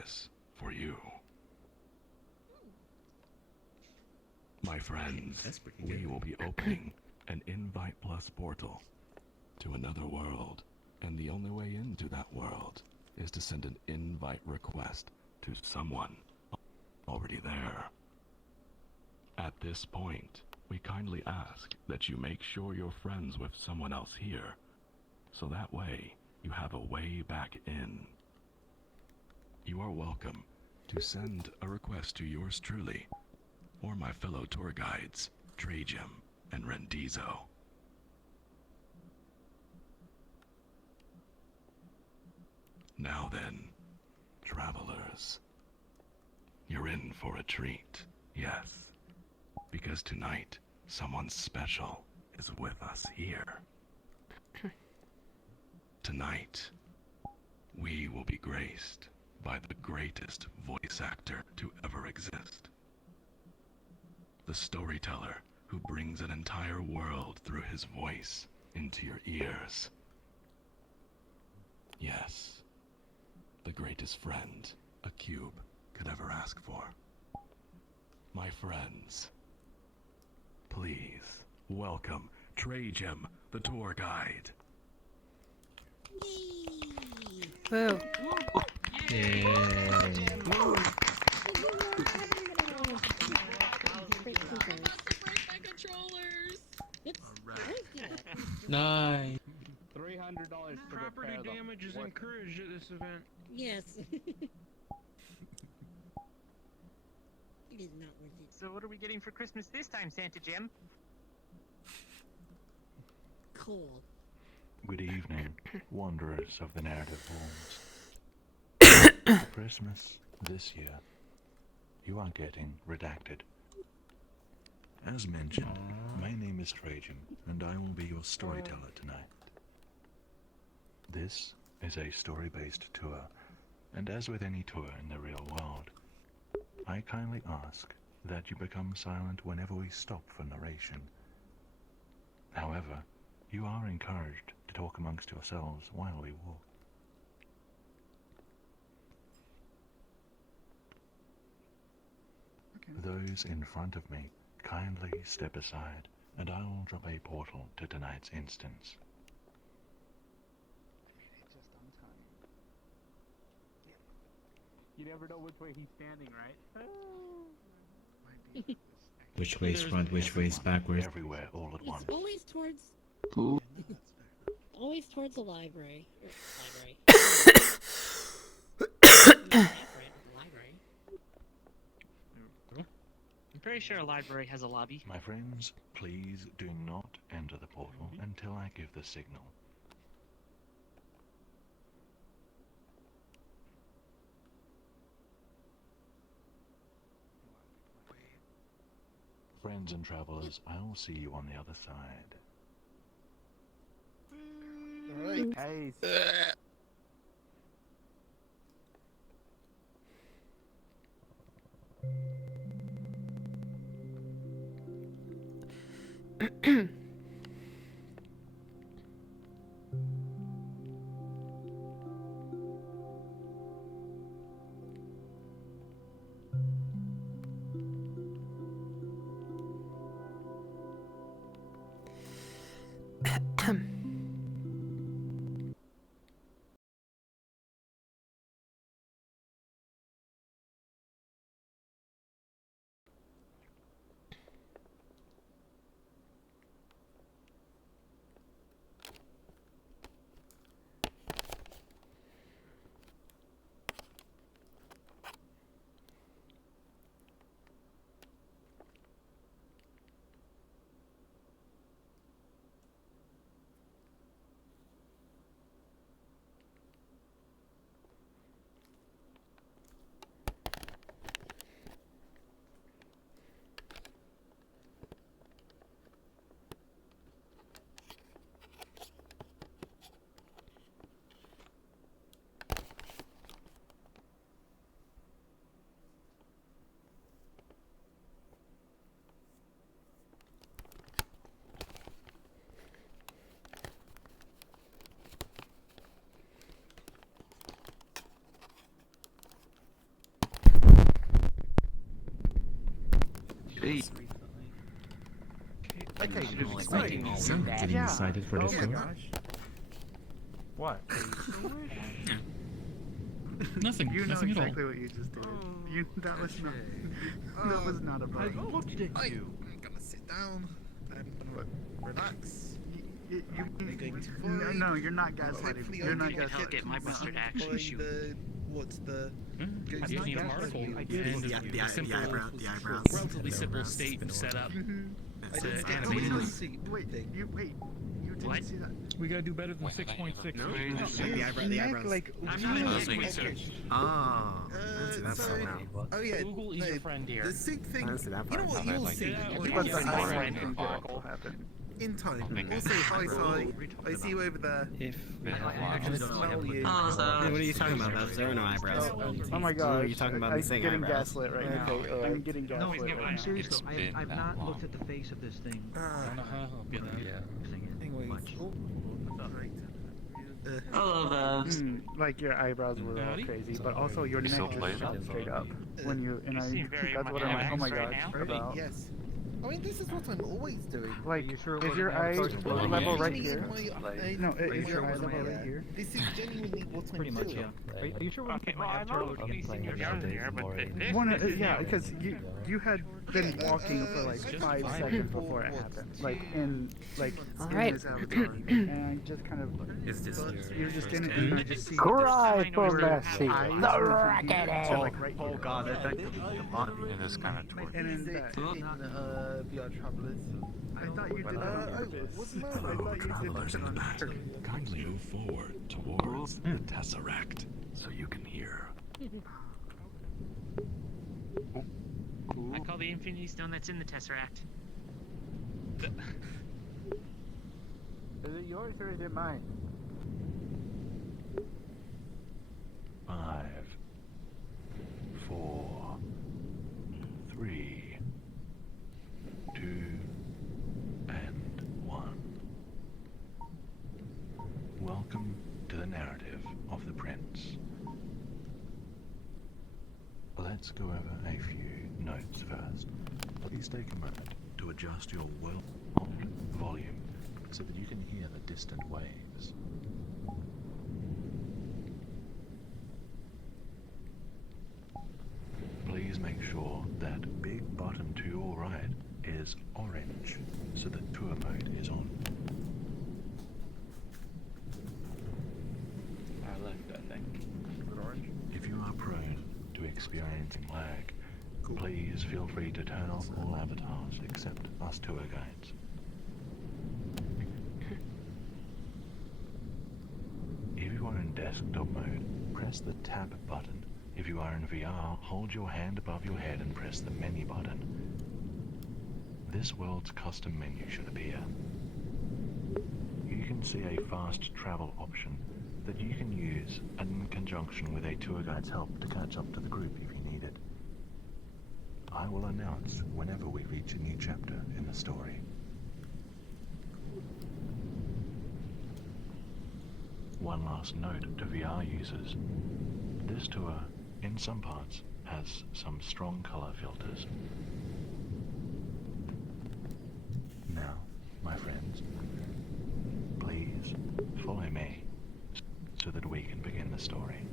this for you. My friends, That's pretty we good. will be opening an Invite Plus portal to another world, and the only way into that world is to send an invite request to someone already there. At this point, we kindly ask that you make sure you're friends with someone else here, so that way you have a way back in. You are welcome to send a request to yours truly, or my fellow tour guides, Trajan and Rendizo. Now then, travelers, you're in for a treat, yes, because tonight someone special is with us here. Tonight, we will be graced by the greatest voice actor to ever exist. The storyteller who brings an entire world through his voice into your ears. Yes, the greatest friend a cube could ever ask for. My friends, please welcome Trajan, the tour guide. Woo. Yay. Nice. $300 to Property repair them. damage is encouraged at this event. Yes. It is not worth it. So what are we getting for Christmas this time, Santa Jim? Cool. Good evening, wanderers of the narrative halls. For Christmas this year, you are getting redacted. As mentioned, my name is Trajan, and I will be your storyteller tonight. This is a story-based tour, and as with any tour in the real world, I kindly ask that you become silent whenever we stop for narration. However, you are encouraged to talk amongst yourselves while we walk. Those in front of me, kindly step aside, and I will drop a portal to tonight's instance. You never know which way he's standing, right? Which way's front, which way's backwards? Everywhere, all at once. It's always towards. Ooh. Always towards the library. Library. Library. I'm pretty sure a library has a lobby. My friends, please do not enter the portal until I give the signal. Friends and travelers, I will see you on the other side. Alright. Nice. Hey. Okay, So, getting excited for this story? What? Nothing. You know Nothing exactly at all. what you just did. You that was not that was not a bug. I'm gonna sit down and relax. No, you're not gaslighting. Hopefully You're not I can gaslighting. get my mustard to actually find shoot. what's the You Goose need a gaslighting particle you. and The a simple, eyebrows. relatively simple state and setup. I to didn't get animate to it. the seat Wait, thing. you didn't What? see that? We gotta do better than 6.6. No, The eyebrows. Like, I'm not Oh, asking okay. you. Uh, so, oh yeah, Google is no, your friend here. the suit thing. You know what? You'll see. But the Your eyebrow friend thing Oracle. will happen. In time. Also, hi. I see you over there. I can smell you. What are you talking about? There are no eyebrows. Oh my god. What are you talking about? I'm Saying getting eyebrows. gaslit right now. Okay, I'm getting No, gaslit he's right getting now. serious. I've not looked at the face of this thing. I don't know how to help you there. Anyways. Like your eyebrows were all Howdy. crazy, but also your neck just shot straight up when you and You seem very that's what I'm like, oh my relaxed gosh, right now. about. Yes. I mean, this is what I'm always doing. Like, You sure it is your eye wasn't Well, level yeah. right here? No, is your eye Right level here. right here? This is genuinely what I'm Pretty much, doing. yeah. Are you sure we Okay, can well, I'm not looking at your gun here, but this is Yeah, because you had been walking for like 5 seconds before it happened. Like in Alright. his avatar, and I just kind of Is this you're just in it and you just see Cry for your mercy. eyes The from rocket here to, is. like, right here. God, that and then that. VRTravelers. I thought you did that on purpose. what's the I matter? thought you did Travelers that in the on back, purpose. kindly move forward towards the Tesseract so you can hear. I call the Infinity Stone that's in the Tesseract. Is it yours or is it mine? 5, 4, 3, 2, and 1. Welcome to the narrative of the Prince. Let's go over a few notes first. Please take a moment to adjust your world volume so that you can hear the distant waves. Please make sure that big button to your right is orange so that tour mode is on. I like that thing. If you are prone to experiencing lag, please feel free to turn off all avatars except us tour guides. If you are in desktop mode, press the tab button. If you are in VR, hold your hand above your head and press the menu button. This world's custom menu should appear. You can see a fast travel option that you can use in conjunction with a tour guide's help to catch up to the group if you need it. I will announce whenever we reach a new chapter in the story. One last note to VR users. This tour, in some parts, has some strong color filters. Now, my friends, please follow me so that we can begin the story.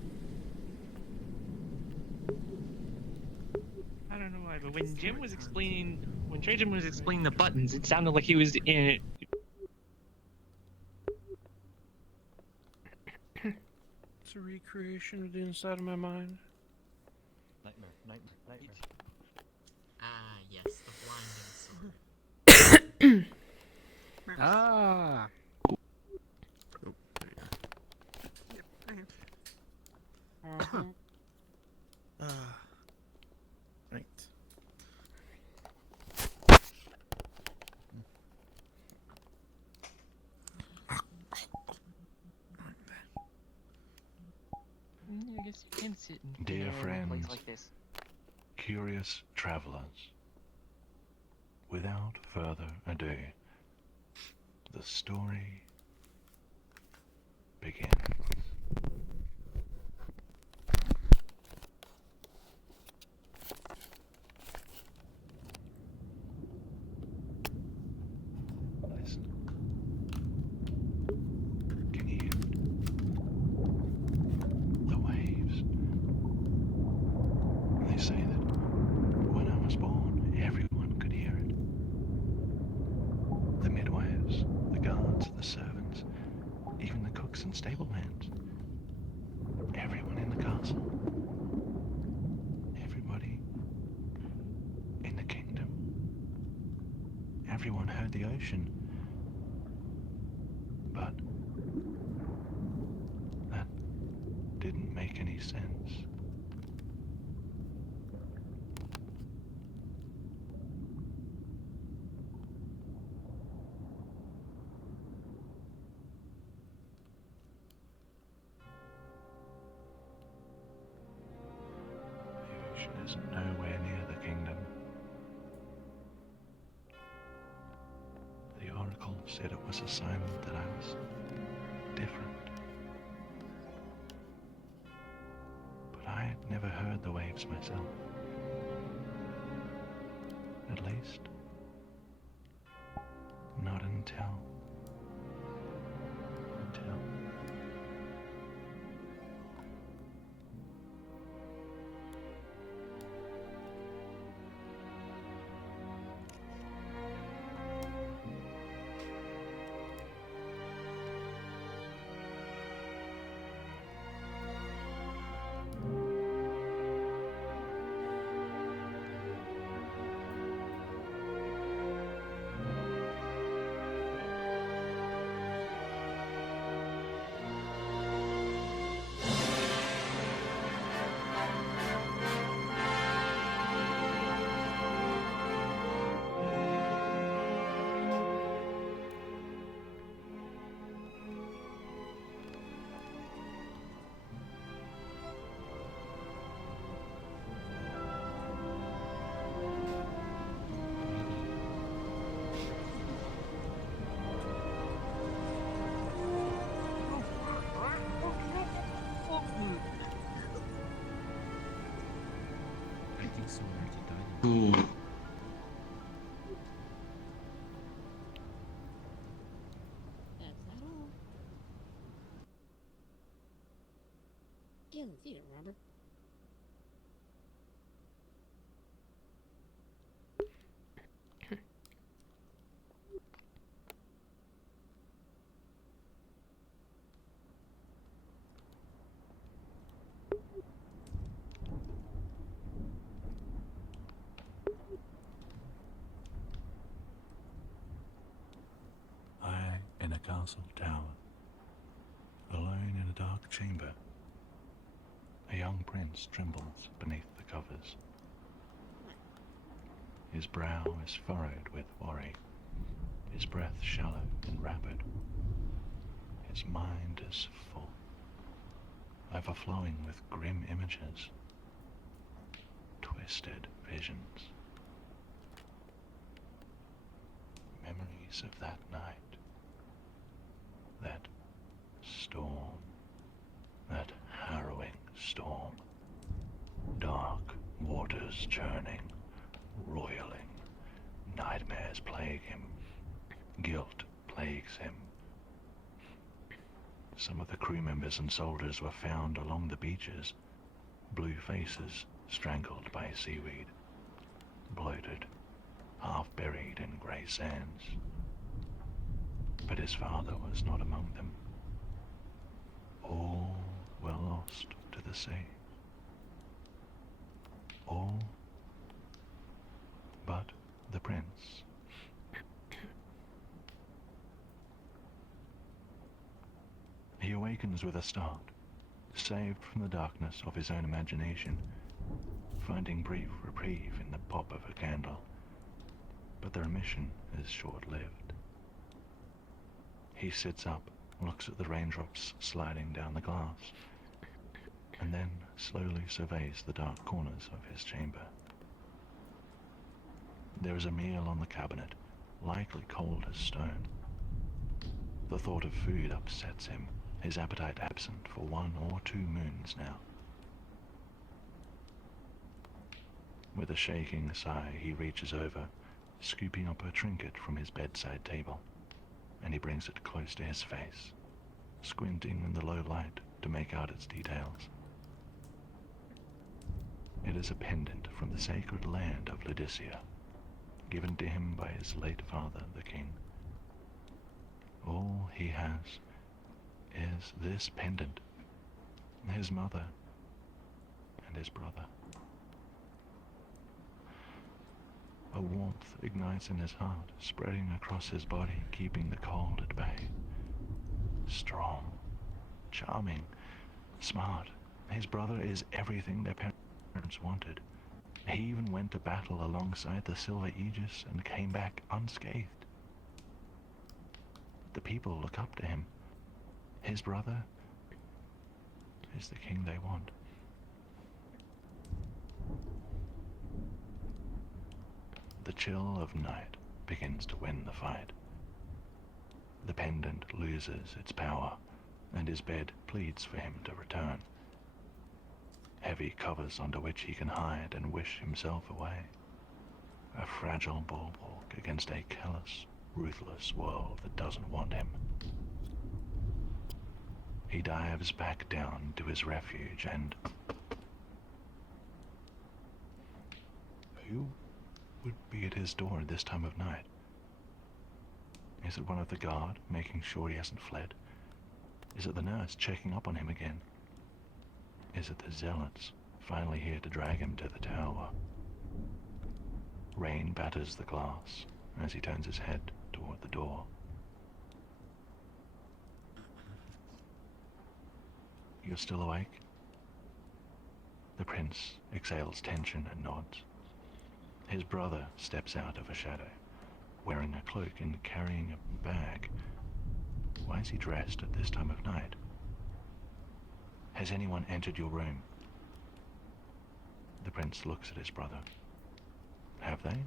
I don't know why, but when Jim was explaining, when Trajan was explaining the buttons, it sounded like he was in. It's a recreation of the inside of my mind. Ah, yes, the blinding sword. Ah. Right. I guess you can sit in Dear in a place friends. like this. Curious travelers, without further ado, the story begins. stable hands. Everyone in the castle. Everybody in the kingdom. Everyone heard the ocean. But that didn't make any sense. The ocean is nowhere near the kingdom. The oracle said it was a sign that I was different. But I had never heard the waves myself. At least, not until... I think so. Ooh. That's not all. You didn't see it, remember? I in a castle tower, alone in a dark chamber. A young prince trembles beneath the covers. His brow is furrowed with worry, his breath shallow and rapid. His mind is full, overflowing with grim images, twisted visions. Memories of that night, that storm, that harrowing storm. Dark waters churning, roiling. Nightmares plague him. Guilt plagues him. Some of the crew members and soldiers were found along the beaches, blue faces strangled by seaweed, bloated, half buried in grey sands. But his father was not among them. All were lost to the sea. All but the prince. He awakens with a start, saved from the darkness of his own imagination, finding brief reprieve in the pop of a candle. But the remission is short-lived. He sits up, looks at the raindrops sliding down the glass, and then slowly surveys the dark corners of his chamber. There is a meal on the cabinet, likely cold as stone. The thought of food upsets him, his appetite absent for 1 or 2 moons now. With a shaking sigh, he reaches over, scooping up a trinket from his bedside table, and he brings it close to his face, squinting in the low light to make out its details. It is a pendant from the sacred land of Laodicea, given to him by his late father, the king. All he has is this pendant. His mother and his brother. A warmth ignites in his heart, spreading across his body, keeping the cold at bay. Strong, charming, smart. His brother is everything their parents wanted. He even went to battle alongside the Silver Aegis and came back unscathed. The people look up to him. His brother is the king they want. The chill of night begins to win the fight. The pendant loses its power, and his bed pleads for him to return. Heavy covers under which he can hide and wish himself away. A fragile bulwark against a callous, ruthless world that doesn't want him. He dives back down to his refuge and... Who would be at his door at this time of night? Is it one of the guard, making sure he hasn't fled? Is it the nurse checking up on him again? Is it the zealots, finally here to drag him to the tower? Rain batters the glass as he turns his head toward the door. You're still awake? The prince exhales tension and nods. His brother steps out of a shadow, wearing a cloak and carrying a bag. Why is he dressed at this time of night? Has anyone entered your room? The prince looks at his brother. Have they?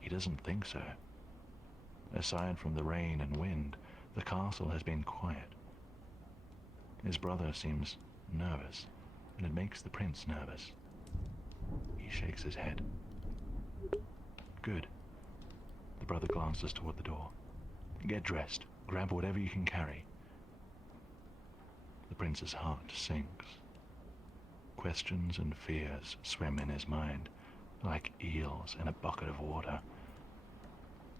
He doesn't think so. Aside from the rain and wind, the castle has been quiet. His brother seems nervous, and it makes the prince nervous. He shakes his head. Good. The brother glances toward the door. Get dressed. Grab whatever you can carry. The prince's heart sinks. Questions and fears swim in his mind, like eels in a bucket of water.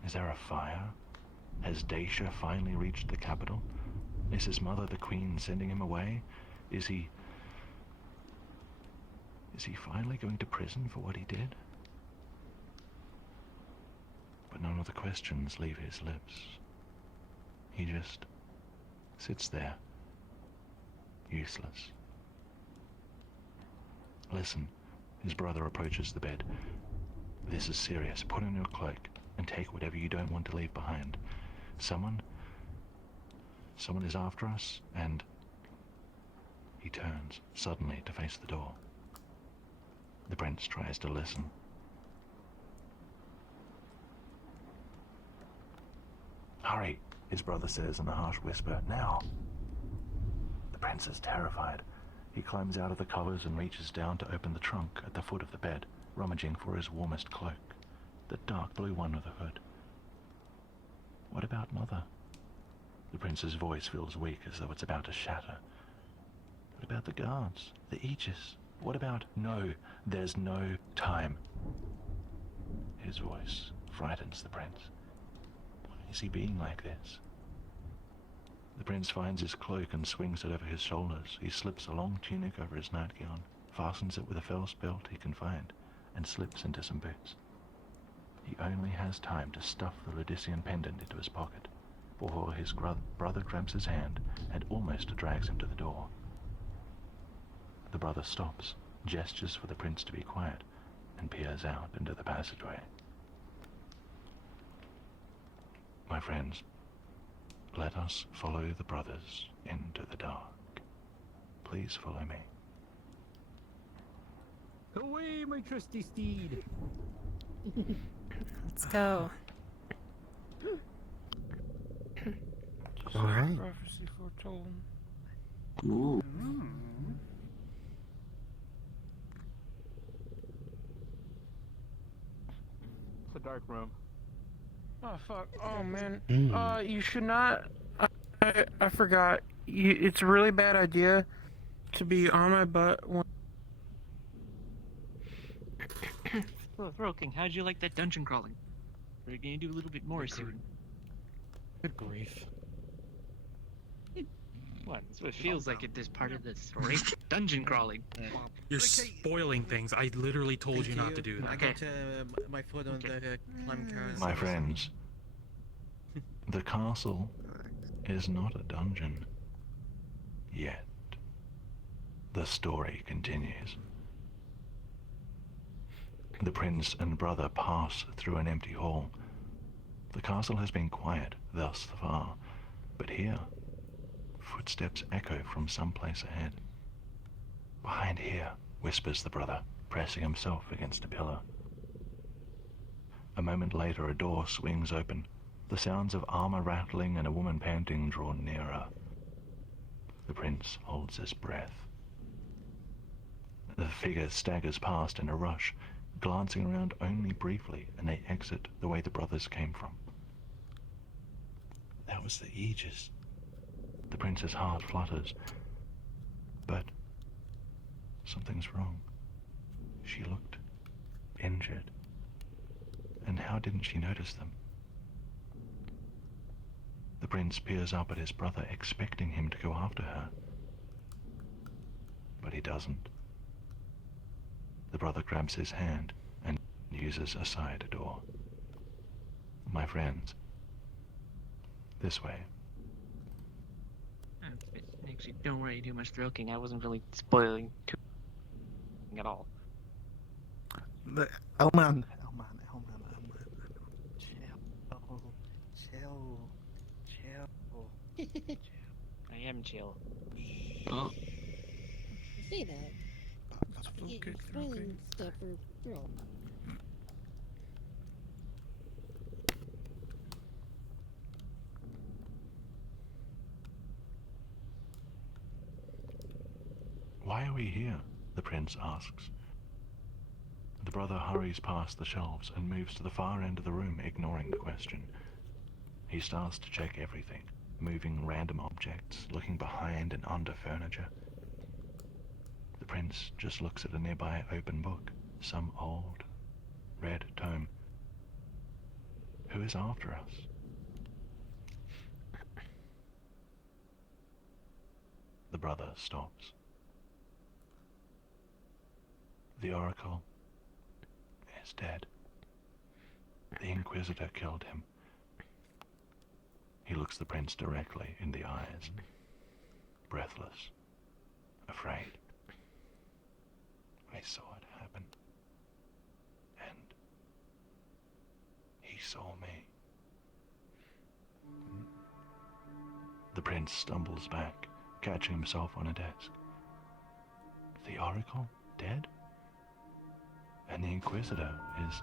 Is there a fire? Has Dacia finally reached the capital? Is his mother the queen sending him away? Is he finally going to prison for what he did? But none of the questions leave his lips. He just sits there, useless. Listen, his brother approaches the bed. This is serious. Put on your cloak and take whatever you don't want to leave behind. Someone is after us, and... He turns suddenly to face the door. The prince tries to listen. Hurry, his brother says in a harsh whisper. Now! The prince is terrified. He climbs out of the covers and reaches down to open the trunk at the foot of the bed, rummaging for his warmest cloak, the dark blue one with a hood. What about Mother? The prince's voice feels weak, as though it's about to shatter. What about the guards? The Aegis? What about... No, there's no time. His voice frightens the prince. Why is he being like this? The prince finds his cloak and swings it over his shoulders. He slips a long tunic over his nightgown, fastens it with a false belt he can find, and slips into some boots. He only has time to stuff the Ludician pendant into his pocket before his brother grabs his hand and almost drags him to the door. The brother stops, gestures for the prince to be quiet, and peers out into the passageway. My friends, let us follow the brothers into the dark. Please follow me. Away, my trusty steed! Let's go. Just All like right. prophecy foretold. Ooh. It's a dark room. Oh fuck! Oh man. Mm. You should not. I forgot. It's a really bad idea to be on my butt when. So, Throw King, how'd you like that dungeon crawling? We're gonna do a little bit more soon. Good grief. What? That's what it feels like at this part of the story. Dungeon crawling. You're spoiling things. I literally told you not to do that. I got my foot on the climb tower. My friends, the castle is not a dungeon. Yet. The story continues. The prince and brother pass through an empty hall. The castle has been quiet thus far, but here, footsteps echo from someplace ahead. Behind here, whispers the brother, pressing himself against a pillar. A moment later, a door swings open. The sounds of armor rattling and a woman panting draw nearer. The prince holds his breath. The figure staggers past in a rush, glancing around only briefly, and they exit the way the brothers came from. That was the Aegis. The prince's heart flutters. But something's wrong. She looked injured. And how didn't she notice them? The prince peers up at his brother, expecting him to go after her. But he doesn't. The brother grabs his hand and uses a side door. My friends, this way. Actually, don't worry too much, Thrilking. I wasn't really spoiling too at all. Elman. Chill. I am chill. Oh. You say that. You're spoiling stuff for girl. Why are we here? The prince asks. The brother hurries past the shelves and moves to the far end of the room, ignoring the question. He starts to check everything, moving random objects, looking behind and under furniture. The prince just looks at a nearby open book, some old, red tome. Who is after us? The brother stops. The Oracle is dead. The Inquisitor killed him. He looks the prince directly in the eyes, breathless, afraid. I saw it happen. And he saw me. The prince stumbles back, catching himself on a desk. The Oracle dead? And the Inquisitor is...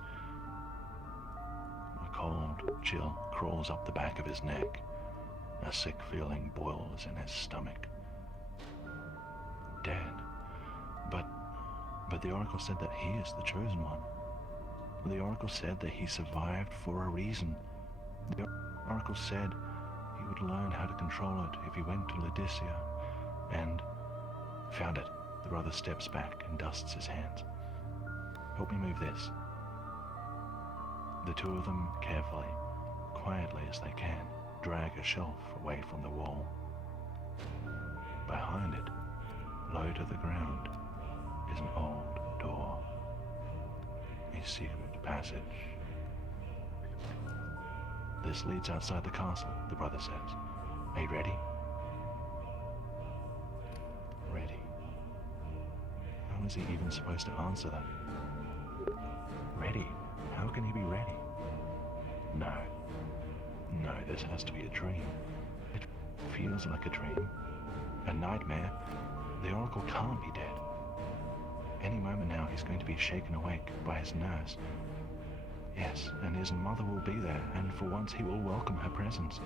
A cold chill crawls up the back of his neck. A sick feeling boils in his stomach. Dead. But the Oracle said that he is the chosen one. The Oracle said that he survived for a reason. The Oracle said he would learn how to control it if he went to Laodicea. And found it. The brother steps back and dusts his hands. Help me move this. The two of them carefully, quietly as they can, drag a shelf away from the wall. Behind it, low to the ground, is an old door. A secret passage. This leads outside the castle, the brother says. Are you ready? Ready. How is he even supposed to answer that? Ready? How can he be ready? No, this has to be a dream. It feels like a dream. A nightmare. The Oracle can't be dead. Any moment now he's going to be shaken awake by his nurse. Yes, and his mother will be there, and for once he will welcome her presence.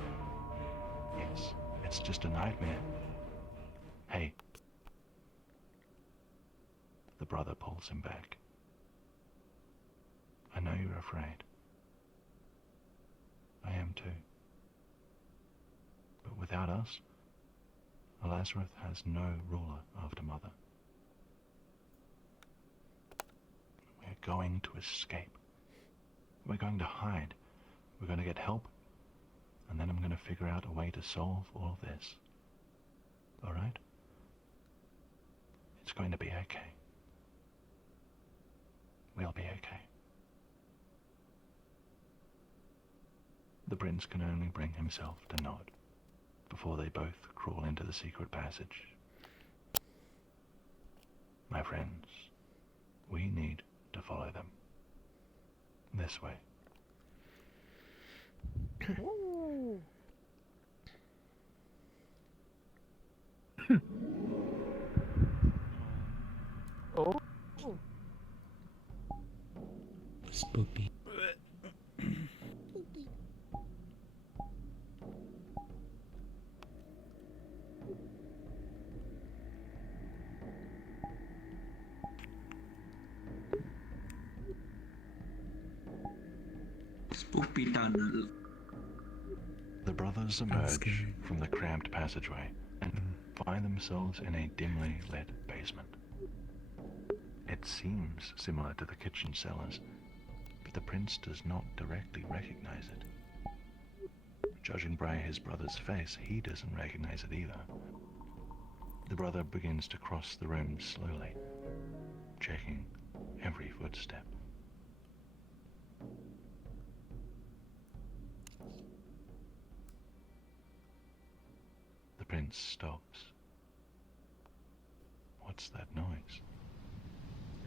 Yes, it's just a nightmare. Hey. The brother pulls him back. I know you're afraid. I am too. But without us, Lazarus has no ruler after Mother. We're going to escape. We're going to hide. We're going to get help. And then I'm going to figure out a way to solve all of this. Alright? It's going to be okay. We'll be okay. The prince can only bring himself to nod before they both crawl into the secret passage. My friends, we need to follow them. This way. Oh. Spoopy. Spoopy tunnel. The brothers emerge from the cramped passageway and find themselves in a dimly lit basement. It seems similar to the kitchen cellars, but the prince does not directly recognize it. Judging by his brother's face, he doesn't recognize it either. The brother begins to cross the room slowly, checking every footstep. The prince stops. What's that noise?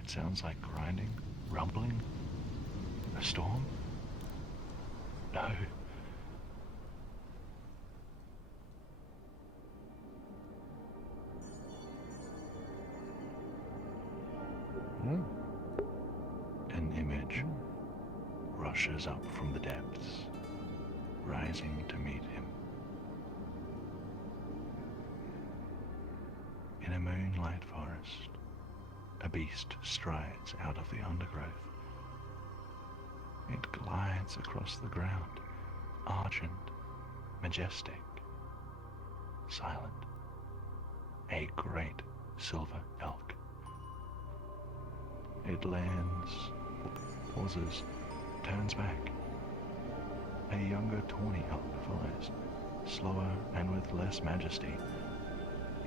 It sounds like grinding, rumbling, a storm? No. An image rushes up from the depths, rising to meet him. In a moonlight forest, a beast strides out of the undergrowth. It glides across the ground, argent, majestic, silent. A great silver elk. It lands, pauses, turns back. A younger tawny elk follows, slower and with less majesty,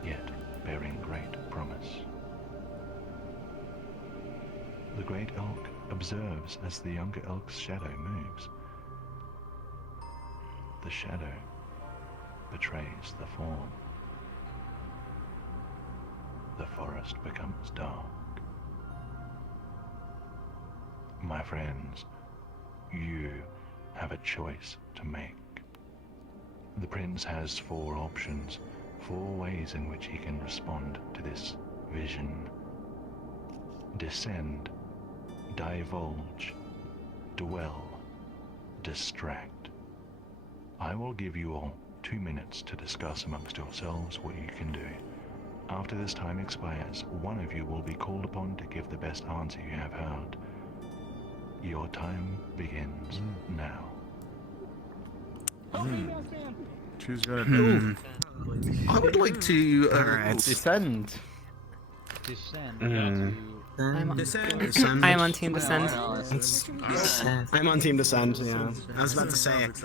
yet bearing great promise. The great elk observes as the younger elk's shadow moves. The shadow betrays the form. The forest becomes dark. My friends, you have a choice to make. The prince has 4 options, 4 ways in which he can respond to this vision. Descend, divulge, dwell, distract. I will give you all 2 minutes to discuss amongst yourselves what you can do. After this time expires, one of you will be called upon to give the best answer you have heard. Your time begins now. Who's gonna do? I would like to. Descend. I'm on Descend. I'm on Team Descend. I'm on Team Descend, yeah. I was about to say it.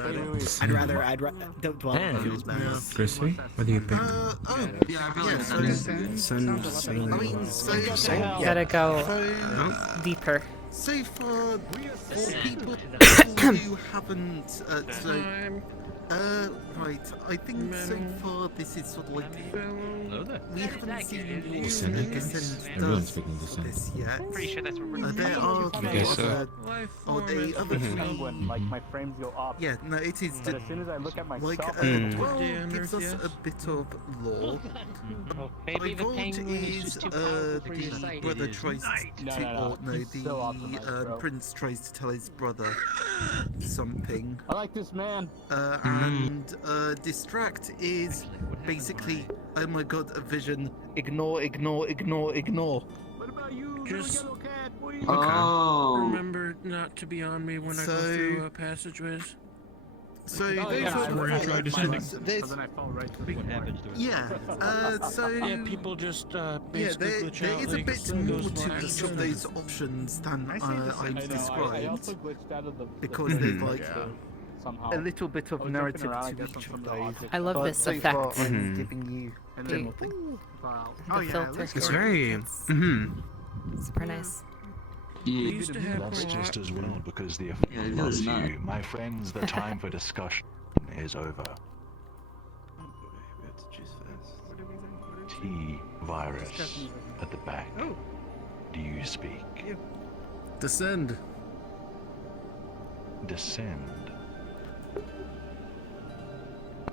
I'd rather, well, Yeah. feels bad. Chrissy, what do you pick? Yeah, I feel like Send. Gotta go So, deeper. so far, for people who haven't, right, I think so far this is sort of like, we haven't seen what Descend? Descend Everyone's does speaking for Descend. this yet. Pretty sure that's what we're There are guess so? the other three. When like my frames go up. Yeah, no, it is. But as soon as I look at myself, Like, I'm like, 12 gives us a bit of lore. Maybe the Divulge penguin is is just too powerful for your the sight. brother tries to, or no, He's so optimized, the bro. prince tries to tell his brother something. I like this man. And distract is basically, oh my god, a vision. Ignore, ignore, ignore, ignore. What about you, Just- little yellow cat? What are you Oh. Remember not to be on me when I go So- through passageways. So Oh, those yeah, are where I tried descending. So there's, then I fall right to the so Yeah, people just yeah, basically there glitch out. is a like, bit more those to black each of those options than I've I described. also glitched out of the Because there's like, somehow. a little bit of I was narrative jumping around, I to guess, on each some of of the those. objects. I love but this so effect. far, I'm Mhm. giving you a general thing. Oh, yeah, filter. let's It's go. very. It's Mm-hmm. super nice. Yeah. Used to have That's a lot. just as well because the Yeah, effect it loves is not. you. My friends, the time for discussion is over. T-Virus at the back. Oh. Do you speak? Descend. Descend.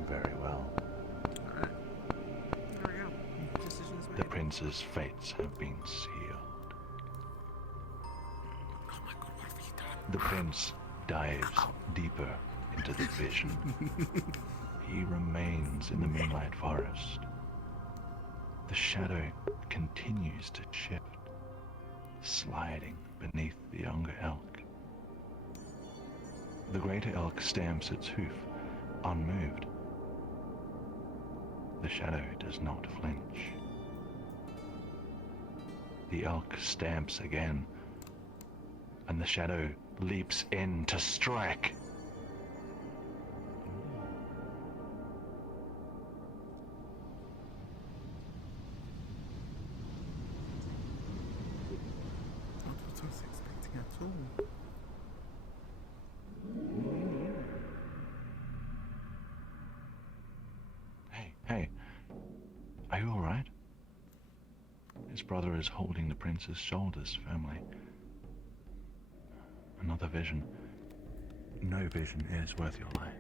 Very well. There we go. Decisions The made. prince's fates have been sealed. Oh my god, what have you done? The prince dives deeper into the vision. He remains in the moonlight forest. The shadow continues to shift, sliding beneath the younger elk. The greater elk stamps its hoof, unmoved. The shadow does not flinch. The elk stamps again, and the shadow leaps in to strike. Not what I was expecting at all. Hey, are you alright? His brother is holding the prince's shoulders firmly. Another vision. No vision is worth your life.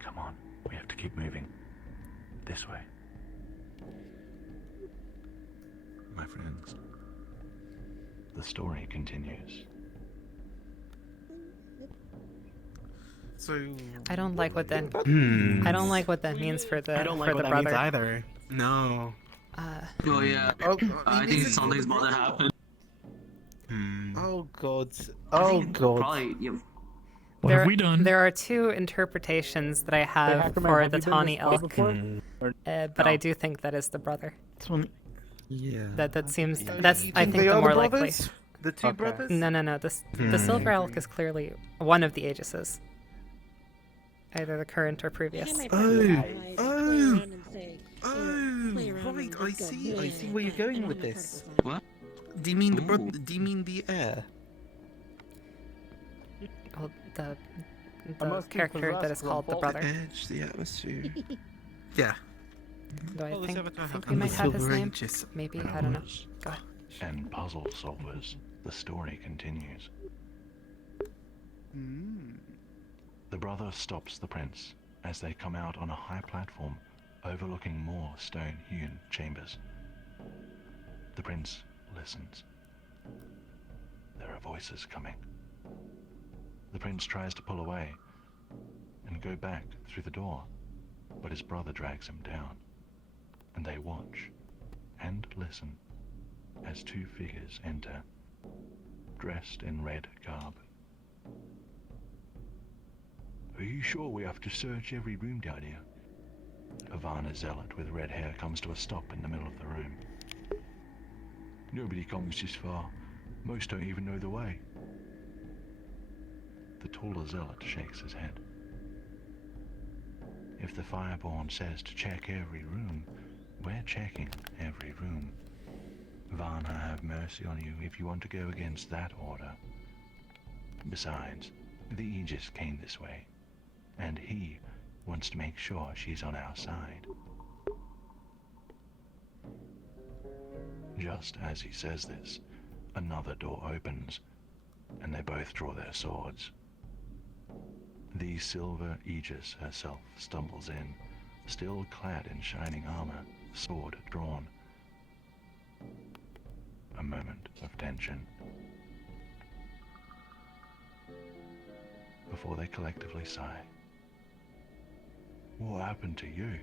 Come on, we have to keep moving. This way. My friends. The story continues. So. I don't like what that. Hmm. I don't like what that means for the I don't for like the what that brother. means either. No. Oh yeah. Oh, I you think mean- something's about to happen. Hmm. Oh god. I Oh think god. Probably. Yeah. What have we done? There are two interpretations that I have Hackerman, for have the you been tawny this far elk, before? Or- but I No. do think that is the brother. This one. Yeah. That seems You that's I think think they the are more the likely. brothers? The two Okay. brothers? No. The silver elk is clearly one of the Aegises. Either the current or previous. Right, I see. I see where you're going with this. What? Do you mean the Ooh. Do you mean the heir? Well, the must be character that possessed is with called the both. brother. Edge the atmosphere. Yeah. Do I Well, this think avatar we happens. might have his Silver name? Aegis. Maybe, I don't know. Powers Go ahead. and puzzle solvers. The story continues. The brother stops the prince as they come out on a high platform overlooking more stone-hewn chambers. The prince listens. There are voices coming. The prince tries to pull away and go back through the door, but his brother drags him down, and they watch and listen as two figures enter, dressed in red garb. Are you sure we have to search every room down here? Ivana Zealot with red hair comes to a stop in the middle of the room. Nobody comes this far. Most don't even know the way. The taller zealot shakes his head. If the Fireborn says to check every room, we're checking every room. Varna have mercy on you if you want to go against that order. Besides, the Aegis came this way, and he wants to make sure she's on our side. Just as he says this, another door opens, and they both draw their swords. The silver Aegis herself stumbles in, still clad in shining armor, sword drawn. A moment of tension before they collectively sigh. What happened to you?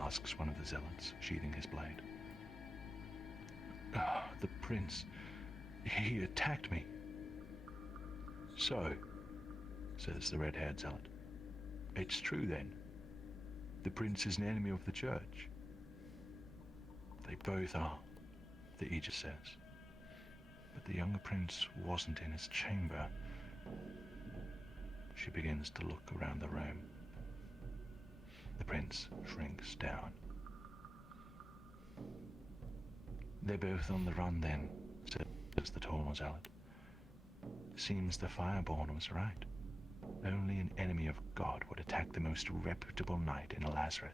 Asks one of the zealots, sheathing his blade. The prince, he attacked me. So, says the red-haired zealot, it's true then. The prince is an enemy of the church. They both are, the Aegis says. But the younger prince wasn't in his chamber. she begins to look around the room. The prince shrinks down. They're both on the run then, says the tall zealot. Seems the Fireborn was right. Only an enemy of God would attack the most reputable knight in Lazarus.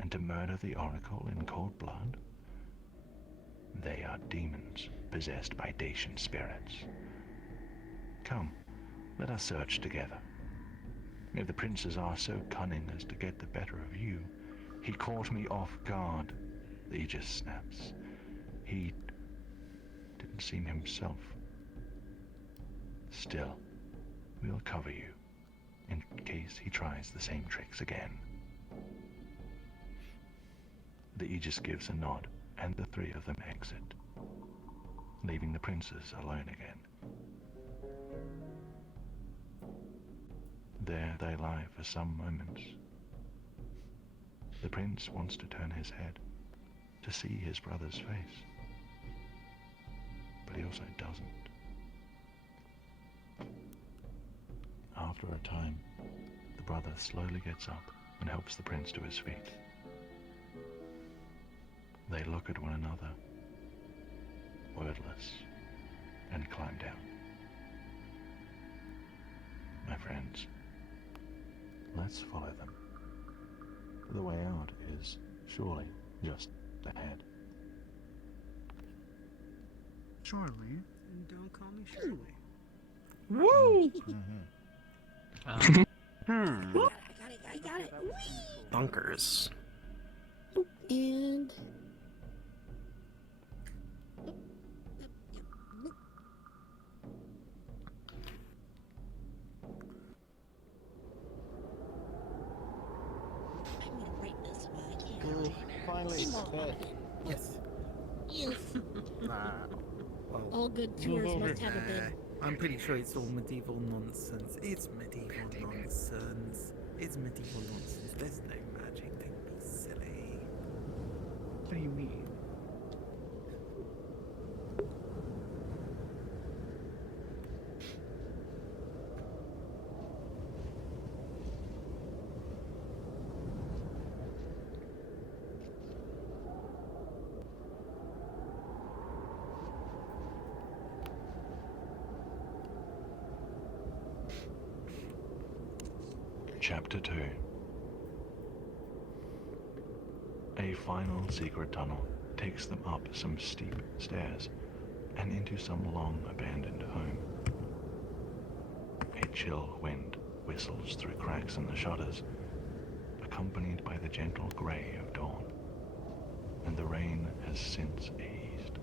And to murder the Oracle in cold blood? They are demons possessed by Dacian spirits. Come, let us search together. If the princes are so cunning as to get the better of you, he caught me off guard, the Aegis snaps. He didn't seem himself. Still, we'll cover you, in case he tries the same tricks again. The Aegis gives a nod, and the three of them exit, leaving the princes alone again. There they lie for some moments. The prince wants to turn his head to see his brother's face, but he also doesn't. After a time, the brother slowly gets up and helps the prince to his feet. They look at one another, wordless, and climb down. My friends, let's follow them. The way out is surely just ahead. Surely. And don't call me Shirley. Woo! I got it. Bunkers. And I'm gonna break this one. I can't. Good. Finally, bed. Yes. Yes. Well, All good tours must have a bed. I'm pretty sure it's all medieval nonsense. It's medieval nonsense. It's medieval nonsense. There's no magic. Don't be silly. What do you mean? Chapter 2. A final secret tunnel takes them up some steep stairs and into some long abandoned home. A chill wind whistles through cracks in the shutters, accompanied by the gentle grey of dawn, and the rain has since eased.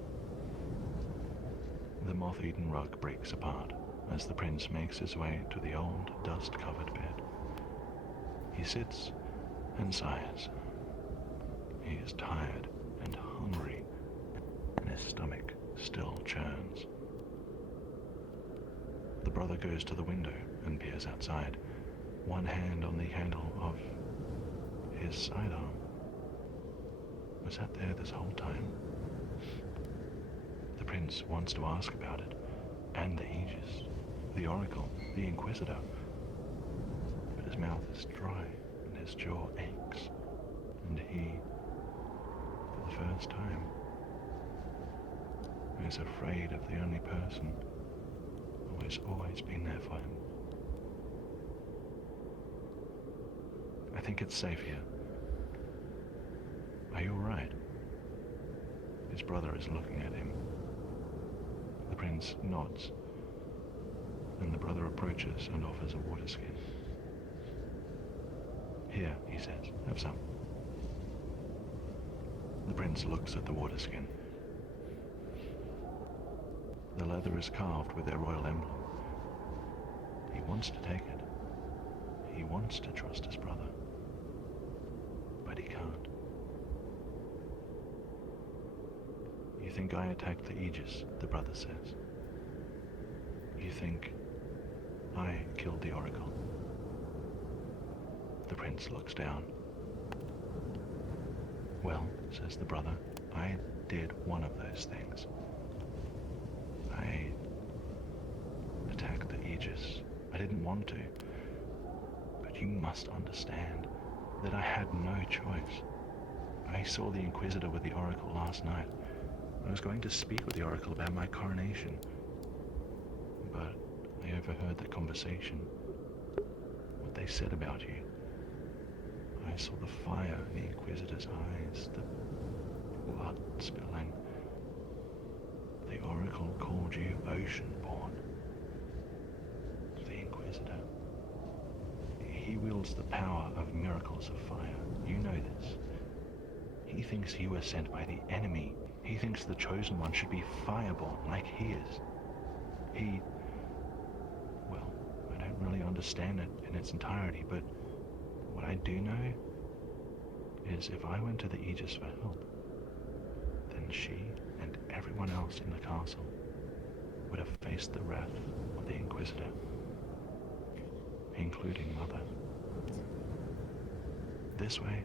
The moth-eaten rug breaks apart as the prince makes his way to the old, dust-covered bed. He sits and sighs. He is tired and hungry, and his stomach still churns. The brother goes to the window and peers outside, one hand on the handle of his sidearm. Was that there this whole time? The prince wants to ask about it, and the Aegis, the Oracle, the Inquisitor. But his mouth is dry, and his jaw aches, and he, for the first time, is afraid of the only person who has always been there for him. I think it's safe here. Are you alright? His brother is looking at him. The prince nods, and the brother approaches and offers a water skin. Here, he says, have some. The prince looks at the water skin. The leather is carved with their royal emblem. He wants to take it. He wants to trust his brother. But he can't. You think I attacked the Aegis, the brother says. You think I killed the Oracle. The prince looks down. Well, says the brother, I did one of those things. I attacked the Aegis I didn't want to. But you must understand that I had no choice. I saw the Inquisitor with the Oracle last night. I was going to speak with the Oracle about my coronation. But I overheard the conversation. What they said about you. I saw the fire in the Inquisitor's eyes, the blood spilling. The Oracle called you Oceanborn. The Inquisitor. He wields the power of miracles of fire. You know this. He thinks you were sent by the enemy. He thinks the Chosen One should be fireborn like he is. Well, I don't really understand it in its entirety, but what I do know is if I went to the Aegis for help, then she and everyone else in the castle would have faced the wrath of the Inquisitor, including Mother. This way,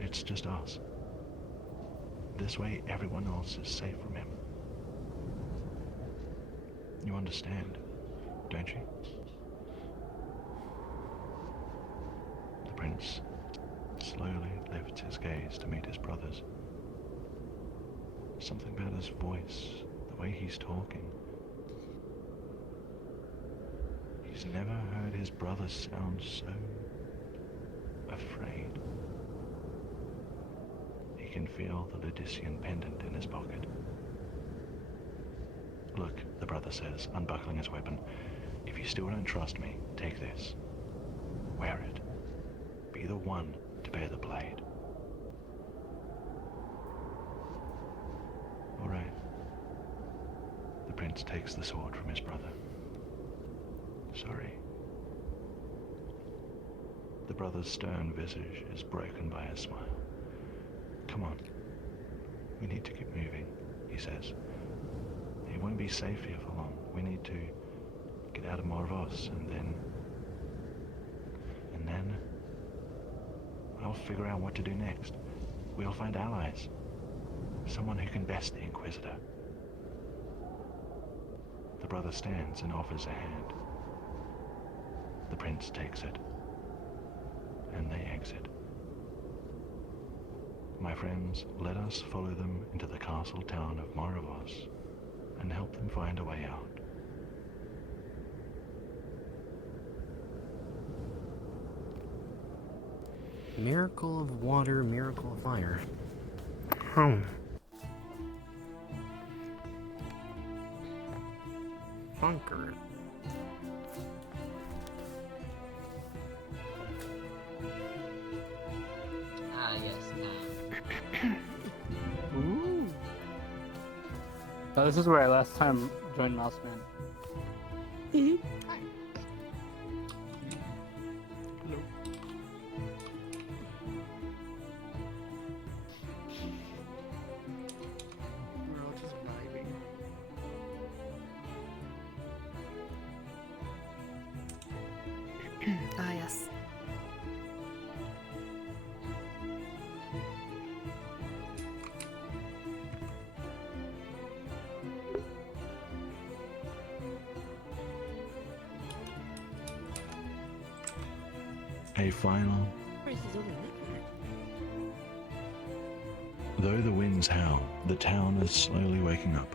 it's just us. This way, everyone else is safe from him. You understand, don't you? The prince slowly lifts his gaze to meet his brother's. Something about his voice, the way he's talking. He's never heard his brother sound so afraid. He can feel the Ludician pendant in his pocket. Look, the brother says, unbuckling his weapon. If you still don't trust me, take this. Wear it. Be the one to bear the blade. All right. The prince takes the sword from his brother. Sorry. The brother's stern visage is broken by a smile. Come on. We need to keep moving, he says. It won't be safe here for long. We need to get out of Morvos, and then I'll figure out what to do next. We'll find allies. Someone who can best the Inquisitor. The brother stands and offers a hand. The prince takes it, and they exit. My friends, let us follow them into the castle town of Morvos and help them find a way out. Miracle of water, miracle of fire. Oh. Funker. Ah, yes, Ooh. So this is where I last time joined Mouseman. We're all just vibing. Ah, yes. A final. Though the winds howl, the town is slowly waking up,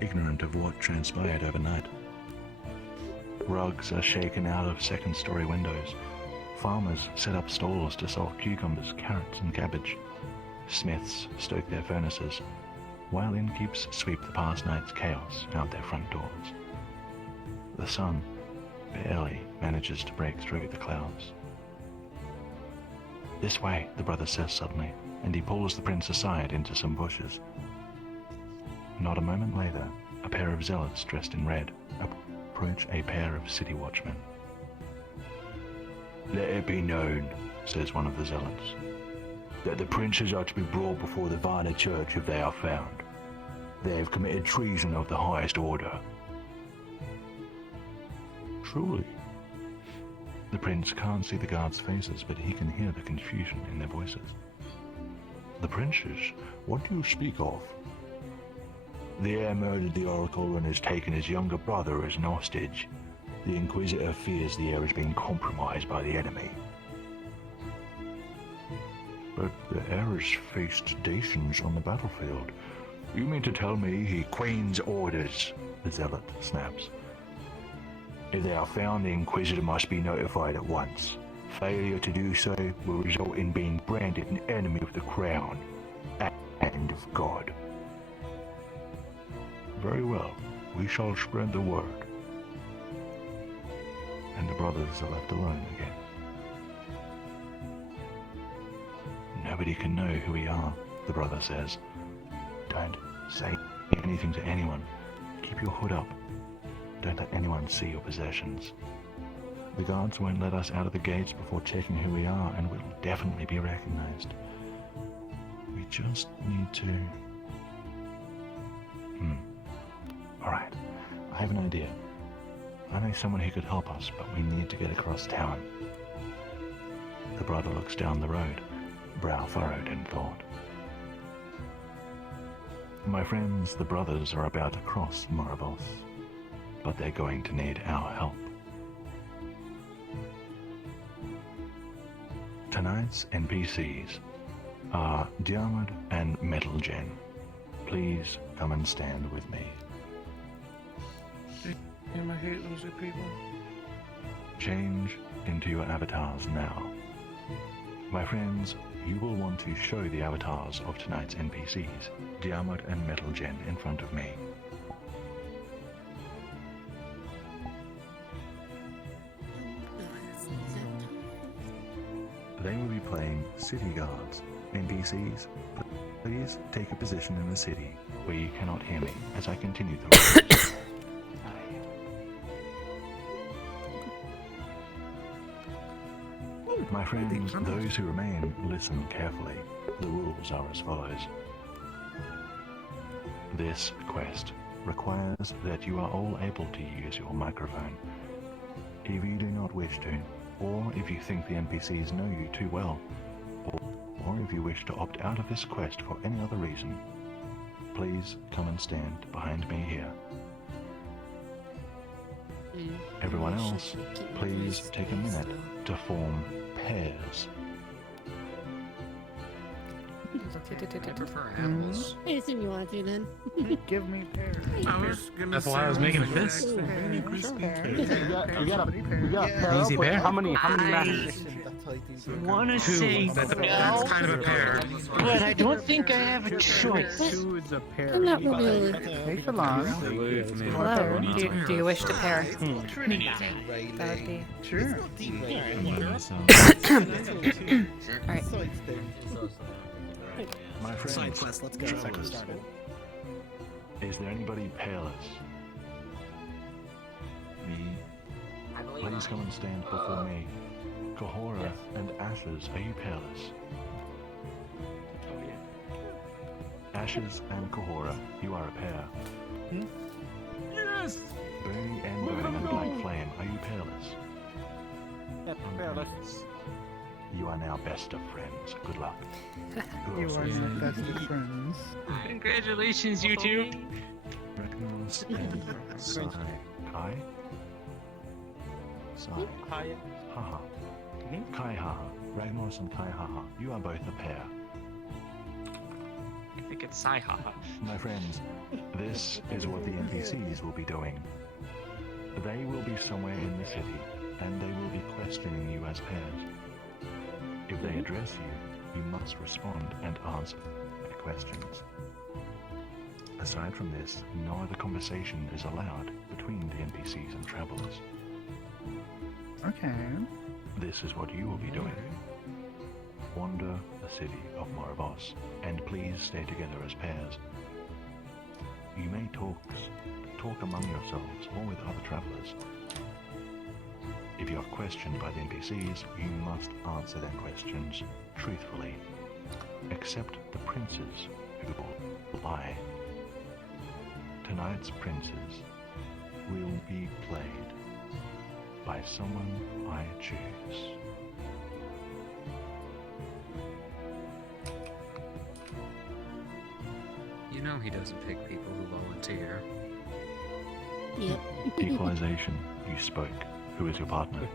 ignorant of what transpired overnight. Rugs are shaken out of second-story windows. Farmers set up stalls to sell cucumbers, carrots, and cabbage. Smiths stoke their furnaces, while innkeeps sweep the past night's chaos out their front doors. The sun barely manages to break through the clouds. This way, the brother says suddenly, and he pulls the prince aside into some bushes. Not a moment later, a pair of zealots dressed in red approach a pair of city watchmen. "Let it be known," says one of the zealots, "that the princes are to be brought before the Vina Church if they are found. They have committed treason of the highest order." Truly. The prince can't see the guards' faces, but he can hear the confusion in their voices. "The princes? What do you speak of?" "The heir murdered the oracle and has taken his younger brother as an hostage. The Inquisitor fears the air is being compromised by the enemy. But the heiress faced Dacians on the battlefield. You mean to tell me he Queen's orders? The Zealot snaps. If they are found, the Inquisitor must be notified at once. Failure to do so will result in being branded an enemy of the Crown and of God. Very well, we shall spread the word. And the brothers are left alone again. Nobody can know who we are, the brother says. Don't say anything to anyone. Keep your hood up. Don't let anyone see your possessions. The guards won't let us out of the gates before checking who we are, and we'll definitely be recognized. We just need to... Alright, I have an idea. I know someone who could help us, but we need to get across town. The brother looks down the road, brow furrowed in thought. My friends, the brothers are about to cross Moravos, but they're going to need our help. Tonight's NPCs are Diarmid and Metalgen. Please come and stand with me. Damn, I hate loser people. Change into your avatars now. My friends, you will want to show the avatars of tonight's NPCs, Diarmid and Metalgen, in front of me. They will be playing city guards. NPCs, please take a position in the city where you cannot hear me as I continue the rules. My friends, those who remain, listen carefully. The rules are as follows. This quest requires that you are all able to use your microphone. If you do not wish to, or if you think the NPCs know you too well, or if you wish to opt out of this quest for any other reason, please come and stand behind me here. Everyone else, please take a minute to form pairs. I prefer apples. I assume you want to then. Give me pears. I was gonna That's say why I was making a fist. We got pair Easy up. pair. How many matches? wanna say That's well, kind of a pair. but I don't think I have a choice. Two is a pair. I'm not really. Take along. Hello, do you wish to pair? That would be... Sure. Alright. My friends, Side quest, let's go. travelers, is there anybody pairless? Me? Please come and stand before me. Kahora and Ashes, are you pairless? Ashes and Kahora, you are a pair. Yes! Bernie and Burn and Black Flame, are you pairless? Yep, pairless. You are now best of friends. Good luck. Who You else are is my there? best of friends. Congratulations, you two. Ragnos and Sai. Kai? Sai. Hi. Haha. Kai Haha. Ragnos and Kai Haha. You are both a pair. I think it's Saiha. My friends, this is what the NPCs will be doing. They will be somewhere in the city, and they will be questioning you as pairs. If they address you, you must respond and answer their questions. Aside from this, no other conversation is allowed between the NPCs and travelers. Okay. This is what you will be doing. Wander the city of Moravos, and please stay together as pairs. You may talk among yourselves or with other travelers. If you are questioned by the NPCs, you must answer their questions truthfully, except the princes who will lie. Tonight's princes will be played by someone I choose. You know he doesn't pick people who volunteer. Yep. Equalization. You spoke. Who is your partner?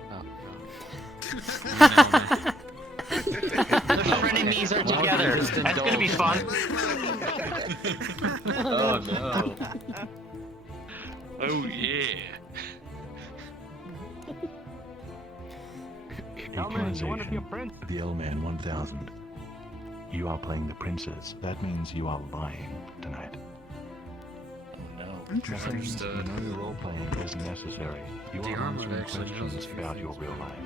The frenemies are together. That's gonna be fun. Oh no. Oh yeah. Equalization. The L-Man 1000. You are playing the princess. That means you are lying tonight. Interesting. No role-playing is necessary. You are answering questions about your real life.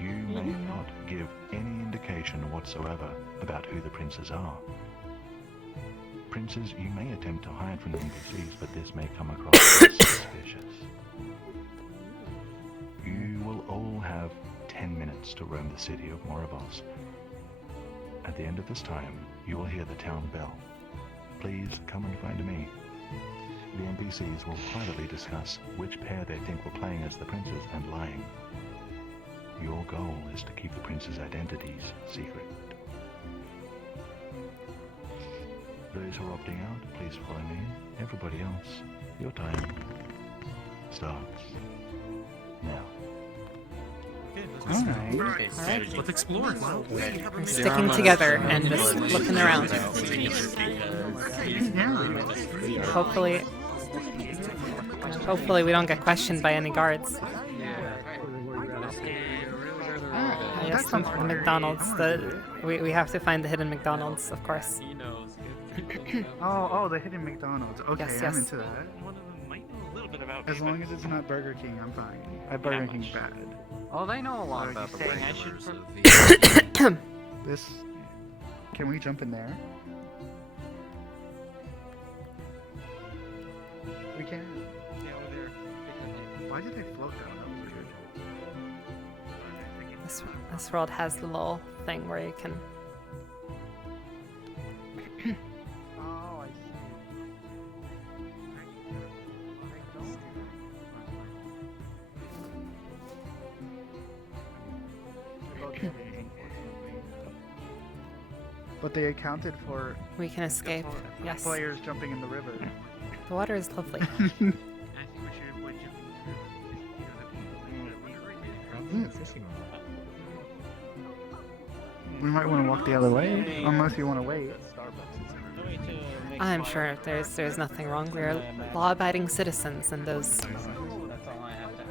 You may not give any indication whatsoever about who the princes are. Princes, you may attempt to hide from the NPCs, but this may come across as suspicious. You will all have 10 minutes to roam the city of Moravos. At the end of this time, you will hear the town bell. Please come and find me. The NPCs will privately discuss which pair they think were playing as the princes and lying. Your goal is to keep the princes' identities secret. Those who are opting out, please follow me. Everybody else, your time starts now. Alright. Let's explore. We're sticking together and just looking around. Hopefully we don't get questioned by any guards. Yes, the McDonald's. We have to find the hidden McDonald's, of course. Oh, the hidden McDonald's. Okay, Yes, I'm yes. into that. One of them might know a little bit about As me, long but as it's not Burger King, I'm fine. Burger much. King's bad. Oh, they know a lot about the saying I regulars. should This. Can we jump in there? We can. Yeah, over there. Why did I float down? That was weird. This world has the little thing where you can. Oh, I see. But they accounted for We can escape. Yes. players jumping in the river. The water is lovely. I think we should would you We might want to walk the other way, unless you want to wait. I'm sure there's nothing wrong. We're law-abiding citizens, and those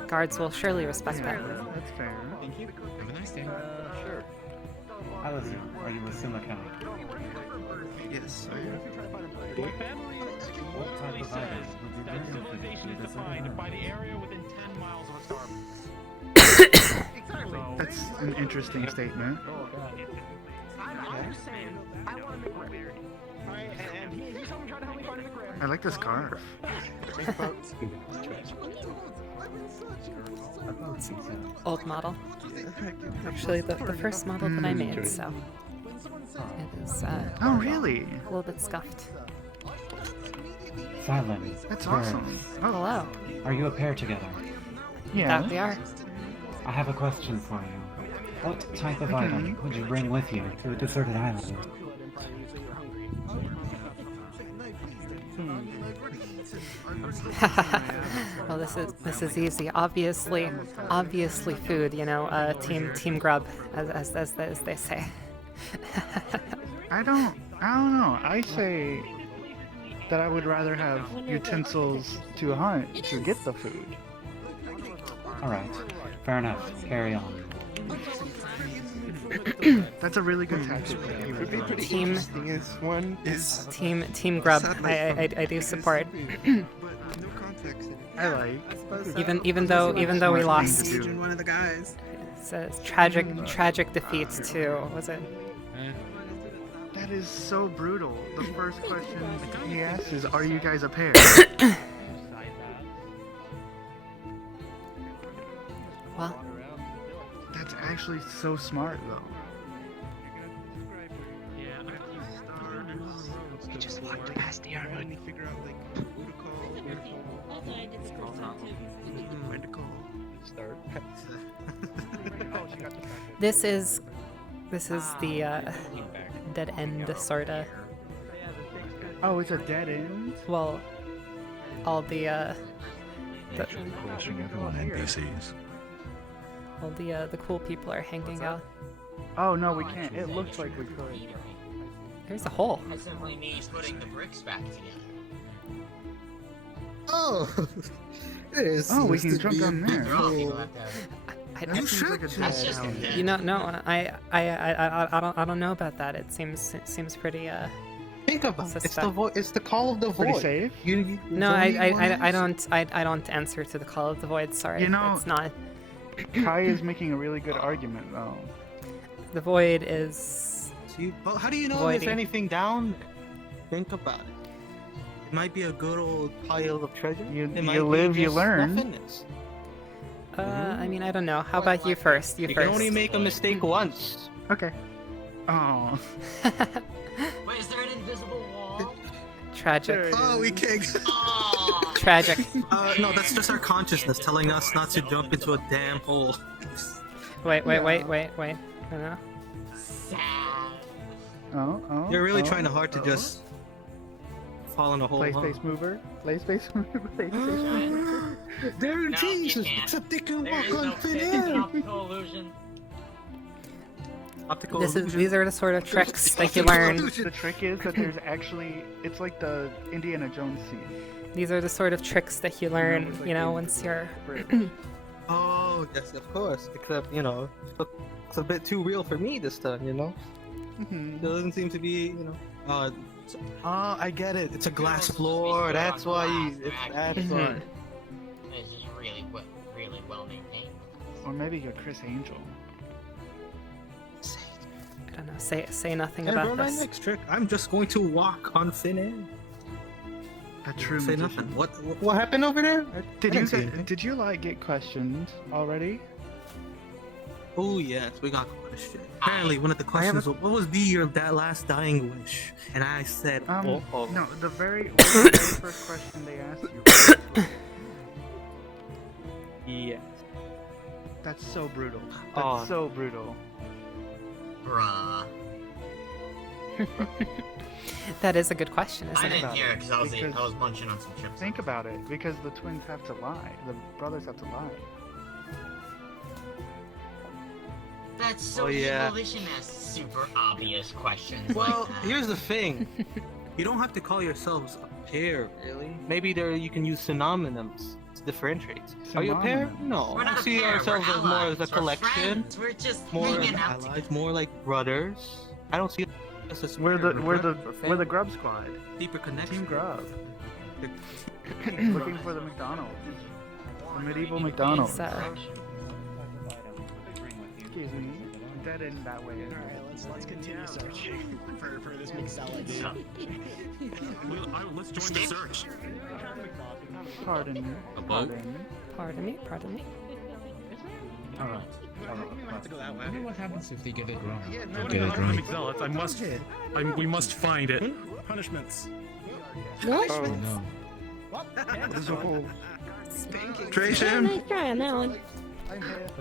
guards will surely respect that. That's fair. Thank you. Have a nice day. Sure. Are you with Simacao? Yes. What type of says that civilization is defined by the area within 10 miles of a star. That's an interesting statement. I like the scarf. Old model. Actually, the first model that I made, so it is Oh, really? a little bit scuffed. Fallon. That's awesome. Oh, hello. Are you a pair together? Yeah. That we are. I have a question for you. What type of item would you bring with you to a deserted island? Well, this is easy. Obviously food. You know, team grub, as they say. I don't know. I say that I would rather have utensils to hunt to get the food. Alright, fair enough. Carry on. That's a really good tactic. Team grub. I do support. I like. Even though we lost. One of the guys. It's a tragic defeat to, what was it? That is so brutal. The first question he asks is, "Are you guys a pair?" Well, that's actually so smart, though. You just walked past the armor. This is the dead end, sorta. Oh, it's a dead end? Well, all the Nature forcing everyone NPCs. all the cool people are hanging out. Oh no, we can't. It looks like we could. There's a hole. That simply needs putting the bricks back together. Oh, there Oh, we seems can to jump be a down there. big I That seems like a That's dead just house. dead. You know, no, I don't know about that. It seems pretty Think about it. It's suspect. it's the call of the Pretty void. safe. No, I don't answer to the call of the void. Sorry, You know- it's not. Kai is making a really good argument though. The void is. But how do you know Voidy. there's anything down there? Think about it. It might be a good old pile of treasure. It might You be live, you just learn. nothingness. I mean, I don't know. How about you first? You You first. can only make a mistake once. Okay. Oh. Wait, is there an invisible wall? Tragic. Oh, we can't. Tragic. No, that's just our consciousness telling us not to jump into a damn hole. Wait. No. Oh. You're really oh, trying hard to just fall in a hole. Play huh? space mover. Play space mover. Play space mover. There it No, you is, can't. except they can There walk is no on it's thin an air. optical illusion. Optical These are the sort of tricks that you learn. The trick is that there's actually, it's like the Indiana Jones scene. These are the sort of tricks that you learn, it's like you know, a once you're. Oh, yes, of course. Except, it's a bit too real for me this time, you know? It doesn't seem to be, Oh, I get it. It's a glass floor. That's why you. That's why. It's just really well maintained. Or maybe you're Chris Angel. I don't know. Say nothing And about for my this. next trick, I'm just going to walk on thin air. A true Say magician. nothing. What happened over there? Did you like get questioned already? Oh yes, we got questions. Apparently, one of the questions was, "What was your last dying wish?" And I said, No, the very first question they asked you. Yes. That's so brutal. Oh. That's so brutal. Bruh. That is a good question, isn't I it? didn't hear it because I Because- was munching on some chips. Think about it, because the twins have to lie. The brothers have to lie. That's so Oh, yeah. evil. They shouldn't ask super obvious questions Well, like that. here's the thing. You don't have to call yourselves a pair, really. Maybe you can use synonyms to differentiate. Are you a pair? Synonyms. No. We're not We a see pair, ourselves we're as more as allies, a we're collection, friends, we're just more as hanging out allies, more like brothers. I don't see us as We're the brothers, we're the Grub Squad. deeper connection. Team Grub. The- Looking for the McDonald's. The medieval McDonald's. It's, Excuse me. Dead in that way. Alright, let's continue searching for this McSalad. Let's join the search. Pardon me. Pardon me. Alright. I have to go that way. I wonder what happens if they get it wrong. Get it right. We must find it. Punishments. Oh no. There's a hole. Tration. Nice try on that one.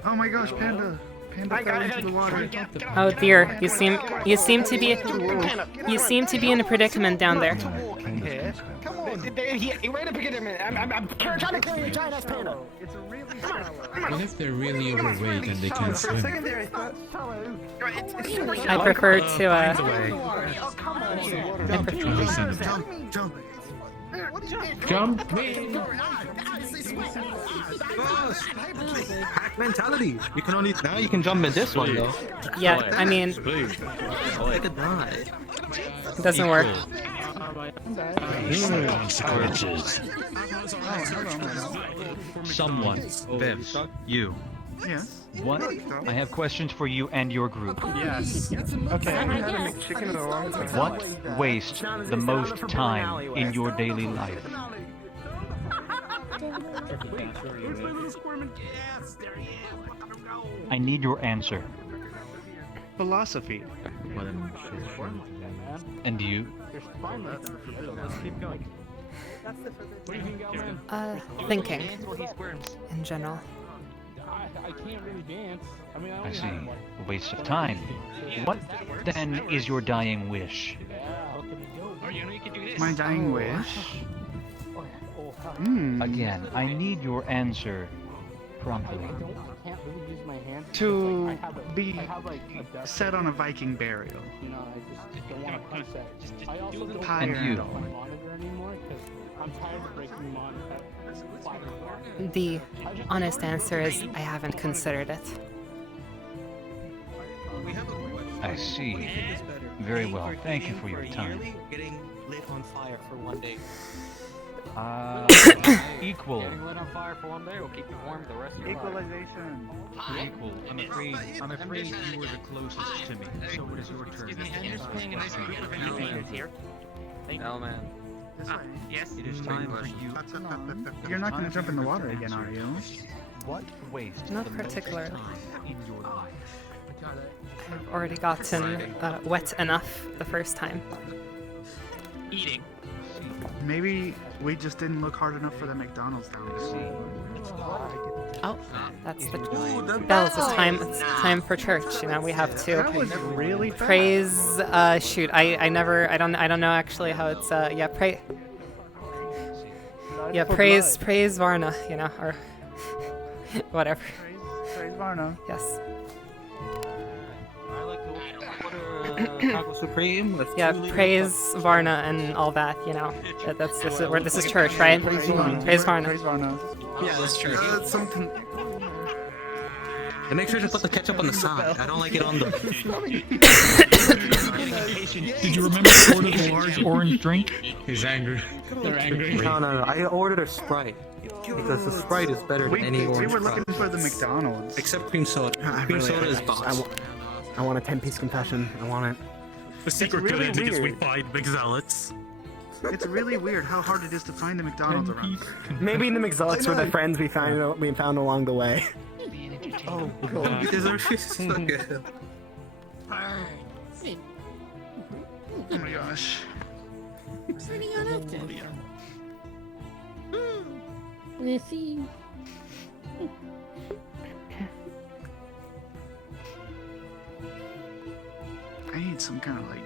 Oh my gosh, Panda. Panda fell into the water. Oh dear, you seem to be in a predicament down there. Come on. Wait a minute. I'm trying to clear your giant ass panda. It's a really What if they're really overweight and they can't swim? I prefer to Jump. Jump! Pack mentality. You can only now you can jump in this one though. Yeah, I mean, I could die. it doesn't work. Consequences. Someone. Viv, you. Yes. What? I have questions for you and your group. Yes. Okay. I haven't had a McChicken in a long time. What wastes the most time in your daily life? I need your answer. Philosophy. And you? Let's keep going. Thinking. In general. I can't really dance. I mean, I see. A waste of time. What then is your dying wish? My dying wish. Again, I need your answer promptly. I can't really use my hand. To I have be a set on a Viking burial. You know, I just don't want to punch that. I also don't Pyre. want to And you? use my monitor anymore because I'm tired of breaking monitor. The honest answer is I haven't considered it. I see. Very well. Thank you for your time. Getting lit on fire for one day. Equal. Getting lit on fire for one day will keep you warm the rest of your life. Equalization. Equal. I'm afraid you were the closest to me. So it is your turn. I'm just paying a nice group of independents here. No, man. Yes. It is time for you. You're not gonna jump in the water again, are you? What waste Not the most particularly. time in your life? I've already gotten wet enough the first time. Eating. Maybe we just didn't look hard enough for the McDonald's down there. Oh, that's the bells. It's time for church. You know, we have to really praise. Shoot, I don't know actually how it's. Praise Varna. You know, or whatever. Praise Varna. Yes. I like to order taco supreme. With Yeah, 2 liters praise Varna and all that. You know, this is church, right? Praise Varna. Praise Varna. Yeah, that's true. Something. And make sure to put the ketchup on the side. I don't like it on the. Did you remember to order the large orange drink? He's angry. They're angry. No. I ordered a Sprite because the Sprite is better than any orange. We were looking product. for the McDonald's. Except cream soda. Cream soda is boss. I want a 10-piece confession. I want it. The secret really good ending is we weird. find McZealots. It's really weird how hard it is to find the McDonald's around. Maybe the McZealots were the friends we found along the way. Oh god, because they're so good. Oh my gosh. Sitting on up to. Let's see. I need some kind of like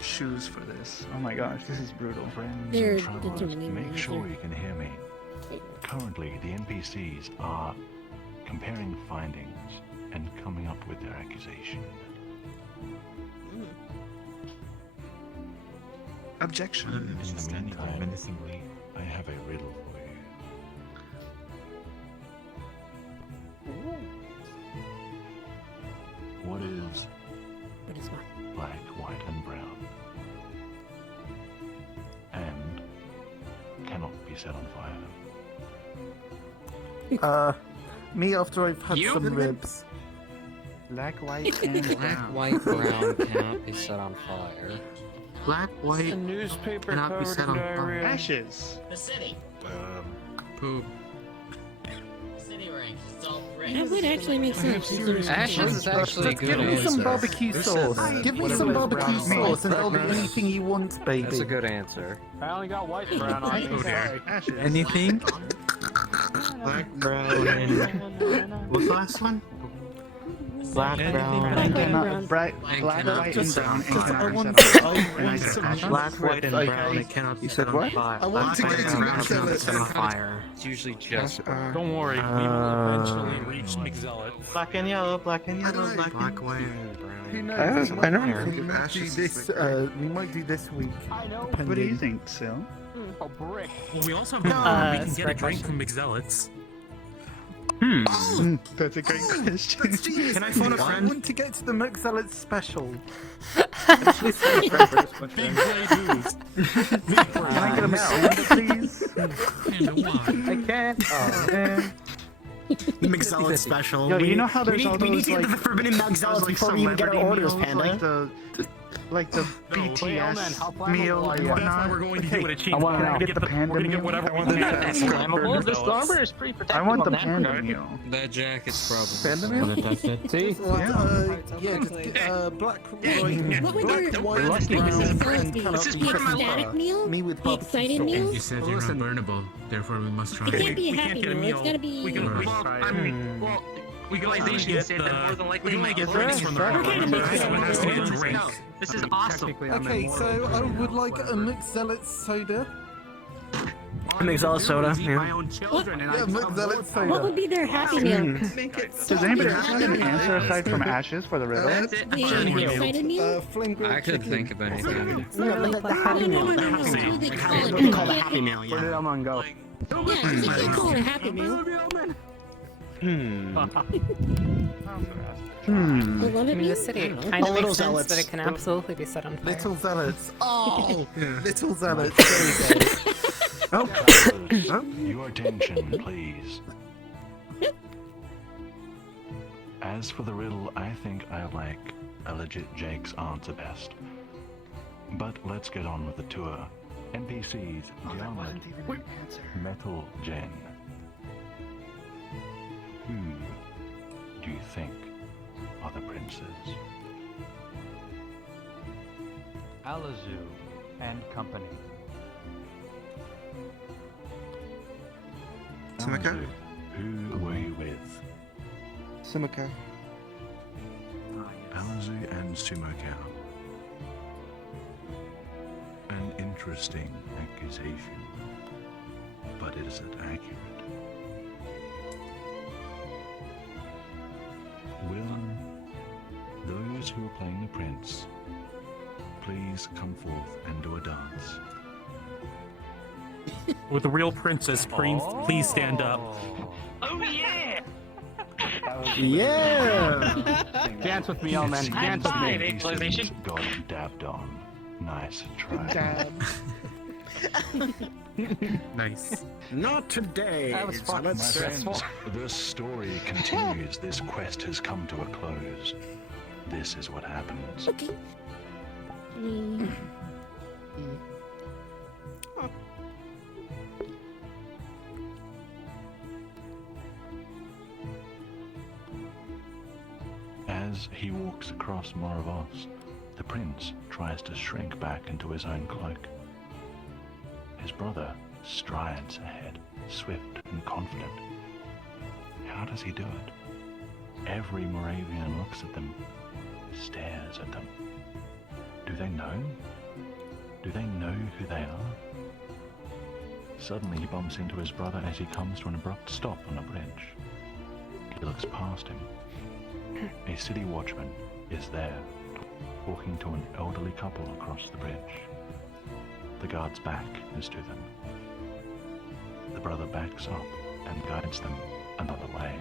shoes for this. Oh my gosh, this is brutal. Friends There- and that's travelers, what I mean, make sure sir. you can hear me. Currently, the NPCs are comparing findings and coming up with their accusation. Objection. In the meantime, I have a riddle for you. What is What is what? black, white, and brown? And cannot be set on fire. Me after I've had You? some ribs. Black, white, and brown. White, brown cannot be set on fire. Black, white, A newspaper cannot be covered set in on fire. diarrhea. Ashes. The city. Poop. The city ranks. It's all red. That would actually make sense. Ashes is actually a good Give me some answer. barbecue sauce. Give me some barbecue sauce and I'll be anything you want, baby. That's a good answer. I only got white and brown on me. Oh dear. Sorry. Ashes. Anything? Black, brown, and what's the last one? Black, brown, Black, and white, and brown. Black, And white, cannot and be brown, and Because I cannot be want, set on I fire. want some black, white, and okay. brown. It cannot be You set said on what? fire. I want to Black, get white, to and brown McZealots. cannot be set on fire. It's usually just Don't worry, we will eventually reach McZealots. Black and yellow, black and yellow, black and white, and brown. Who knows? I don't We know. might do this. We might do this week. I know. What do you Depending. think, Sil? A brick. Well, we also have we can that's get a a great drink question. from McZealots. That's a great question. Can I phone a I friend? want to get to the McZealots special. Big play dudes. Can I get a McZealots, please? And why? I can't. Oh, man. McZealots special. Yo, you know how there's all we need those to get like, the forbidden McZealots before we even get our orders, Panda. like the BTS meal and That's why whatnot? we're going to do it at Cheap. I want We're to gonna get the panda We're gonna get meal. whatever I we want can. the Flammable. This armor is pretty protective I want the on that panda regard. meal. That jacket's probably Panda meal? See? Black, What would your white, response brown, be? and The cannot be ecstatic meal? Me with The barbecue excited sauce. meal? You said you're not burnable, therefore we must try. It can't be a We happy can't get a meal. It's meal. gotta be. We can. Let's Well, try I it. mean, well, we can only get said that more than likely we can only get not. drinks from the bar. We're gonna make So it has to be a it. drink. This is awesome. Okay, so I would like a McZealots soda. Mixella soda. My Yeah. own children, and I What would be their happy meal? Does anybody else have an answer aside from ashes for the riddle? The excited meal? I could think of anything. No, the happy meal. What do you call the happy meal? Where did Elmon go? Yeah, you can't call it a happy meal. I Beloved mean, the meal? city I don't know. kind of Little makes sense, zealots. but it can absolutely be set on fire. Little zealots. Oh, little zealots. There we go. Your attention, please. As for the riddle, I think I like a legit Jake's answer best. But let's get on with the tour. NPCs, Diamond, Metal Gen. Who do you think are the princes? Alazu and Company. Sumika? Who were you with? Sumika. Alazu and Sumoko. An interesting accusation, but is it accurate? Will those who are playing the prince please come forth and do a dance? With the real princess, please stand up. Oh yeah! Yeah! Dance with me, Elman. Dance with me. Explanation. Got dabbed on. Nice try. Nice. Not today. That was fucking My stressful. friends, the story continues. This quest has come to a close. This is what happens. Okay. As he walks across Moravos, the prince tries to shrink back into his own cloak. His brother strides ahead, swift and confident. How does he do it? Every Moravian looks at them, stares at them. Do they know? Do they know who they are? Suddenly he bumps into his brother as he comes to an abrupt stop on a bridge. He looks past him. A city watchman is there, talking to an elderly couple across the bridge. The guard's back is to them. The brother backs up and guides them another way.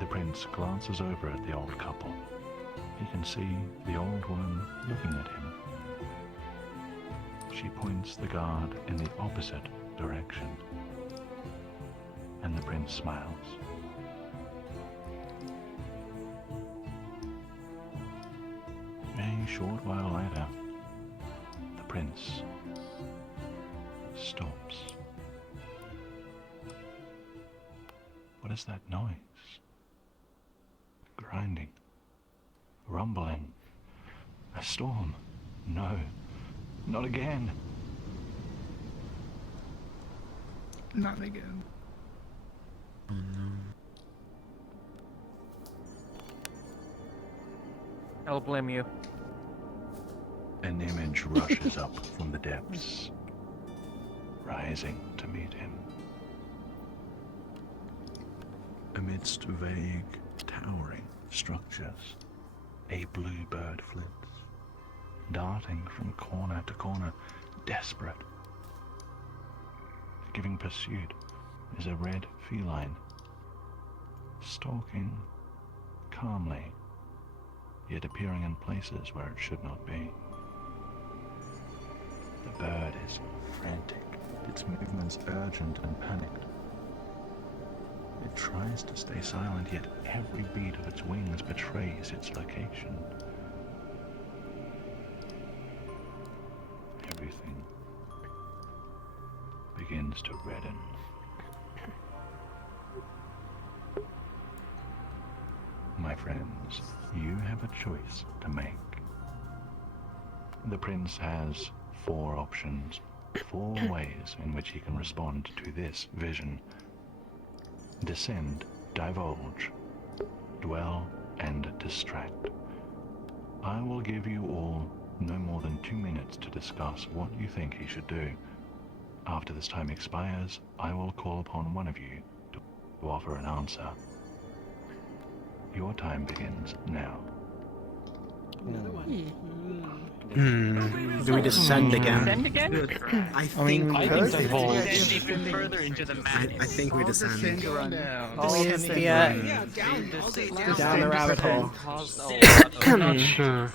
The prince glances over at the old couple. He can see the old woman looking at him. She points the guard in the opposite direction, and the prince smiles. A short while later, the prince stops. What is that noise? Grinding, rumbling, a storm. No, not again. Not again. Oh no. I'll blame you. An image rushes up from the depths, rising to meet him. Amidst vague, towering structures, a blue bird flits, darting from corner to corner, desperate. Giving pursuit is a red feline, stalking calmly, yet appearing in places where it should not be. The bird is frantic, its movements urgent and panicked. It tries to stay silent, yet every beat of its wings betrays its location. Everything begins to redden. My friends, you have a choice to make. The prince has 4 options, 4 ways in which he can respond to this vision. Descend, divulge, dwell, and distract. I will give you all no more than 2 minutes to discuss what you think he should do. After this time expires, I will call upon one of you to offer an answer. Your time begins now. Another one. Do we descend again? Descend again? I think I think we divulge. Descend even further into the I madness. think we descend. We use the Yeah, down all day long. Down the rabbit hole. I'm not sure.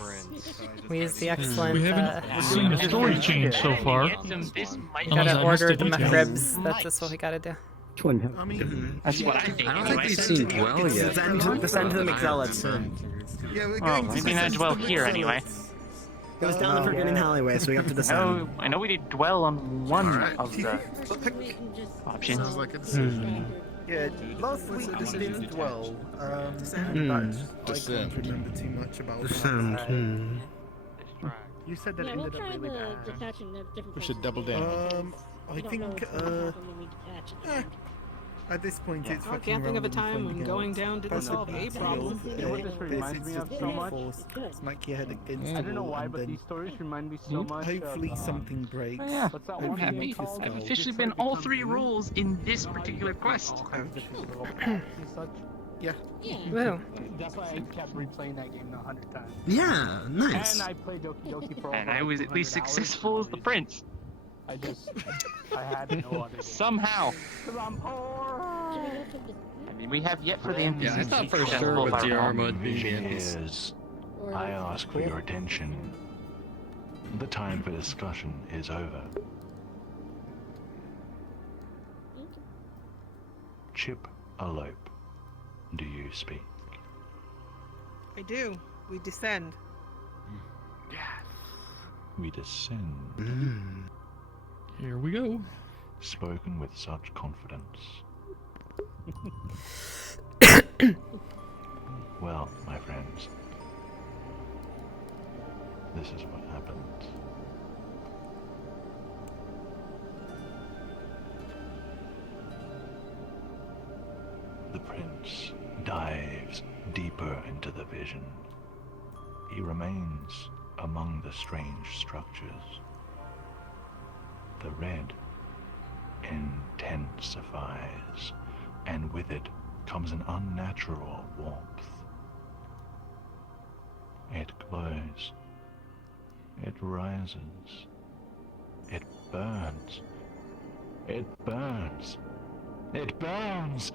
we use the excellent. We haven't seen a story change so far. This might Unless Gotta I order missed the it. McRibs. That's what we gotta do. That's what I think. I don't think we've seen Dwell yet. Descend to the McZealots. Yeah, we're Oh, going to maybe not dwell here anyway. It was down the forgetting alleyway, so we have to descend. I know we did dwell on one of the options. Sounds like it's Yeah, last week we didn't dwell. I can't remember too much about Descend. You said that Yeah, ended we'll up try really the bad. detaching the different We should places. double down. I think at this point it's I fucking can't think of a relevant time when finding going out. down didn't solve a problem. You know what this reminds me of so much? Smack your head against I the don't know wall why, and but then these stories remind me so much hopefully of, something breaks. Oh, yeah. What's that I'm one happy. game called? I've officially been all 3 roles in this particular quest. Yeah. Woo. That's why I kept replaying that game 100 times. Yeah, nice. And I played Doki Doki for And over I was at least 200 hours. successful as the prince. I had no other game. Somehow. 'Cause I'm poor. I mean, we have yet for the NPCs. Yeah, I thought for to sure both with our the roles. armor being the Vision NPC. is, I ask for your attention. The time for discussion is over. Chip Alope, do you speak? I do. We descend. We descend. Here we go. Spoken with such confidence. Well, my friends, this is what happens. The prince dives deeper into the vision. He remains among the strange structures. The red intensifies, and with it comes an unnatural warmth. It glows. It rises. It burns. It burns. It burns!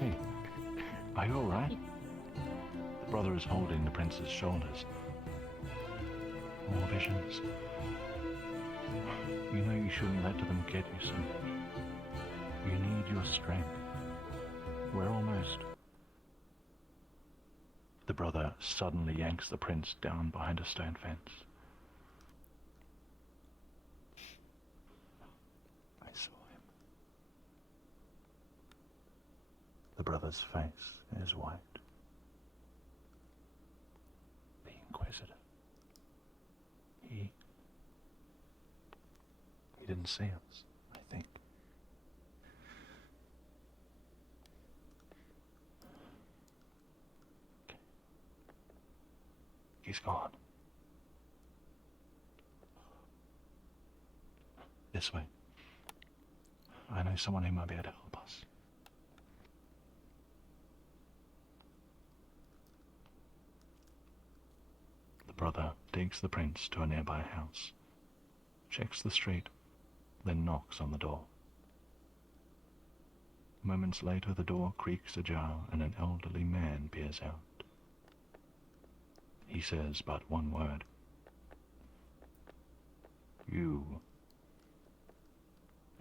Hey, are you alright? The brother is holding the prince's shoulders. More visions. You know you shouldn't let them get you so much. You need your strength. We're almost. The brother suddenly yanks the prince down behind a stone fence. I saw him. The brother's face is white. The Inquisitor. He didn't see us, I think. He's gone. This way. I know someone who might be able to help us. The brother takes the prince to a nearby house, checks the street, then knocks on the door. Moments later, the door creaks ajar and an elderly man peers out. He says but one word. You.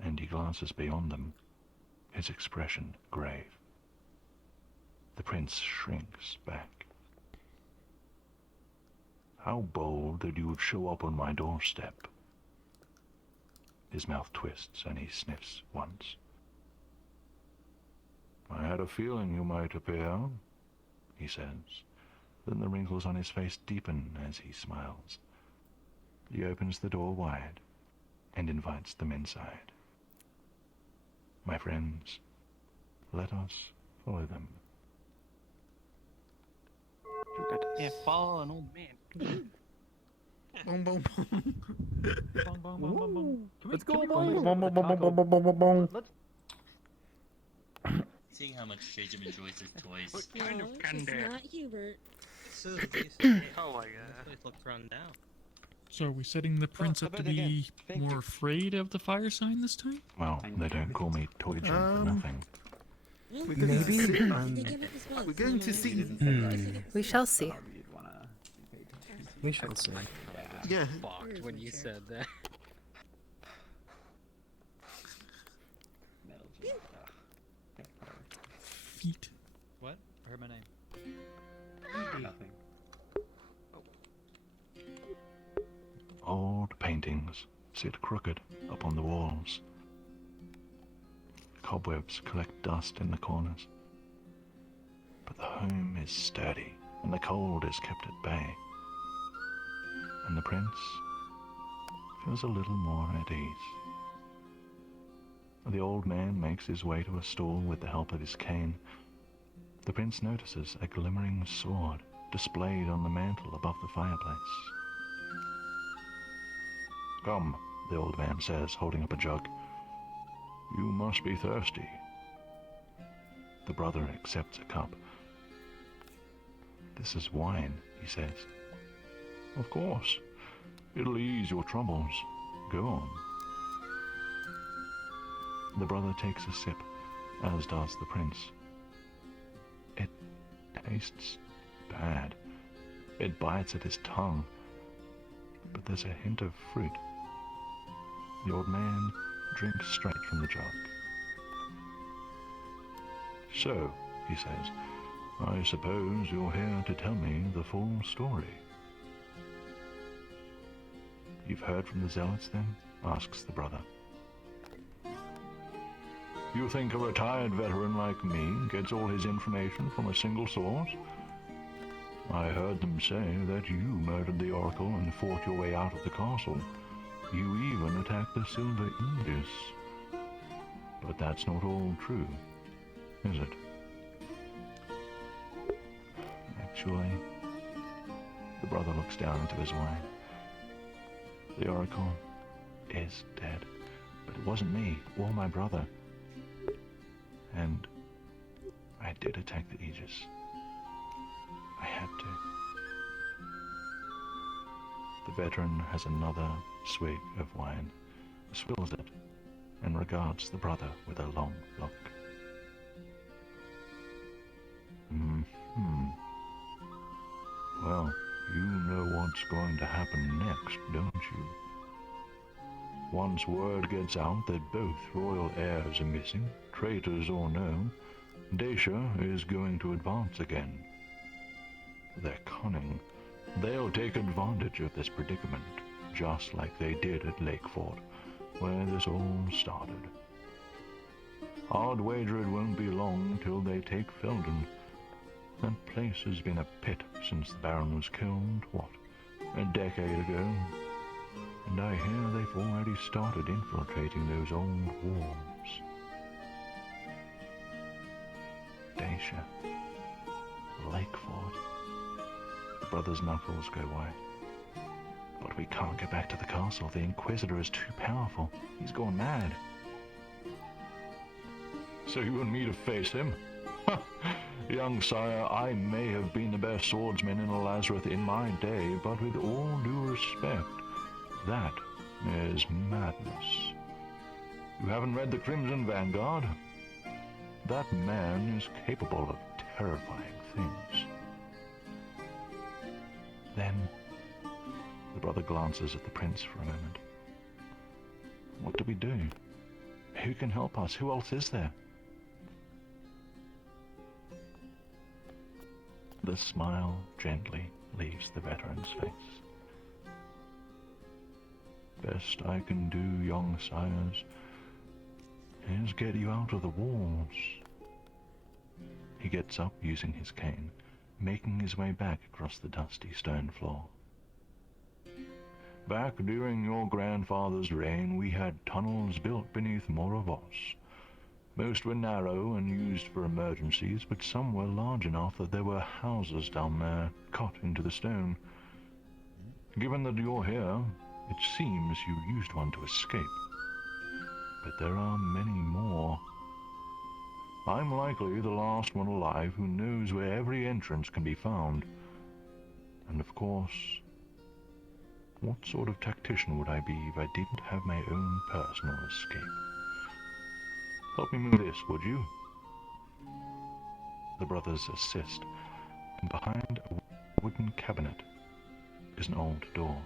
And he glances beyond them, his expression grave. The prince shrinks back. How bold that you would show up on my doorstep. His mouth twists and he sniffs once. I had a feeling you might appear, he says. Then the wrinkles on his face deepen as he smiles. He opens the door wide and invites them inside. My friends, let us follow them. Yeah, follow an old man. Boom, boom, boom. Bong, bong, bong, bong, bong. Let's go, can we boom, play boom, with boom, the boom, boom, taco? boom, boom, boom. Let's Seeing how much Jacob enjoys his toys. What kind of No, candy? it's not Hubert. Oh my god. This place looks run down. So are we setting the prince up to be more afraid of the fire sign this time? Well, they don't call me Toy Jim for nothing. We're going to see. We're We're going to see. We shall see. We shall see. Yeah. Fucked when you said that. Feet. What? I heard my name. Nothing. Old paintings sit crooked up on the walls. Cobwebs collect dust in the corners. But the home is sturdy, and the cold is kept at bay. And the prince feels a little more at ease. The old man makes his way to a stall with the help of his cane. The prince notices a glimmering sword displayed on the mantel above the fireplace. "Come," the old man says, holding up a jug. "You must be thirsty." The brother accepts a cup. "This is wine," he says. "Of course. It'll ease your troubles. Go on." The brother takes a sip, as does the prince. It tastes bad. It bites at his tongue, but there's a hint of fruit. The old man drinks straight from the jug. "So," he says, "I suppose you're here to tell me the full story." "You've heard from the zealots, then?" asks the brother. "You think a retired veteran like me gets all his information from a single source? I heard them say that you murdered the oracle and fought your way out of the castle. You even attacked the Silver Indus. But that's not all true, is it?" Actually, the brother looks down into his wine. "The oracle is dead, but it wasn't me or my brother. And I did attack the Aegis. I had to." The veteran has another swig of wine, swills it, and regards the brother with a long look. Well, you know what's going to happen next, don't you? Once word gets out that both royal heirs are missing, traitors or no, Dacia is going to advance again. They're cunning. They'll take advantage of this predicament, just like they did at Lakefort, where this all started. I'd wager it won't be long till they take Felden. That place has been a pit since the Baron was killed, what, a decade ago? And I hear they've already started infiltrating those old walls. Dacia. Lakefort. The brother's knuckles go white. "But we can't get back to the castle. The Inquisitor is too powerful. He's gone mad." "So you want me to face him? Young sire, I may have been the best swordsman in Lazarus in my day, but with all due respect, that is madness. You haven't read the Crimson Vanguard? That man is capable of terrifying things." Then the brother glances at the prince for a moment. "What do we do? Who can help us? Who else is there?" The smile gently leaves the veteran's face. "Best I can do, young sires, is get you out of the walls." He gets up using his cane, making his way back across the dusty stone floor. Back during your grandfather's reign, we had tunnels built beneath Moravos. Most were narrow and used for emergencies, but some were large enough that there were houses down there cut into the stone. Given that you're here, it seems you used one to escape. But there are many more. I'm likely the last one alive who knows where every entrance can be found. And of course, what sort of tactician would I be if I didn't have my own personal escape? Help me move this, would you? The brothers assist, and behind a wooden cabinet is an old door.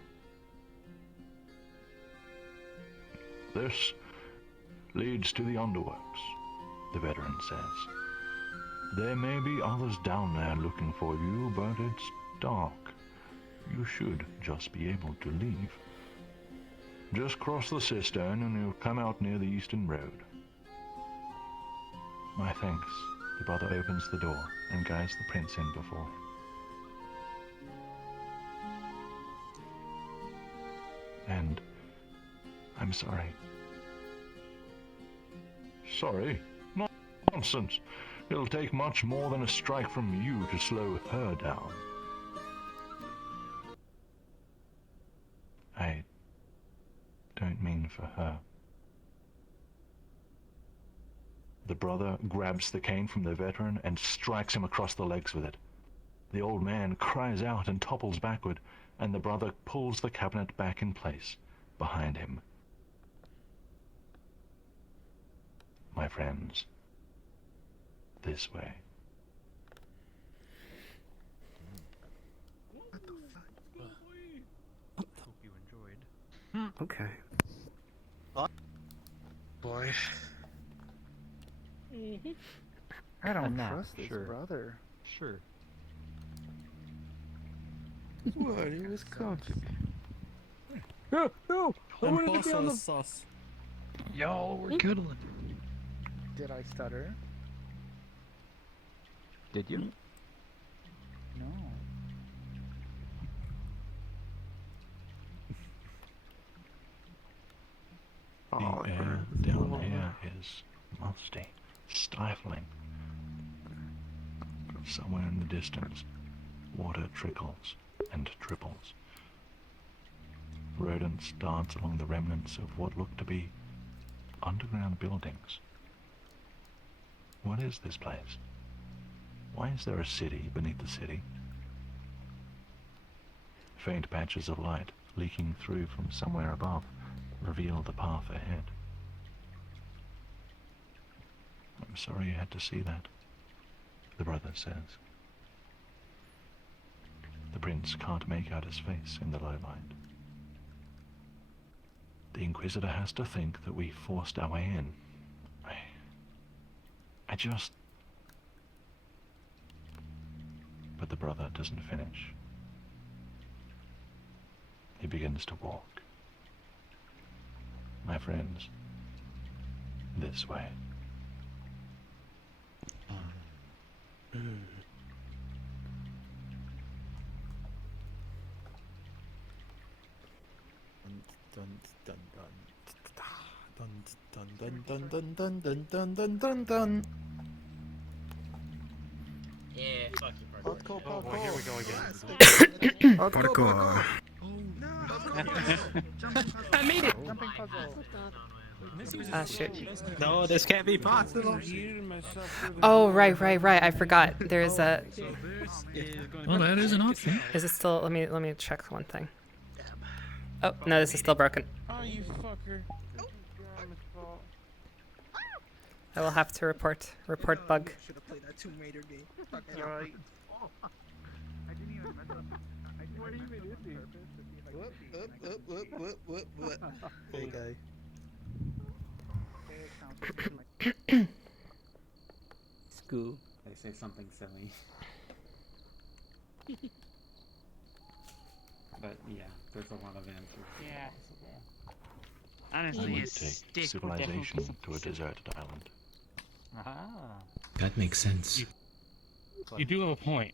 This leads to the underworks, the veteran says. There may be others down there looking for you, but it's dark. You should just be able to leave. Just cross the cistern and you'll come out near the eastern road. My thanks. The brother opens the door and guides the prince in before him. And I'm sorry. Sorry? Nonsense. It'll take much more than a strike from you to slow her down. I don't mean for her. The brother grabs the cane from the veteran and strikes him across the legs with it. The old man cries out and topples backward, and the brother pulls the cabinet back in place behind him. My friends, this way. Hope you enjoyed. Okay. Boy. I don't Nah, trust this sure. brother. Sure. What? It was complicated. No, I wanted to be on the sauce. Yo, we're cuddling. Did I stutter? Did you? No. The air down here is musty, stifling. Somewhere in the distance, water trickles and triples. Rodents dance along the remnants of what look to be underground buildings. What is this place? Why is there a city beneath the city? Faint patches of light leaking through from somewhere above reveal the path ahead. I'm sorry you had to see that, the brother says. The prince can't make out his face in the low light. The Inquisitor has to think that we forced our way in. I just... But the brother doesn't finish. He begins to walk. My friends, this way. Yeah, fuck you, parkour. Oh boy, here we go again. Parkour. I made it! Jumping puzzle. Ah, shit. No, this can't be possible. Oh, right. I forgot. There's a. Well, that is an option. Is it still? Let me check one thing. Oh no, this is still broken. Oh, you fucker. I will have to report bug. Should have played that Tomb Raider game. Fuck it. Right. I didn't even mess up. I didn't even use the purpose to see if I could What? Hey, guy. School. They say something silly. But yeah, there's a lot of answers. Yeah. I Honestly, would a take stick civilization would to a deserted island. Aha. That makes sense. You do have a point.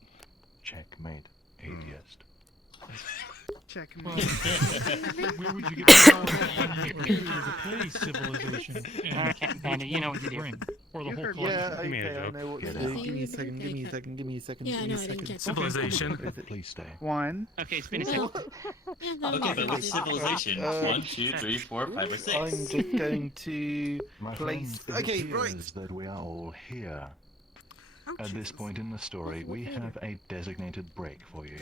Checkmate, atheist. Checkmate. Well, where would you get the power from to play civilization? Okay, Panda, you know what to do. Or the whole collection? Yeah, You made a okay, I joke. know what to Get do. out. Give me a second, give me a second, give me a second, Yeah, give I me know, a I didn't second. catch Civilization. Please stay. 1. Okay, it's been a Well, second. yeah, Okay, but which civilization? 1, 2, 3, 4, 5, or 6? I'm just going to My place. friends, it Okay, appears right. that we are all here. At this point in the story, we have a designated break for you.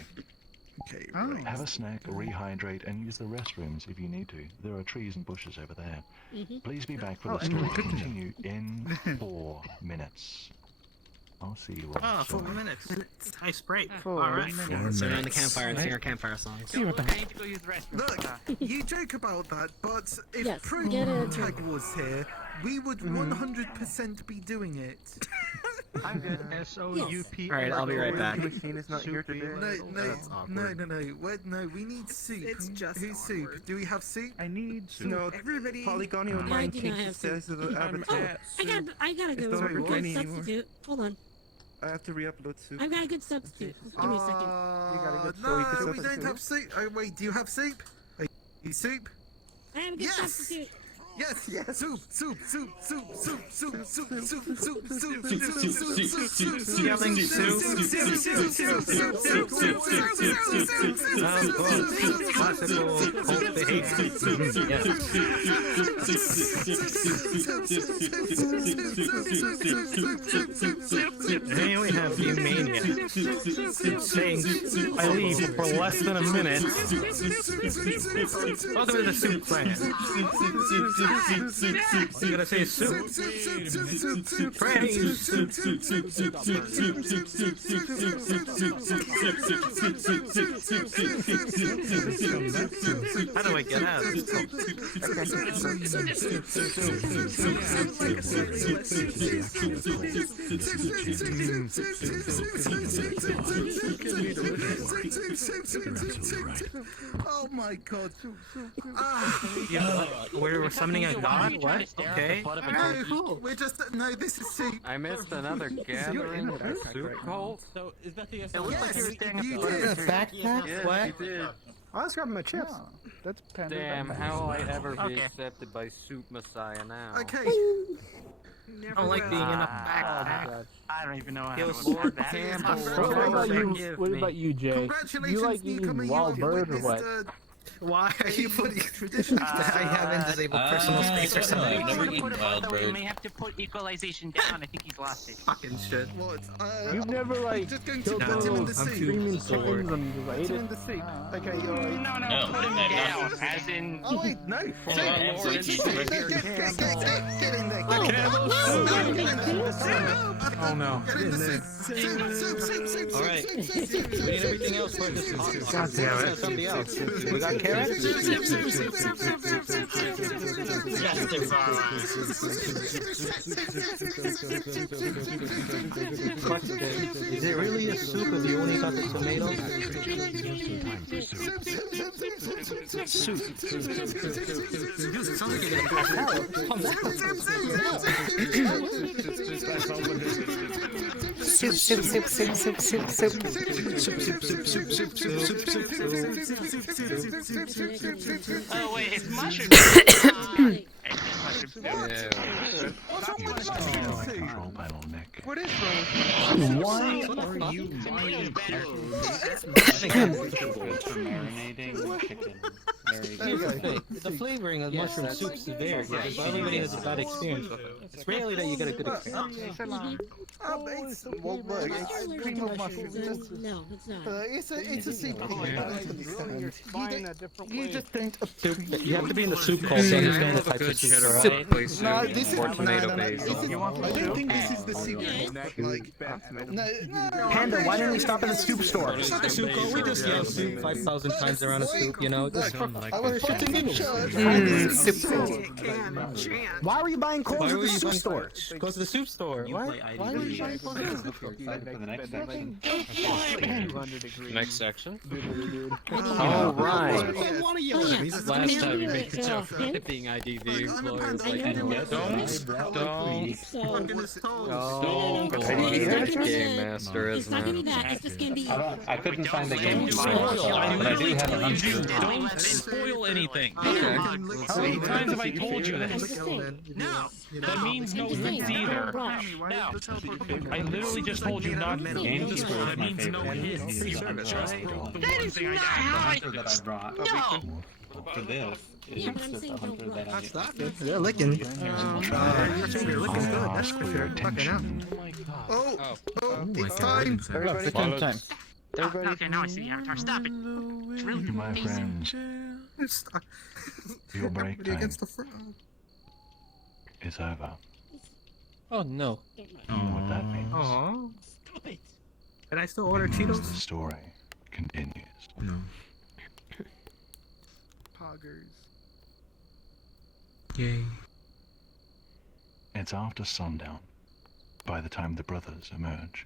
Okay, Oh. right. Have a snack, rehydrate, and use the restrooms if you need to. There are trees and bushes over there. Please be back for Oh, the and story to good to know. continue in 4 minutes. I'll see you all Oh, 4 soon. minutes. Nice break. 4 Alright. minutes. Sit around the campfire and sing our campfire songs. I need to go use the restroom. Look, you joke about that, but if Yes, Pro get it. Tag was here, we would 100% be doing it. I'm good. S-O-U-P. Alright, I'll be right back. Machine is not here today. No, we need soup. It's just Who's soup? Do we have soup? I need soup. No, Everybody. Polygonal I mind do not changes have status of the Oh, avatar. I got a good It's not good working anymore. substitute. Hold on. I have to re-upload soup. I've got a good substitute. Just give me a second. You got a good No, soy we don't have soup. Oh, wait, do you have soup? You soup? I have a good Yes! substitute. Yes, yes. Soup. Yelling soup. Classical cult behavior. Here we have the mania saying, I leave for less than a minute. Welcome to the soup plan. You gotta say soup. Praise. How do I get out of Oh my god. We're summoning a god? What? Okay. No, we're just this is soup. I missed another gathering of the soup cult. So, is that the It looks like you were staring at you the did. backpack? What? I was grabbing my chips. Oh, that's Panda. Damn, how will I ever be Okay. accepted by Soup Messiah now? Okay. I don't like being in a backpack. I don't even know how Yo, to Lord that. Campbell. What about you? What about you, Jay? Congratulations, You like eating newcomer, wild you bird or witnessed, what? Why are you putting tradition? I haven't disabled personal space or something. I've never eaten wild We bird. may have to put equalization down. I think he's lost it. Fucking shit. What? You've never like Just going to killed put one of him in those the soup. screaming bored. chickens and just ate Put him it? in the soup. Okay, you're right. No, put him I'm down. not. As in. Oh wait, no. Hold on, I'm so cheap. Get in there. Get in there. Oh no. Get in the soup. Alright. We need everything else for this. God damn it. Somebody else. We got carrots? Is it really a soup if you only got the tomatoes? Soup. It sounds like you're gonna pass out. Calm Oh wait, it's mushroom. Control panel, Nick. What is wrong Why are you Marinating chicken. Here's the thing. The flavoring of mushroom soups is there, but everybody has a bad experience with it. It's rarely that you get a good experience. Well, look, it's cream of mushrooms. No, it's not. It's a soup. You just think You have to be in the soup cult to understand the type of soup there are. No, this is tomato based. I don't think this is the soup. Like, no. Panda, why didn't we stop in the soup store? It's not the soup cult. We just yell soup 5,000 times around a soup, you know? Just like I was this. putting in church. Why were you buying clothes at the soup store? Go to the soup store. Why were you buying clothes at the soup store? Next section. Oh, right. Last time you made the joke about it being IDV employers like Game Master, It's isn't not gonna be it? that. It's just gonna be. I couldn't find the game. Don't But I do have a hunter. Don't spoil anything. How many times have I told you this? No. That means no hits either. Now, I literally just told you not to Game to Discord is that my means no favorite. hits. Just The one thing the I hunter that I brought for this is Yeah, but I'm just saying a hunter don't that I. They're licking. Your finger licking good. That's for sure. Fucking out. Oh, It's time. Everybody, time. Everybody. Okay, now I see the avatar. Stop it. It's really My friends, your break Everybody time against the front. is over. Oh no. You know what that means? Aww. Stop it. Can I still It order means Cheetos? the story continues. No. Poggers. Yay. It's after sundown by the time the brothers emerge.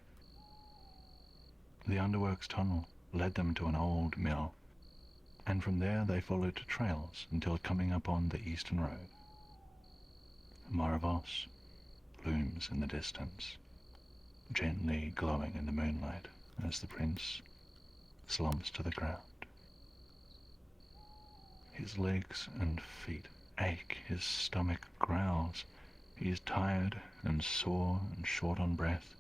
The Underworks tunnel led them to an old mill, and from there they followed trails until coming upon the eastern road. Moravos looms in the distance, gently glowing in the moonlight as the prince slumps to the ground. His legs and feet ache, his stomach growls. He is tired and sore and short on breath.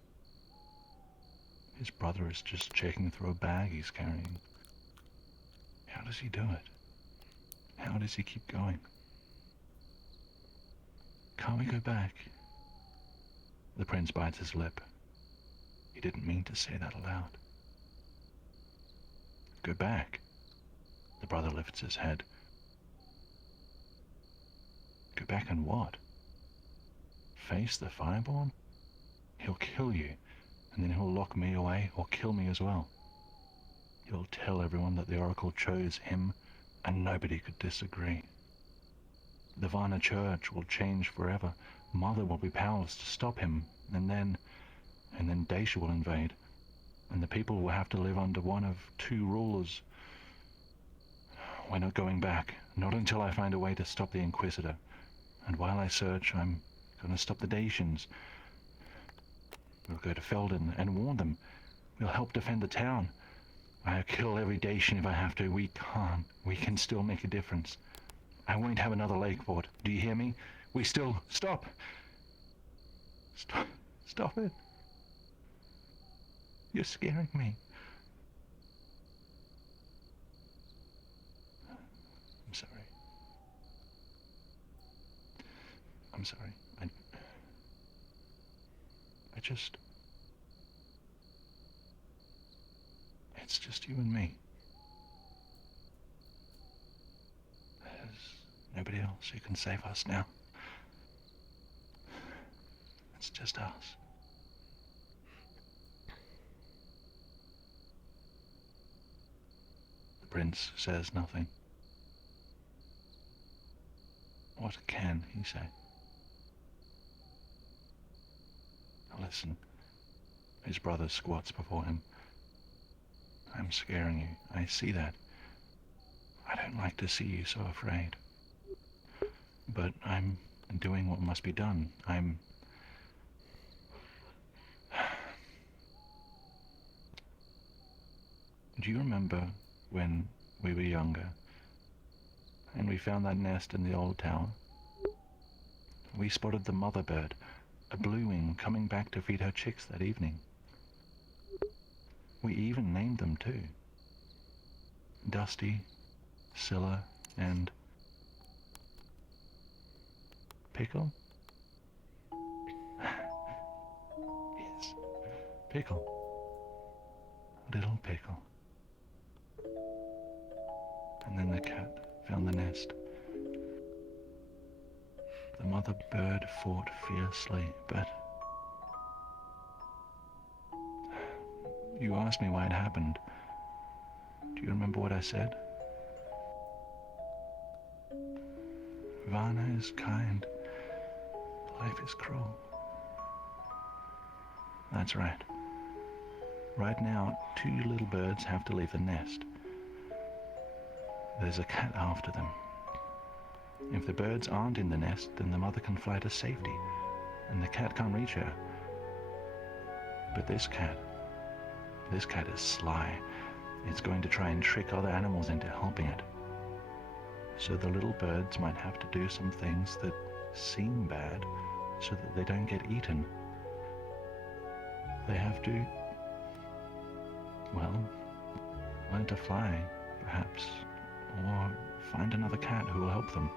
His brother is just checking through a bag he's carrying. How does he do it? How does he keep going? Can't we go back? The prince bites his lip. He didn't mean to say that aloud. Go back. The brother lifts his head. Go back and what? Face the Fireborn? He'll kill you, and then he'll lock me away or kill me as well. He'll tell everyone that the Oracle chose him, and nobody could disagree. The Varna Church will change forever. Mother will be powerless to stop him, and then Dacia will invade, and the people will have to live under one of two rulers. We're not going back, not until I find a way to stop the Inquisitor. And while I search, I'm going to stop the Dacians. We'll go to Felden and warn them. We'll help defend the town. I'll kill every Dacian if I have to. We can't. We can still make a difference. I won't have another Lakeport. Do you hear me? We still... Stop! Stop it. You're scaring me. I'm sorry. I'm sorry. I just... It's just you and me. There's nobody else who can save us now. It's just us. The prince says nothing. What can he say? Listen. His brother squats before him. I'm scaring you. I see that. I don't like to see you so afraid. But I'm doing what must be done. Do you remember when we were younger and we found that nest in the old tower? We spotted the mother bird, a bluewing, coming back to feed her chicks that evening. We even named them too. Dusty, Scylla, and... Pickle? Yes, Pickle. Little Pickle. And then the cat found the nest. The mother bird fought fiercely, but... You asked me why it happened. Do you remember what I said? Ivana is kind. Life is cruel. That's right. Right now, 2 little birds have to leave the nest. There's a cat after them. If the birds aren't in the nest, then the mother can fly to safety, and the cat can't reach her. But this cat is sly. It's going to try and trick other animals into helping it. So the little birds might have to do some things that seem bad so that they don't get eaten. They have to, well, learn to fly, perhaps, or find another cat who will help them.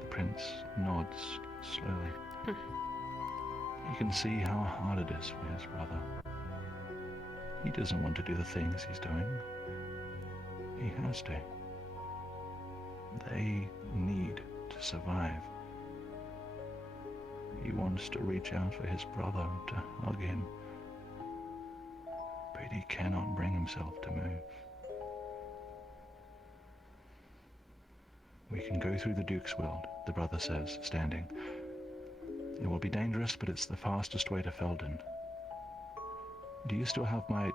The prince nods slowly. You can see how hard it is for his brother. He doesn't want to do the things he's doing. He has to. They need to survive. He wants to reach out for his brother, to hug him, but he cannot bring himself to move. We can go through the Duke's world, the brother says, standing. It will be dangerous, but it's the fastest way to Felden. Do you still have my...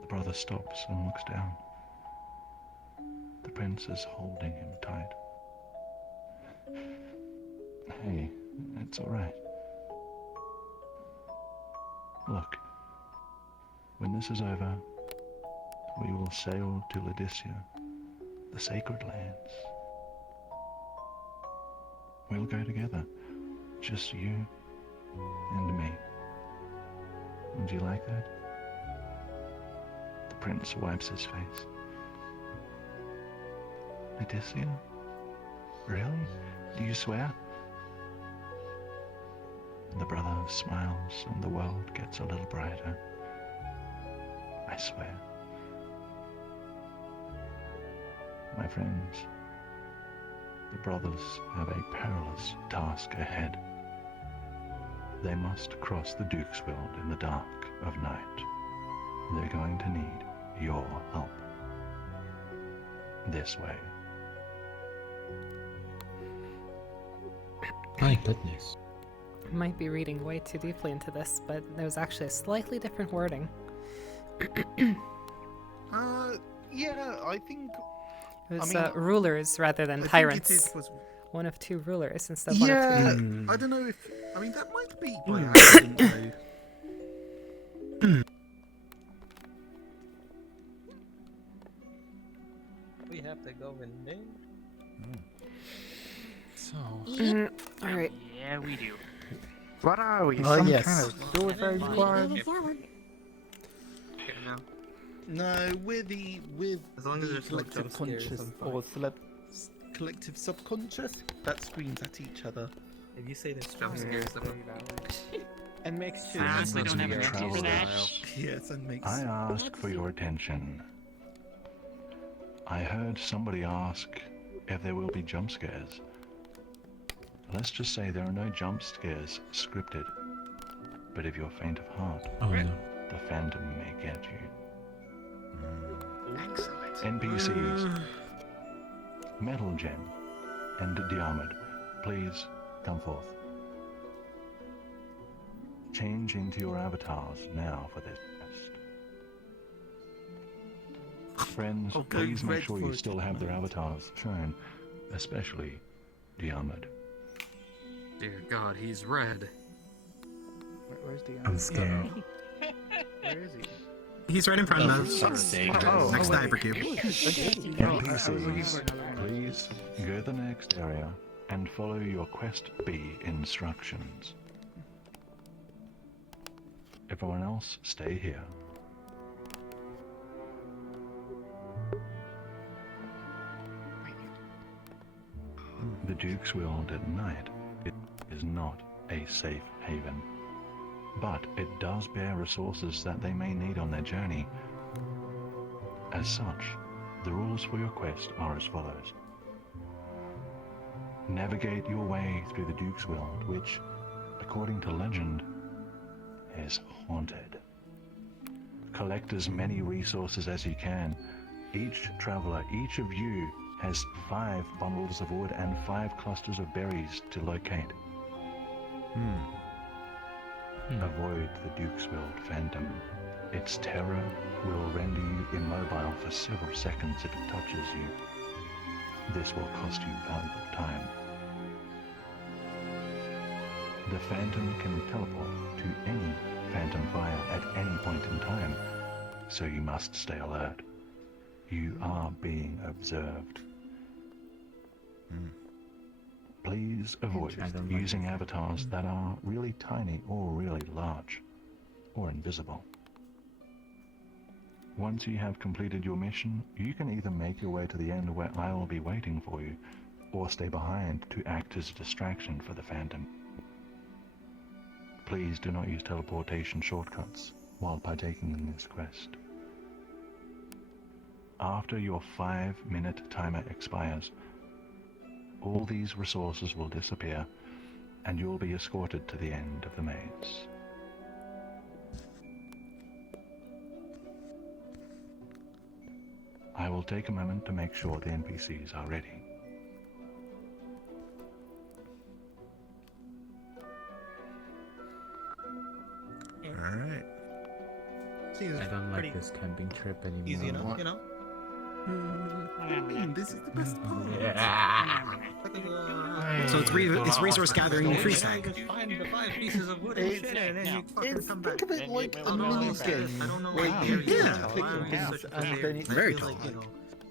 The brother stops and looks down. The prince is holding him tight. Hey, it's all right. Look, when this is over, we will sail to Laodicea, the sacred lands. We'll go together, just you and me. Would you like that? The prince wipes his face. Laodicea? Really? Do you swear? The brother smiles and the world gets a little brighter. I swear. My friends, the brothers have a perilous task ahead. They must cross the Duke's world in the dark of night. They're going to need your help. This way. My goodness. I might be reading way too deeply into this, but there was actually a slightly different wording. Yeah, I think... It was I mean, rulers rather than I think tyrants. it was... One of 2 rulers instead of one of 2 Yeah, tyrants. I don't know if... I mean, that might be by accident, though. We have to go in there. So. Alright. Yeah, we do. What are we? Oh, Some yes. kind of suicide squad? Moving forward. No, we're the... As long as there's like collective jump scares, conscious I'm fine. or collective subconscious that screams at each other. If you say there's jump scares, then And makes I honestly don't have an answer for that. Yes, and makes... I ask for your attention. I heard somebody ask if there will be jump scares. Let's just say there are no jump scares scripted. But if you're faint of heart, Oh no. the Phantom may get you. excellent. NPCs, Metal Gem, and Diarmid, please come forth. Change into your avatars now for this test. Friends, Oh, go please make red sure for you it. still have their avatars shown, especially Diarmid. Dear God, he's red. Where's the... I'm scared. Where is he? He's right in front of us. Oh, Next to wait. hypercube. NPCs, please go to the next area and follow your Quest B instructions. Everyone else, stay here. The Duke's world at night is not a safe haven, but it does bear resources that they may need on their journey. As such, the rules for your quest are as follows. Navigate your way through the Duke's world, which, according to legend, is haunted. Collect as many resources as you can, Each traveler, each of you, has 5 bundles of wood and 5 clusters of berries to locate. Avoid the Dukesville Phantom. Its terror will render you immobile for several seconds if it touches you. This will cost you valuable time. The Phantom can teleport to any Phantom fire at any point in time, so you must stay alert. You are being observed. Please avoid using avatars that are really tiny or really large, or invisible. Once you have completed your mission, you can either make your way to the end where I will be waiting for you, or stay behind to act as a distraction for the Phantom. Please do not use teleportation shortcuts while partaking in this quest. After your 5-minute timer expires, all these resources will disappear and you will be escorted to the end of the maze. I will take a moment to make sure the NPCs are ready. Alright. I don't like this camping trip anymore. Easy enough, you know? This is the best part. So it's resource gathering and freeze tag. Find the 5 pieces of wood and shit it. Now, Think of it like a mini game. Very tall.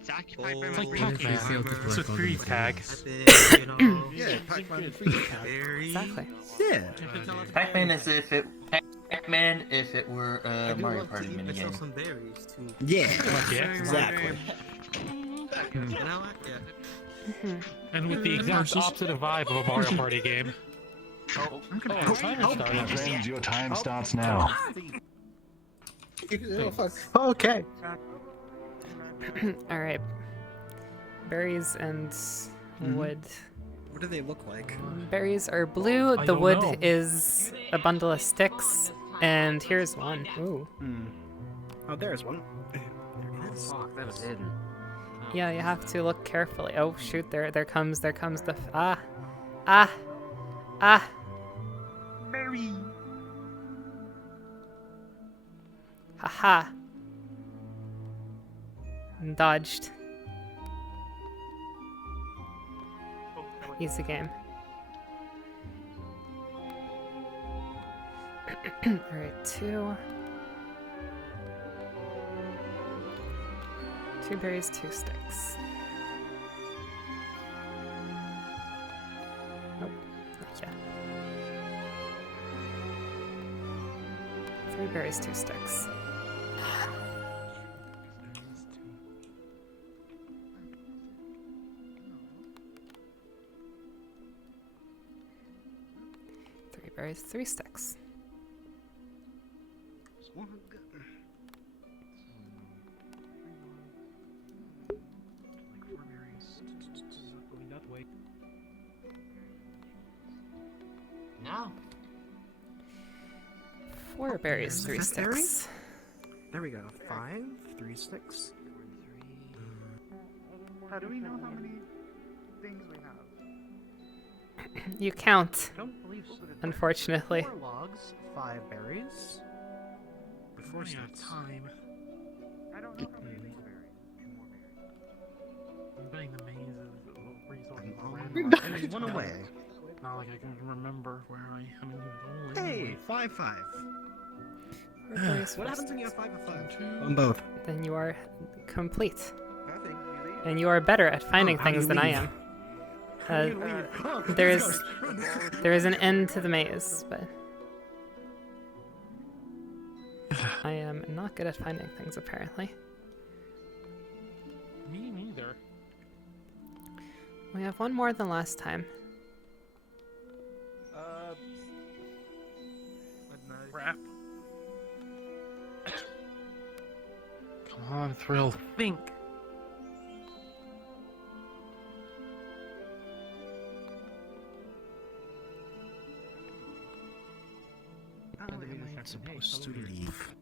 it's occupied by It's my like Pac-Man. It's a freeze tag. Yeah, Pac-Man freeze tag. Exactly. Yeah. Pac-Man is Pac-Man if it were a Mario Party minigame. Yeah. Yeah. Exactly. And with the exact opposite of vibe of a Mario Party game. My friends, your time starts now. Okay. Alright. Berries and wood. What do they look like? Berries are blue, I the don't wood know. is a bundle of sticks, and here's one. Ooh. Oh, there's one. There it is. Fuck, that was hidden. Yeah, you have to look carefully. Oh shoot, there comes the Berry. haha. Dodged. Easy game. Alright, 2 berries, 2 sticks. Nope, not yet. 3 berries, 2 sticks. Berries, 3 sticks. No. 4 berries, 3 Is that berry? sticks. There we go. 5, 3 sticks. How do we know how many things we have? You count, Don't believe so. unfortunately. 4 logs, 5 berries. 4 sticks. Time. I don't know how many things berries. 2 more berries. I'm betting the maze is resources. There's one away. Not like I can remember where I am in the Hey, 5, 5. 4 berries, What 4 happens when you have sticks. 5 of 5? On both. Then you are complete. Nothing. You leave. And you are better at finding how do things you than I leave? am. How do you leave? Oh, There let's is go. there is an end to the maze, but I am not good at finding things apparently. Me neither. We have one more than last time. Crap. Come on, Thrill. Think. How am I supposed to leave?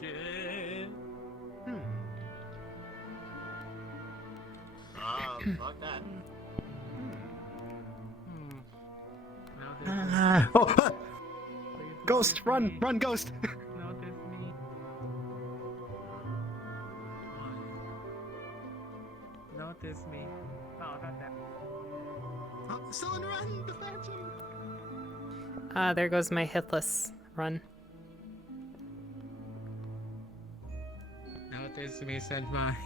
Shit. fuck that. Oh, Ghost, run, run, Ghost! Notice me. Oh, not that. Someone run! The phantom! There goes my hitless run. Notice me, Senpai.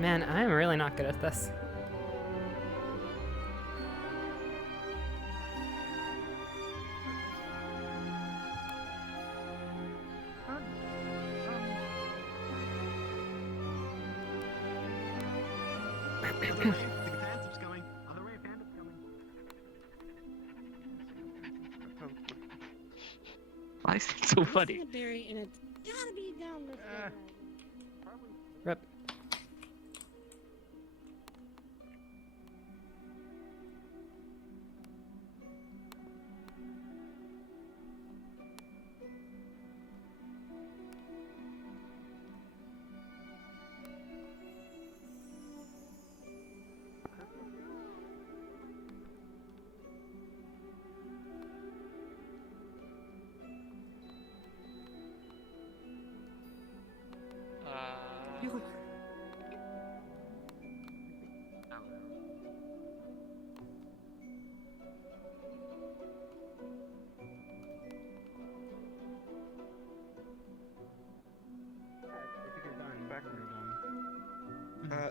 Man, I'm really not good at this. Phantom's coming. On the way, Phantom's coming. Why is it so funny? The berry and it's gotta be down this way. Rip.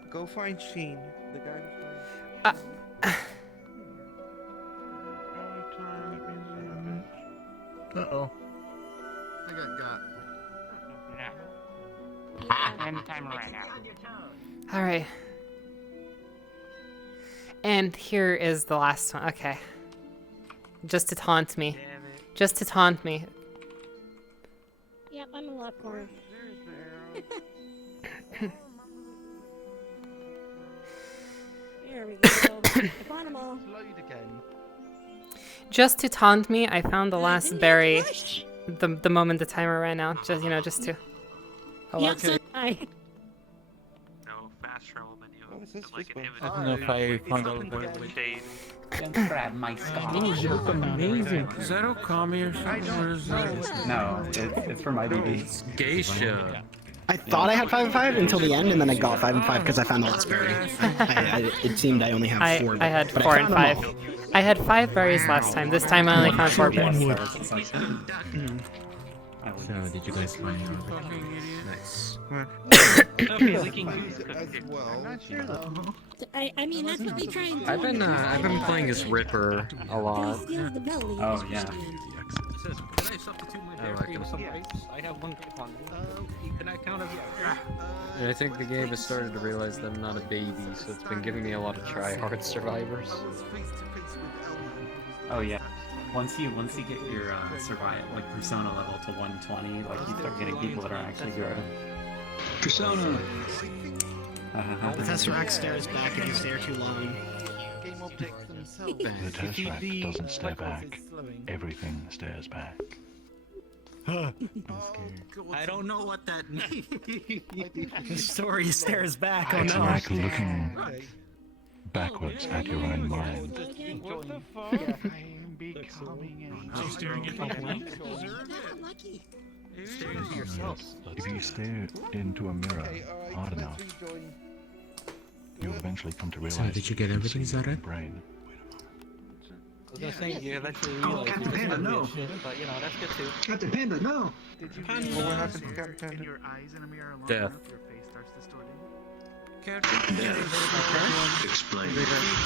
Go find Sheen, the guy who's Uh-oh. I got End timer right now. Alright. And here is the last one. Okay. Just to taunt me. Just to taunt me. Yep, I'm in the left corner. There we go. I found them all. Just to taunt me, I found the last berry the moment the timer ran out. Just, you know, just to... Oh, Yep, okay. so I... No fast travel menu. Like an I don't know if I found out what Don't grab my scarf. Ooh, you look amazing. Is that Okami or something? Or is that... No, it's from IDB. Geisha. I thought I had 5 and 5 until the end, and then I got 5 and 5 because I found the last berry. It seemed I only have 4. I had but 4 I and found 5. them all. I had 5 berries last time. This time I only found 4 berries. So, did you guys find it? Nice. Okay, leaking juice as well. I'm not sure though. I mean, that's what they try and do. I've been playing as Ripper a lot. He steals the belly. Oh, yeah. Can I substitute my I like him. I have one coupon. Can I count as And I think the game has started to realize that I'm not a baby, so it's been giving me a lot of try-hard survivors. Oh yeah. Once you get your survival like persona level to 120, like you start getting people that are actually good. Persona. Professor X stares back if you stare too long. The Tesseract doesn't stare back. Everything stares back. I'm scared. I don't know what that means. The story stares back. Oh It's no. like looking backwards at your own mind. What the fuck? I am becoming a... staring at the blank? Staring into yourself. If you stare into a mirror hard enough, you'll eventually come to realize. So, did you get everything, Zara? Zara? Brain. I was gonna say, you eventually realize you're just Panda, no. shit, but you know, that's good too. Captain Panda, no. Did you what happened to Captain Panda? Your eyes in a mirror long Death. enough, your face starts distorting. Explain.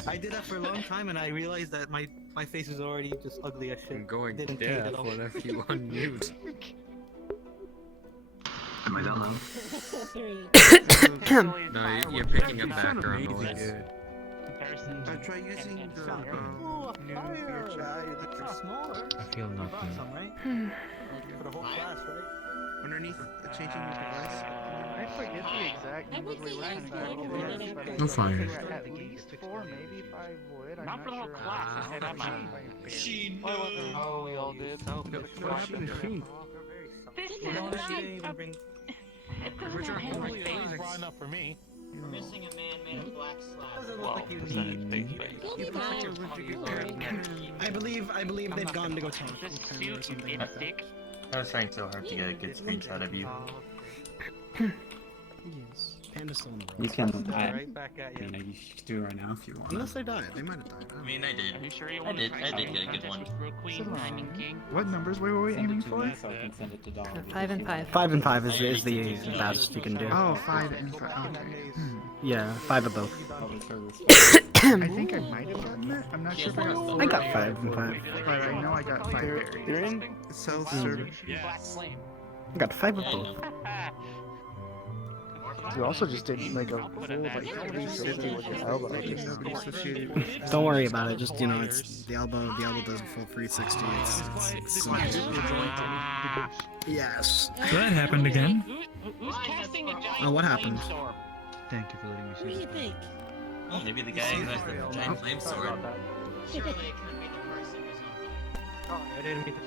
I did that for a long time, and I realized that my face is already just ugly as shit. I'm going Didn't change deaf at all. whenever you unmute. Am I that loud? No, you're picking up background noise. comparison. I try using the new fire! VRTravelers. Smaller. I feel Brought nothing. some, right? For the whole class, right? Underneath changing your device. I forget the exact numbers we were trying to calculate, but No I fire. think we're at least 4, maybe 5 wood. I'm Not for the whole sure. class, I say that much. She Oh, we all did. What happened to sheep? You know what? She didn't even bring. Hopefully it was broad enough for me. We're missing a man made of black slab. Doesn't look like you need. I believe they've gone to go talk with him or something. I was trying so hard to get a good screenshot of you. Yes. Panda's still in the road. You can. Right back at you. I mean, you should do it right now if you want. Unless they died. They might have died. I mean, I did. Are you sure you I want did. to I did get a good one. What numbers were we aiming for? So I can send it to Dolly. 5 and 5. 5 and 5 is the best you can do. Oh, 5 and 5. Okay. Yeah, 5 of both. I think I might have gotten that. I'm not sure if I got 4. I got 5 and 5. But I know I got 5 berries. They're in self-service. I got 5 of both. You also just did like a full like 360 with your elbow. Don't worry about it. Just it's the elbow. The elbow does a full 360. It's yes. So that happened again. Oh, what happened? Thank you for letting me see. What do you think? Well, maybe the guy who has the giant flame sword. Surely it couldn't be the person who's on. Oh, I didn't mean to.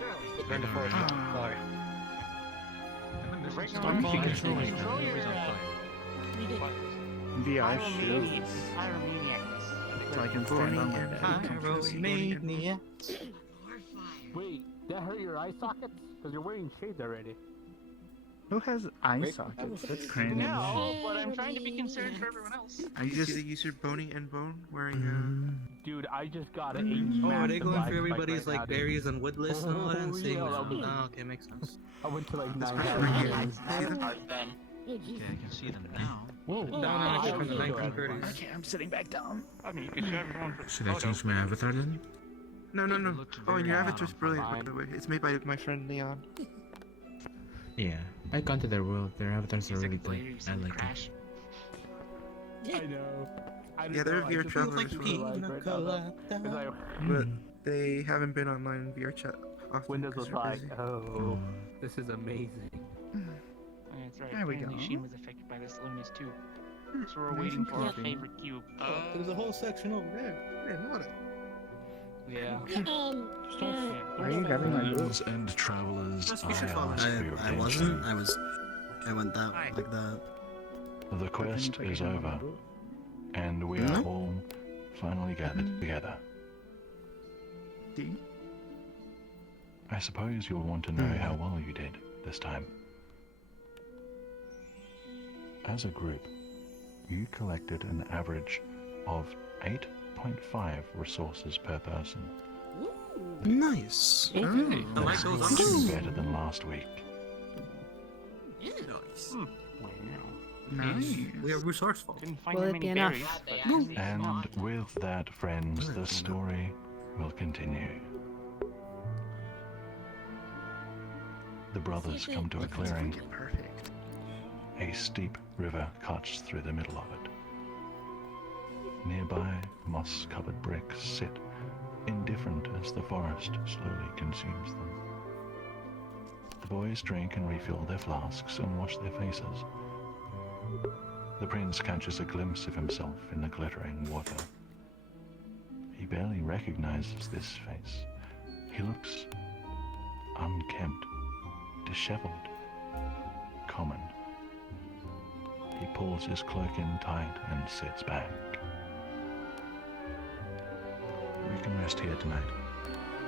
Bring the force. Sorry. VR shoes. So I can stand on my bed. Wait, that hurt your eye sockets? Because you're wearing shades already. Who has eye sockets? That's crazy. No, but I'm trying to be considerate for everyone else. I see the user Bony and Bone wearing Dude, I just got it. Oh, are they going for everybody's like berries and wood list and all that and seeing oh, okay, makes sense. I went to like 9 Yeah, I can see them now. Whoa. Down from the 1930s. Okay, I'm sitting back down. I mean, you can show everyone for Should I change my avatar then? No. Oh, and your avatar's brilliant, by the way. It's made by my friend Leon. Yeah, I've gone to their world. Their avatars are really good. I like them. I know. Yeah, they're VRTravelers, but they haven't been online in VR chat often. Windows was they're like, busy. oh, this is amazing. That's right. There we go. Apparently Sheen was affected by this slowness too. So we're waiting for our favorite cube. There's a whole section over there. Man, what a... Yeah. Are you grabbing my boot? And travelers, I wasn't. I went that like that. The quest is over, and we are all finally gathered together. I suppose you'll want to know how well you did this time. As a group, you collected an average of 8.5 resources per person. Nice. I like those This is better than last week. Nice. Nice. We are resourceful. Will it be enough? And with that, friends, the story will continue. The brothers come to a clearing. A steep river cuts through the middle of it. Nearby, moss-covered bricks sit, indifferent as the forest slowly consumes them. The boys drink and refill their flasks and wash their faces. The prince catches a glimpse of himself in the glittering water. He barely recognizes this face. He looks unkempt, disheveled, common. He pulls his cloak in tight and sits back. We can rest here tonight,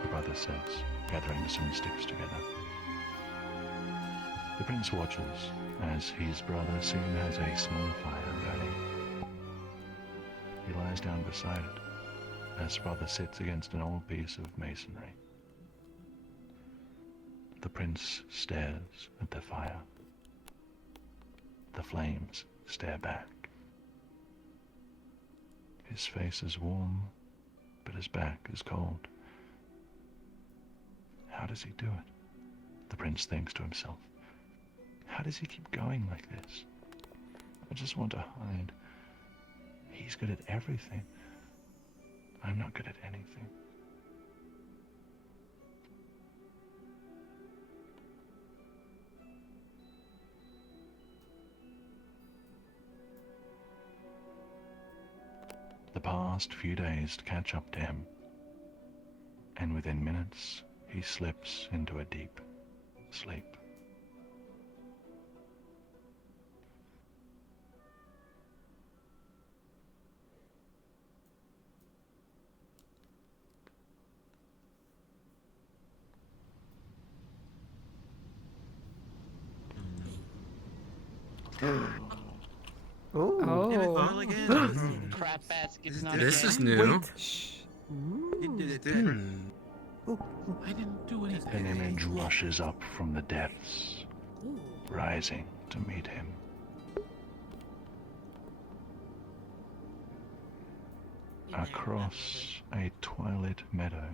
the brother says, gathering some sticks together. The prince watches as his brother soon has a small fire burning. He lies down beside it as brother sits against an old piece of masonry. The prince stares at the fire. The flames stare back. His face is warm, but his back is cold. How does he do it? The prince thinks to himself. How does he keep going like this? I just want to hide. He's good at everything. I'm not good at anything. The past few days catch up to him, and within minutes he slips into a deep sleep. Oh. Crap basket's not This again. is new. You did it different. I didn't do anything. An image rushes up from the depths, rising to meet him. Across a twilit meadow,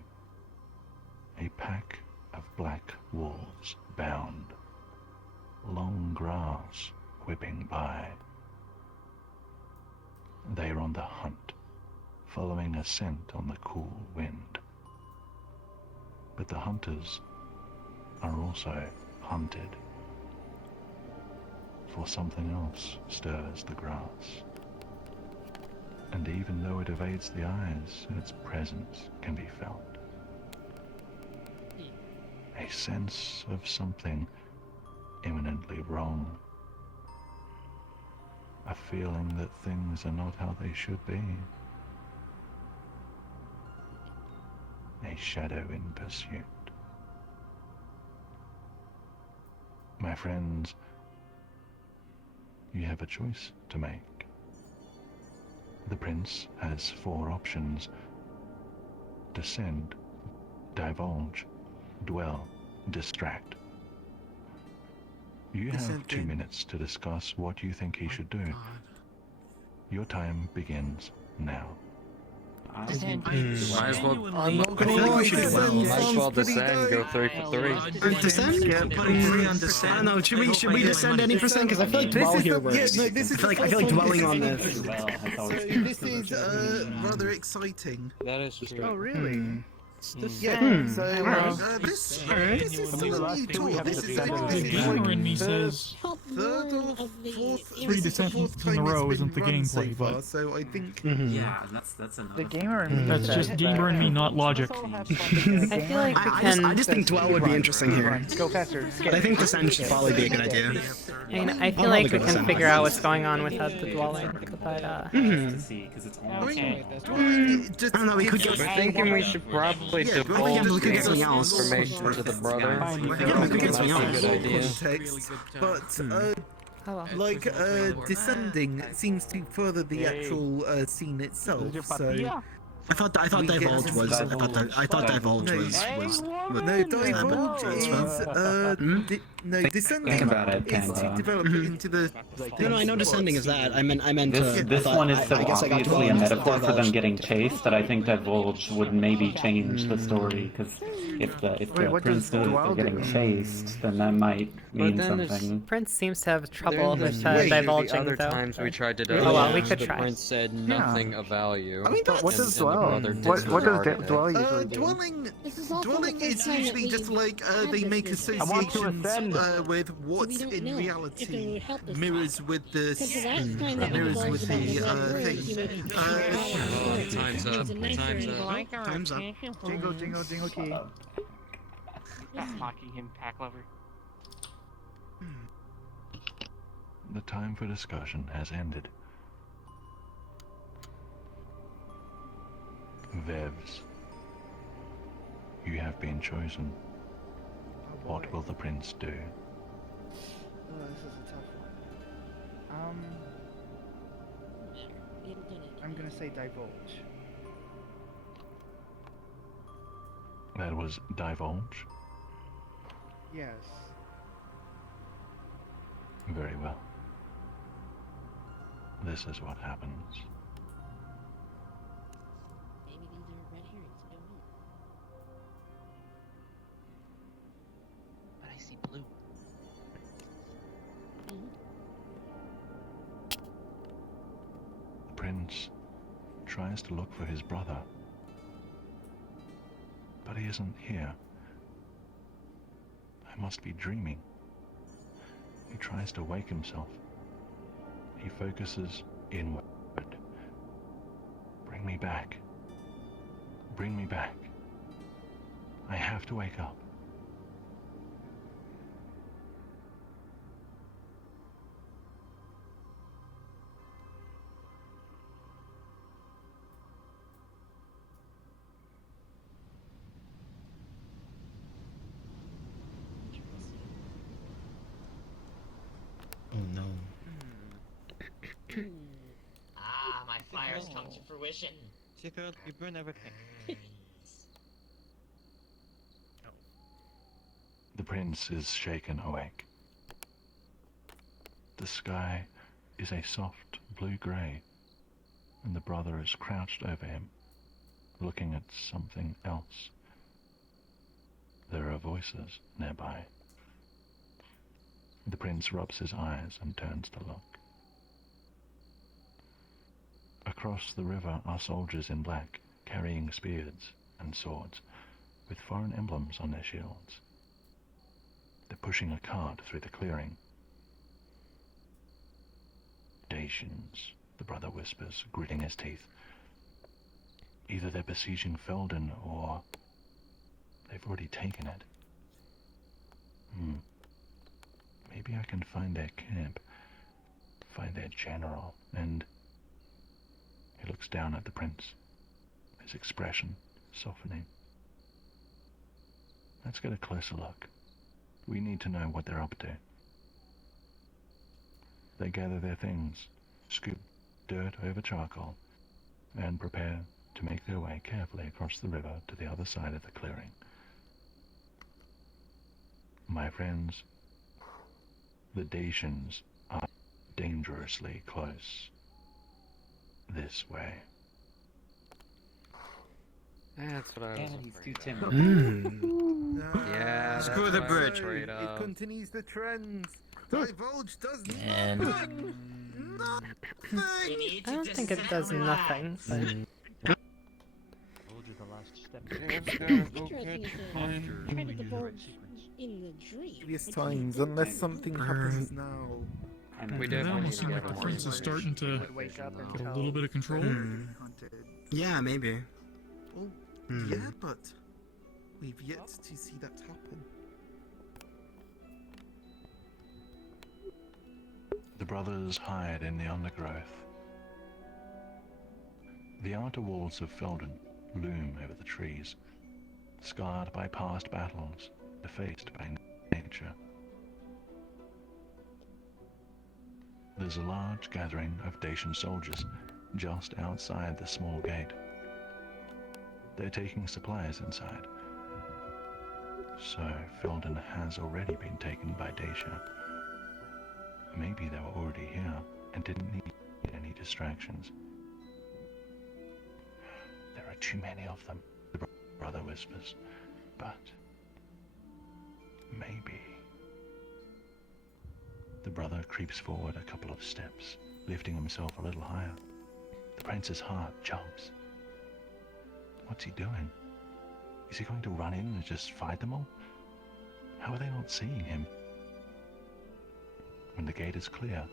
a pack of black wolves bound, long grass whipping by. They are on the hunt, following a scent on the cool wind. But the hunters are also hunted, for something else stirs the grass. And even though it evades the eyes, its presence can be felt. A sense of something imminently wrong. A feeling that things are not how they should be. A shadow in pursuit. My friends, you have a choice to make. The prince has 4 options: descend, divulge, dwell, distract. You have 2 minutes to discuss what you think he should do. Your time begins now. Might as well. I feel like we should dwell. Might as well descend. Go 3 for 3. Descend? Yeah, putting 3 on descend. I don't know. Should we descend any percent? Because I feel like dwell here works. Yeah, no, this is I feel like dwelling on this. So this is rather exciting. That is true. Oh, really? Yeah, so this is still a new tool. This is I think The gamer in me says third or fourth, 3 descents in a row isn't the gameplay, but so I think Yeah, that's another. The gamer in me that's just gamer in me, not logic. I feel like we can. I just think dwell would be interesting here. Go faster. But I think descend should probably be a good idea. I mean, I feel like we can figure out what's going on without the dwelling, but To see, because it's all Okay. just I don't know. We could get. We're thinking we should probably divulge we could get something else. information to the brother. Yeah, we could get something That's a else. good idea. context, but oh well. like descending seems to further the actual scene itself. So I thought divulge was. I thought divulge was. no, divulge is no descending. Think about it, is to Panda. develop it into the. No, I know descending is that. I meant. This one is so obviously a metaphor for them getting chased that I think divulge would maybe change the story, because if the what prince does knows dwell they're getting do? chased, then that might mean then there's- something. Prince seems to have trouble with The divulging, other though. times we tried to Oh divulge, well, we could the try. prince said nothing of value. I mean, what does and the dwell? brother What does disregarded it. dwell usually do? Dwelling is usually just like they make associations with what's in reality mirrors with the thing. Time's up. Time's up. Time's up. Jingle, jingle, jingle key. Mocking him, pack lover. The time for discussion has ended. Vevs, you have been chosen. What will the prince do? Oh, this is a tough one. I'm gonna say divulge. That was divulge? Yes. Very well. This is what happens. Maybe these are red herrings. I don't know. But I see blue. The prince tries to look for his brother, But he isn't here. I must be dreaming. He tries to wake himself. He focuses inward. Bring me back. Bring me back. I have to wake up. Oh no. Ah, my fire's come to fruition. Secret, you burn everything. The prince is shaken awake. The sky is a soft blue-grey, and the brother is crouched over him, looking at something else. There are voices nearby. The prince rubs his eyes and turns to look. Across the river are soldiers in black, carrying spears and swords, with foreign emblems on their shields. They're pushing a cart through the clearing. Dacians, the brother whispers, gritting his teeth. Either they're besieging Felden, or they've already taken it. Maybe I can find their camp, find their general, and... He looks down at the prince, his expression softening. Let's get a closer look. We need to know what they're up to. They gather their things, scoop dirt over charcoal, and prepare to make their way carefully across the river to the other side of the clearing. My friends, the Dacians are dangerously close. This way. That's what I was He's afraid too of. timid. Yeah, Screw that's the what I was bridge. afraid It of. continues the trends. Divulge does And- nothing. I don't think it does nothing, but... Told you the last step. Previous times, unless something happens now. We That definitely almost need seemed to like get the more prince is starting to get a little bit of control. Yeah, maybe. Well, yeah, but we've yet to see that happen. The brothers hide in the undergrowth. The outer walls of Felden loom over the trees, scarred by past battles, defaced by nature. There's a large gathering of Dacian soldiers just outside the small gate. They're taking supplies inside. So Felden has already been taken by Dacia. Maybe they were already here and didn't need any distractions. There are too many of them, the brother whispers. But maybe... The brother creeps forward a couple of steps, lifting himself a little higher. The prince's heart jumps. What's he doing? Is he going to run in and just fight them all? How are they not seeing him? When the gate is clear,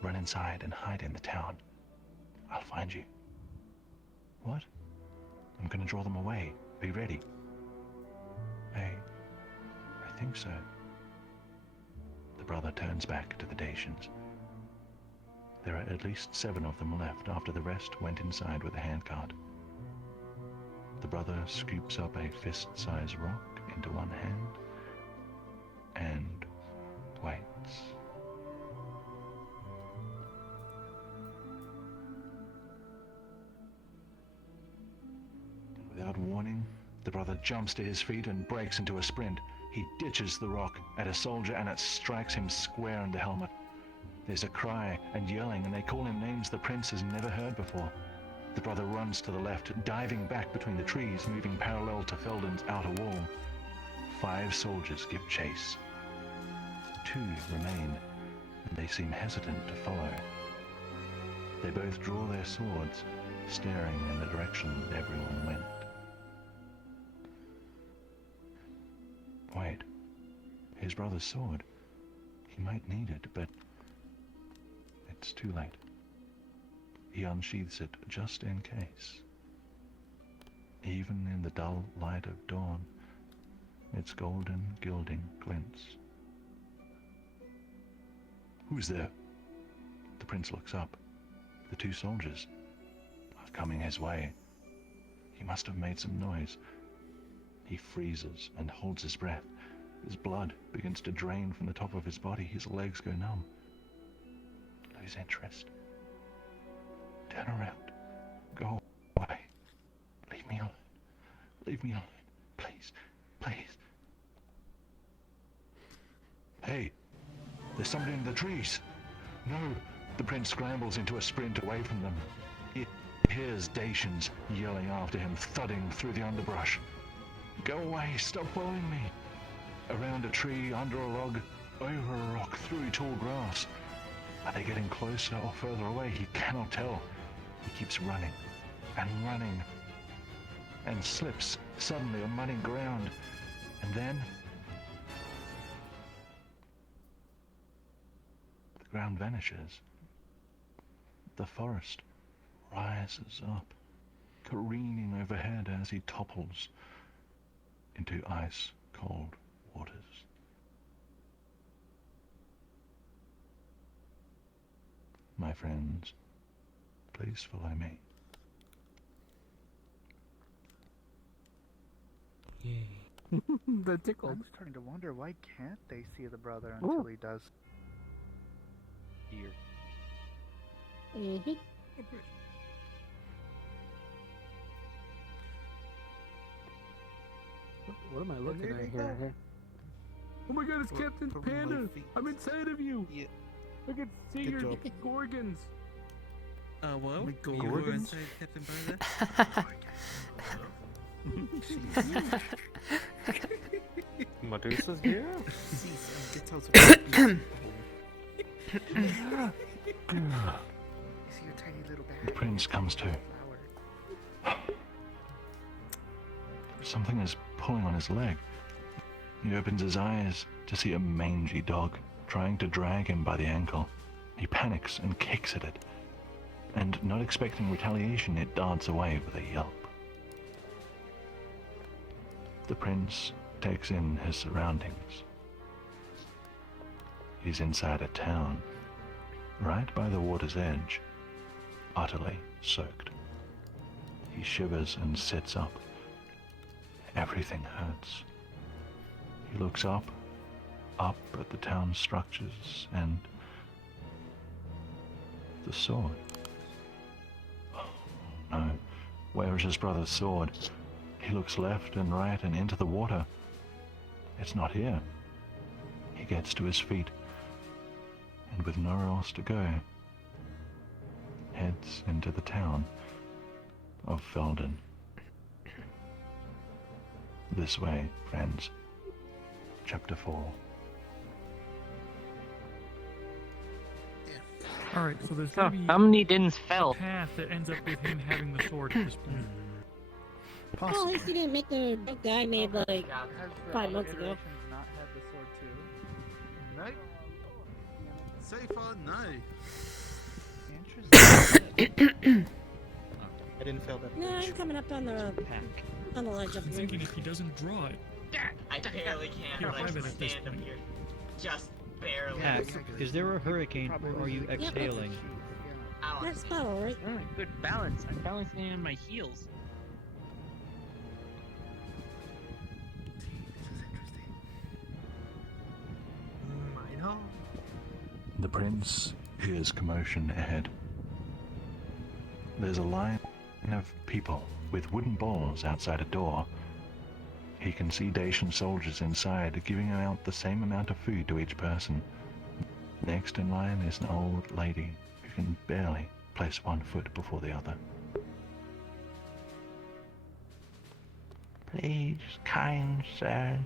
run inside and hide in the town. I'll find you. What? I'm gonna draw them away. Be ready. I think so. The brother turns back to the Dacians. There are at least 7 of them left after the rest went inside with a handcart. The brother scoops up a fist-sized rock into one hand and waits. Without warning, the brother jumps to his feet and breaks into a sprint. He ditches the rock at a soldier and it strikes him square in the helmet. There's a cry and yelling, and they call him names the prince has never heard before. The brother runs to the left, diving back between the trees, moving parallel to Felden's outer wall. 5 soldiers give chase. 2 remain, and they seem hesitant to follow. They both draw their swords, staring in the direction everyone went. his brother's sword. He might need it, but it's too late. He unsheathes it just in case. Even in the dull light of dawn, its golden gilding glints. Who's there? The prince looks up. The two soldiers are coming his way. He must have made some noise. He freezes and holds his breath. His blood begins to drain from the top of his body. His legs go numb. Lose interest. Turn around. Go away. Leave me alone. Leave me alone. Please. Please. Hey, there's somebody in the trees. No. The prince scrambles into a sprint away from them. He hears Dacians yelling after him, thudding through the underbrush. Go away, stop following me. Around a tree, under a log, over a rock, through tall grass. Are they getting closer or further away? He cannot tell. He keeps running and running and slips suddenly on muddy ground. And then the ground vanishes. The forest rises up, careening overhead as he topples into ice-cold waters. My friends, please follow me. The tickle. I'm starting to wonder, why can't they see the brother until he does? Here. Mm-hmm. What am I looking at here? Oh my god, it's Captain Panda! I'm inside of you! Yeah. I can see Good your job. gorgons! Well, Gorgons? you were inside Captain Panda. Medusa's here? The prince comes to. Something is pulling on his leg. He opens his eyes to see a mangy dog trying to drag him by the ankle. He panics and kicks at it, and not expecting retaliation, it darts away with a yelp. The prince takes in his surroundings. He's inside a town, right by the water's edge, utterly soaked. He shivers and sits up. Everything hurts. He looks up at the town structures, and the sword. Oh no, where is his brother's sword? He looks left and right and into the water. It's not here. He gets to his feet, and with nowhere else to go, heads into the town of Felden. This way, friends. Chapter 4. Alright, so there's gonna be How many didn't a fell? path that ends up with him having the sword at this point. Well, at least he didn't make the big guy made like Has the 5 other months ago. iterations not had the sword too? No. So far, no. Interesting. I didn't fail that. No, I'm coming up on the ledge up I'm here. thinking if he doesn't draw it. I barely can, You're but I private can at this stand up point. here. Just barely. Hack, is there a hurricane or are you Yep. exhaling? That's about alright. Alright, good balance. I'm balancing on my heels. The prince hears commotion ahead. There's a line of people with wooden bowls outside a door. He can see Dacian soldiers inside, giving out the same amount of food to each person. Next in line is an old lady who can barely place one foot before the other. Please, kind sirs,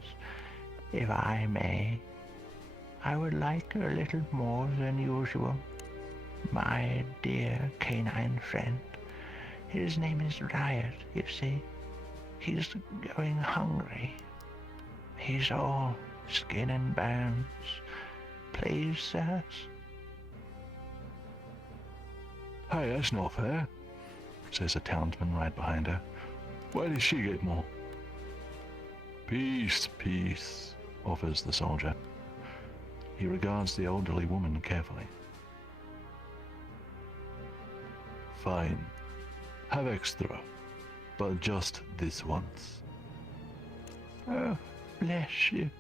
if I may, I would like a little more than usual. My dear canine friend, his name is Riot, you see. He's going hungry. He's all skin and bones. Please, sirs. Hey, that's not fair, says a townsman right behind her. Why does she get more? Peace, peace, offers the soldier. He regards the elderly woman carefully. Fine. Have extra, but just this once. Oh, bless you.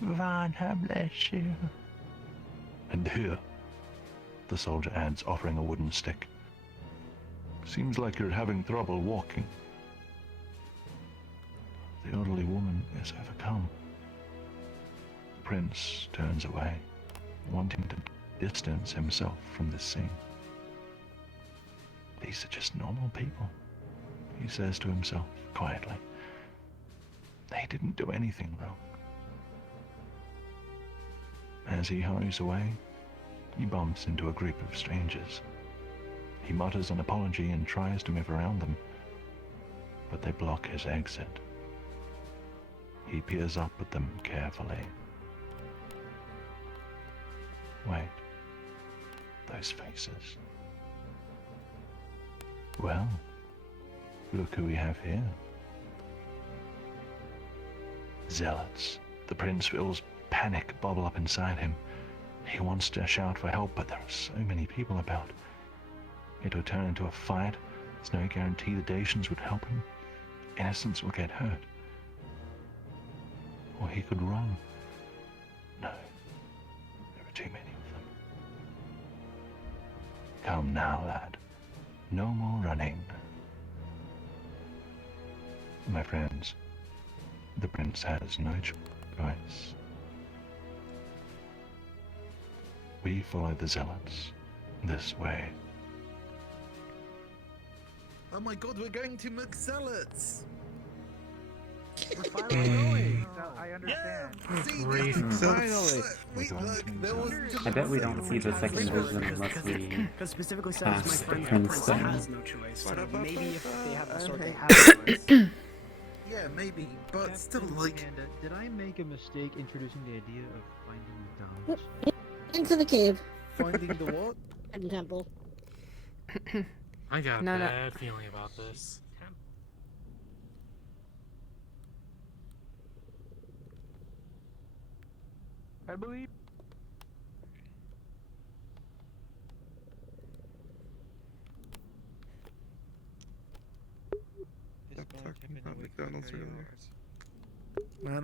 Vanna, bless you. And here, the soldier adds, offering a wooden stick. Seems like you're having trouble walking. The elderly woman is overcome. The prince turns away, wanting to distance himself from this scene. These are just normal people, he says to himself quietly. They didn't do anything wrong. As he hurries away, he bumps into a group of strangers. He mutters an apology and tries to move around them, but they block his exit. He peers up at them carefully. Wait, those faces. Well, look who we have here. Zealots. The prince feels panic bubble up inside him. He wants to shout for help, but there are so many people about. It would turn into a fight. There's no guarantee the Dacians would help him. Innocents will get hurt. Or he could run. No, there are too many of them. Come now, lad. No more running. My friends, the prince has no choice. We follow the zealots this way. Oh my god, we're going to McZealots! We're finally going. I understand. See, Finally. Wait, look, there was I bet we don't see the second vision unless we Because specifically says my pass the friend prince down. has no choice. So maybe if they have the sword, they have a choice. yeah, maybe, but still, like... Amanda, did I make a mistake introducing the idea of finding McDonald's? Into the cave. Finding the what? Hidden temple. I got a No, no. bad feeling about this. I believe. Talking about McDonald's earlier. Man,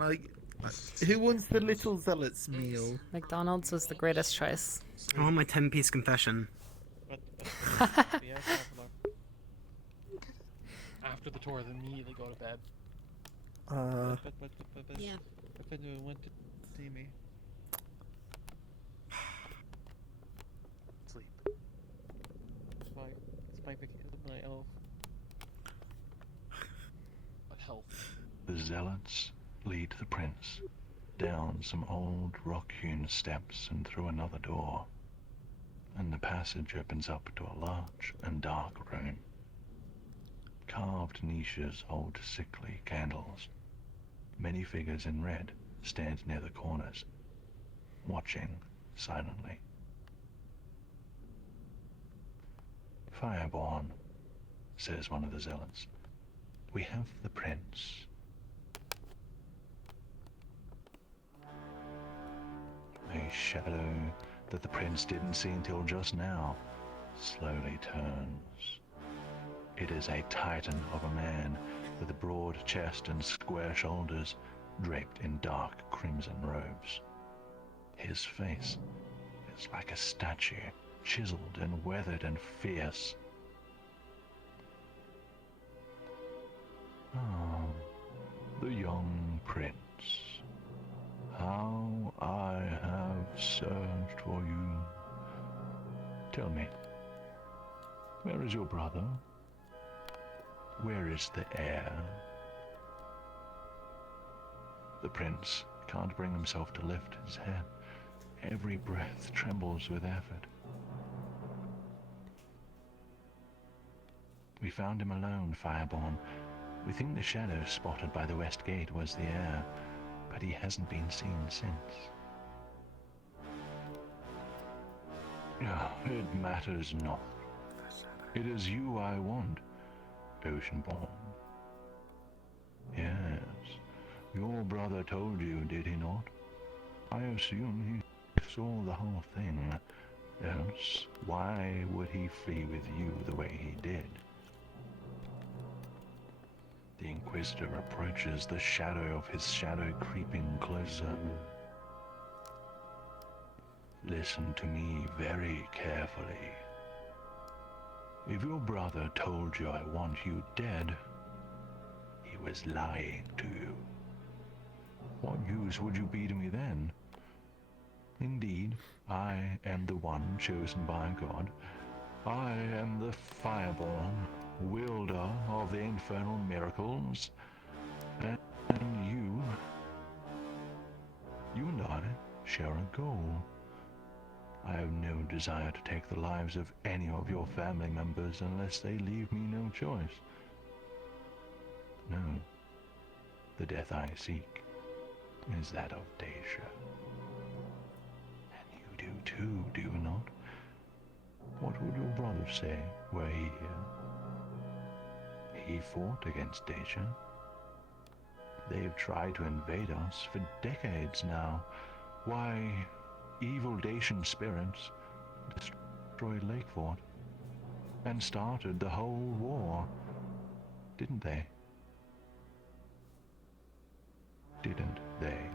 who wants the little zealots meal? McDonald's was the greatest choice. I want my 10-piece confession. After the tour, then immediately go to bed. Yeah. If anyone went to see me. Sleep. It's my elf. What health? The zealots lead the prince down some old rock-hewn steps and through another door, and the passage opens up to a large and dark room. Carved niches hold sickly candles. Many figures in red stand near the corners, watching silently. Fireborn, says one of the zealots, we have the prince. A shadow that the prince didn't see until just now slowly turns. It is a titan of a man with a broad chest and square shoulders, draped in dark crimson robes. His face is like a statue, chiseled and weathered and fierce. Ah, the young prince. How I have searched for you. Tell me, where is your brother? Where is the heir? The prince can't bring himself to lift his head. Every breath trembles with effort. We found him alone, Fireborn. We think the shadow spotted by the west gate was the heir. but he hasn't been seen since. It matters not. It is you I want, Oceanborn. Yes, your brother told you, did he not? I assume he saw the whole thing. Else, why would he flee with you the way he did? The Inquisitor approaches, the shadow of his shadow creeping closer. Listen to me very carefully. If your brother told you I want you dead, he was lying to you. What use would you be to me then? Indeed, I am the one chosen by God. I am the Fireborn, wielder of the infernal miracles. And you and I share a goal. I have no desire to take the lives of any of your family members unless they leave me no choice. No, the death I seek is that of Dacia. And you do too, do you not? What would your brother say were he here? He fought against Dacia. They have tried to invade us for decades now. Why, evil Dacian spirits destroyed Lakefort and started the whole war, didn't they? Didn't they?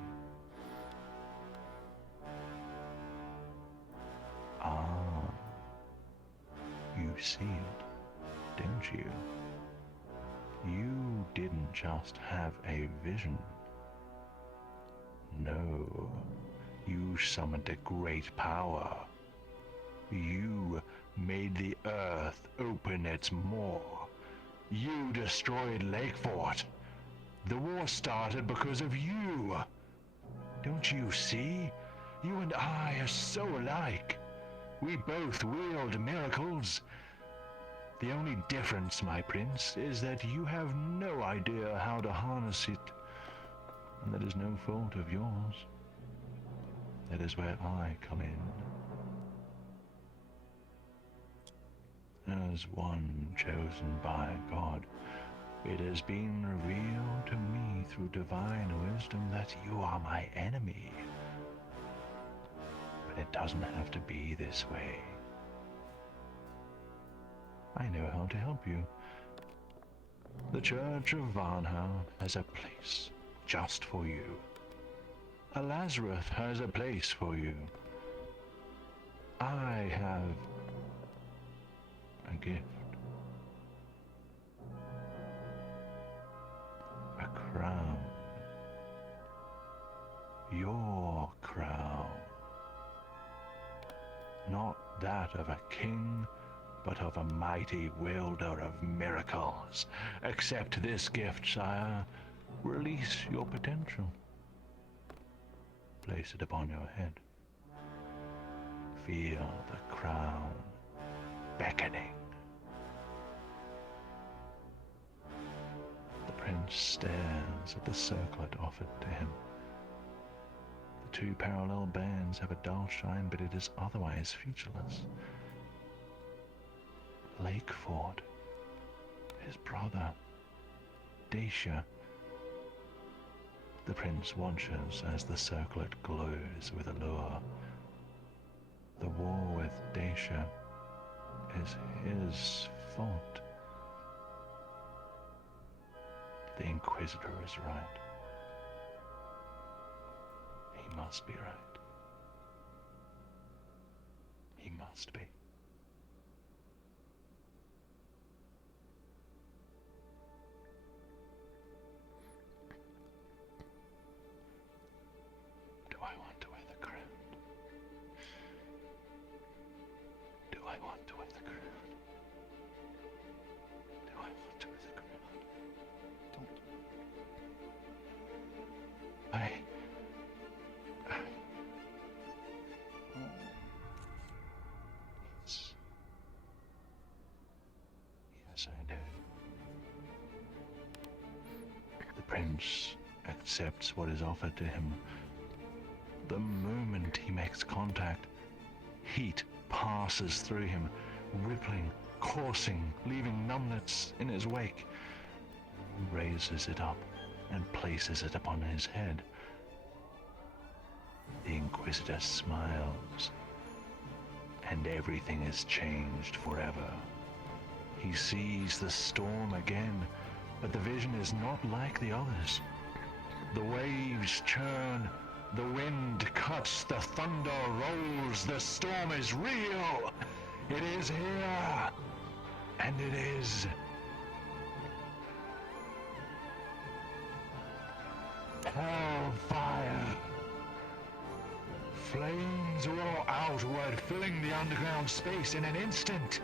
Ah, you see it, don't you? You didn't just have a vision. No, you summoned a great power. You made the earth open its maw. You destroyed Lakefort. The war started because of you. Don't you see? You and I are so alike. We both wield miracles. The only difference, my prince, is that you have no idea how to harness it. And that is no fault of yours. That is where I come in. As one chosen by God, it has been revealed to me through divine wisdom that you are my enemy. But it doesn't have to be this way. I know how to help you. The Church of Varnha has a place just for you. A Lazarus has a place for you. I have a gift. A crown. Your crown. Not that of a king, but of a mighty wielder of miracles. Accept this gift, sire. Release your potential. Place it upon your head. Feel the crown beckoning. The prince stares at the circlet offered to him. The two parallel bands have a dull shine, but it is otherwise featureless. Lakefort, his brother, Dacia. The prince watches as the circlet glows with allure. The war with Dacia is his fault. The Inquisitor is right. He must be right. He must be. Do I want to wear the crown? Do I want to wear the crown? Do I want to wear the crown? Don't. Yes, I do. The prince accepts what is offered to him. The moment he makes contact, heat passes through him, rippling, coursing, leaving numbness in his wake. He raises it up and places it upon his head. The Inquisitor smiles, and everything is changed forever. He sees the storm again, but the vision is not like the others. The waves churn, the wind cuts, the thunder rolls, the storm is real. It is here, and it is hellfire. Flames roar outward, filling the underground space in an instant.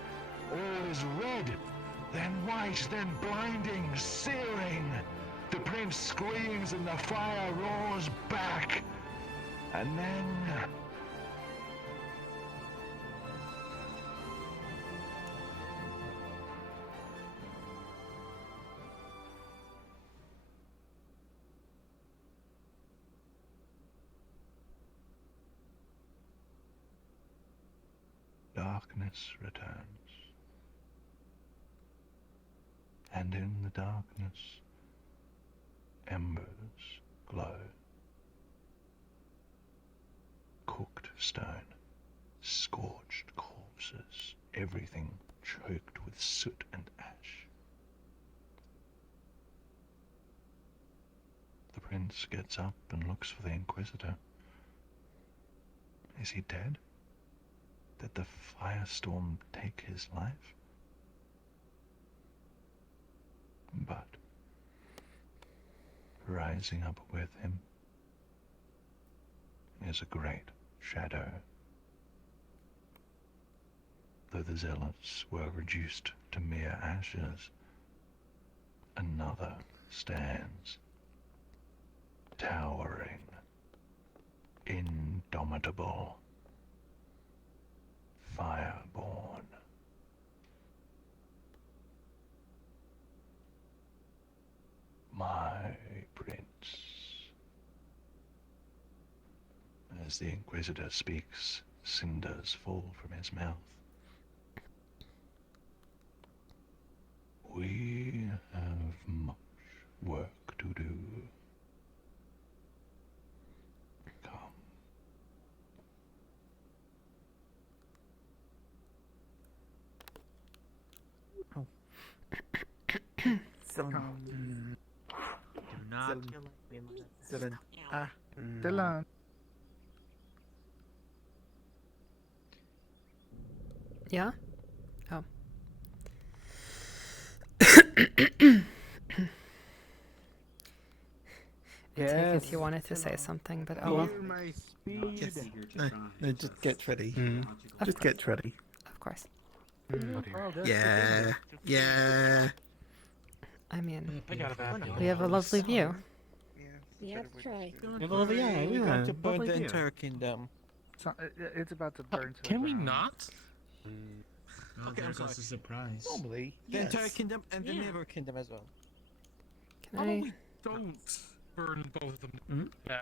All is red, then white, then blinding, searing. The prince screams and the fire roars back. And then... darkness returns. And in the darkness, embers glow. Cooked stone, scorched corpses, everything choked with soot and ash. The prince gets up and looks for the Inquisitor. Is he dead? Did the firestorm take his life? But rising up with him is a great shadow. Though the zealots were reduced to mere ashes, another stands, towering, indomitable, fireborn. My prince. As the Inquisitor speaks, cinders fall from his mouth. We have much work to do. Come. Dylan. Yeah? Oh. I take it he wanted to say something, but oh well. Just get ready. Of Just course. get ready. Of course. Yeah. Yeah. I mean, I got a bad feeling. we have a lovely view. Yeah, try. We got to burn the entire kingdom. It's about to burn. to the Can we ground. not? Oh, Okay, there I'm goes sorry. the surprise. Normally, The entire yes. kingdom and the neighbor kingdom as well. Can How about I? we don't burn both of them now?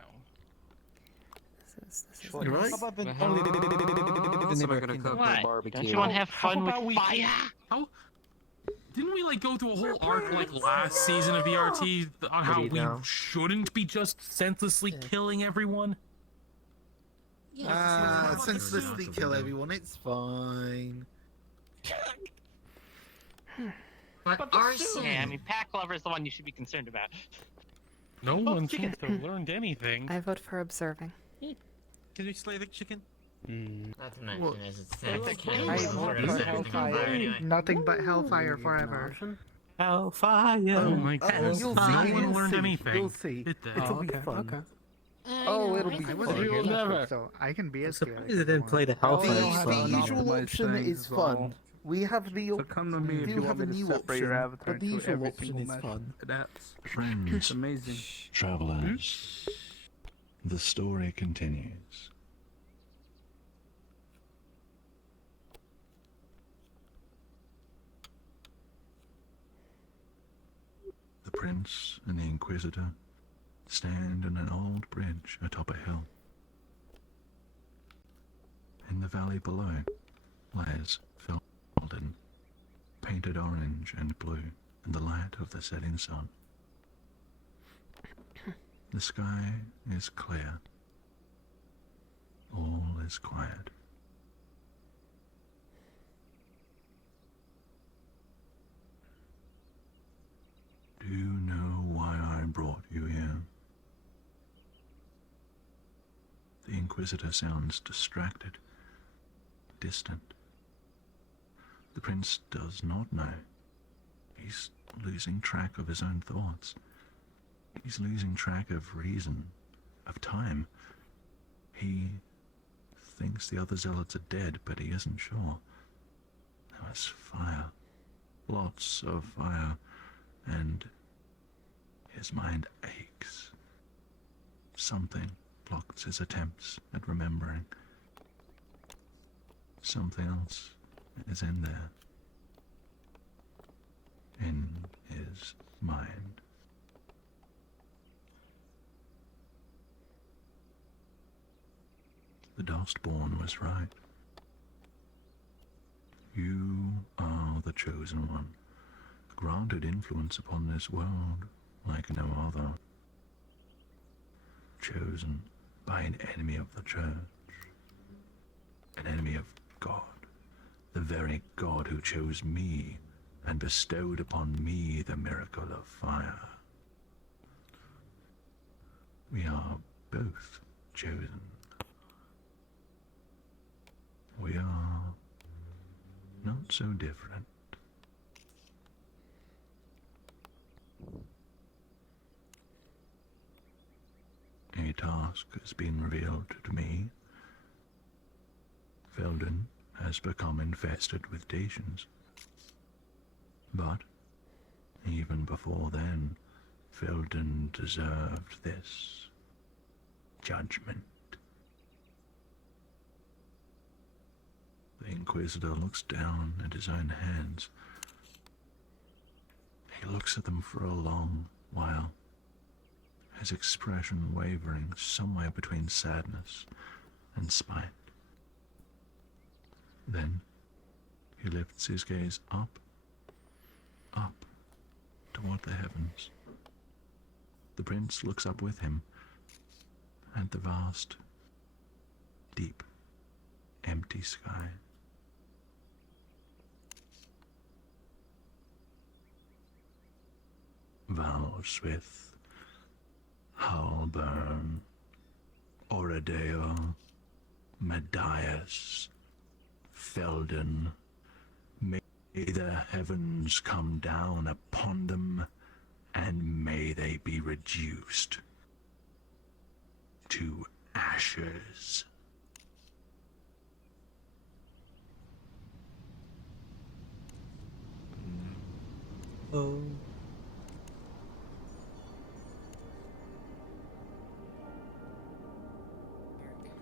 This is You're right. How about the How only else the am I neighbor gonna kingdom? cook What? a barbecue? Don't you want to have How fun with about we- fire? How? Didn't we like go through a whole arc like last season of VRT on how do you we know? shouldn't be just senselessly killing everyone? Senselessly kill everyone, it's fine. But arson. Yeah, I mean, pack lover is the one you should be concerned about. No one seems to have learned anything. I vote for observing. Can we slay the chicken? Not to mention, What? as it says, I cannibals vote already for set everything on fire anyway. Nothing but hellfire forever. Hellfire. Oh my goodness, you'll no see, one you'll learned see, anything. you'll see. Did they? It'll be fun. Okay. Oh, it'll be I fun. will Never. So I can be as chaotic. They didn't play the Hellfire The song. usual option is fun. We have the So come to me if we you have want a me to new separate your option, avatar but the into usual every option single is mesh. fun. That's Friends, amazing. travelers, the story continues. The prince and the Inquisitor stand on an old bridge atop a hill. In the valley below lies Felden, painted orange and blue in the light of the setting sun. The sky is clear. All is quiet. Do you know why I brought you here? The Inquisitor sounds distracted, distant. The prince does not know. He's losing track of his own thoughts. He's losing track of reason, of time. He thinks the other zealots are dead, but he isn't sure. There was fire. Lots of fire. And his mind aches. Something blocks his attempts at remembering. Something else is in there. In his mind. The Dustborn was right. You are the chosen one, granted influence upon this world like no other. Chosen by an enemy of the church, an enemy of God, the very God who chose me and bestowed upon me the miracle of fire. We are both chosen. We are not so different. A task has been revealed to me. Felden has become infested with Dacians. But even before then, Felden deserved this judgment. The Inquisitor looks down at his own hands. He looks at them for a long while, his expression wavering somewhere between sadness and spite. Then he lifts his gaze up toward the heavens. The prince looks up with him at the vast, deep, empty sky. Valswith, Halburn, Oradeo, Medias, Felden, may the heavens come down upon them, and may they be reduced to ashes. Oh.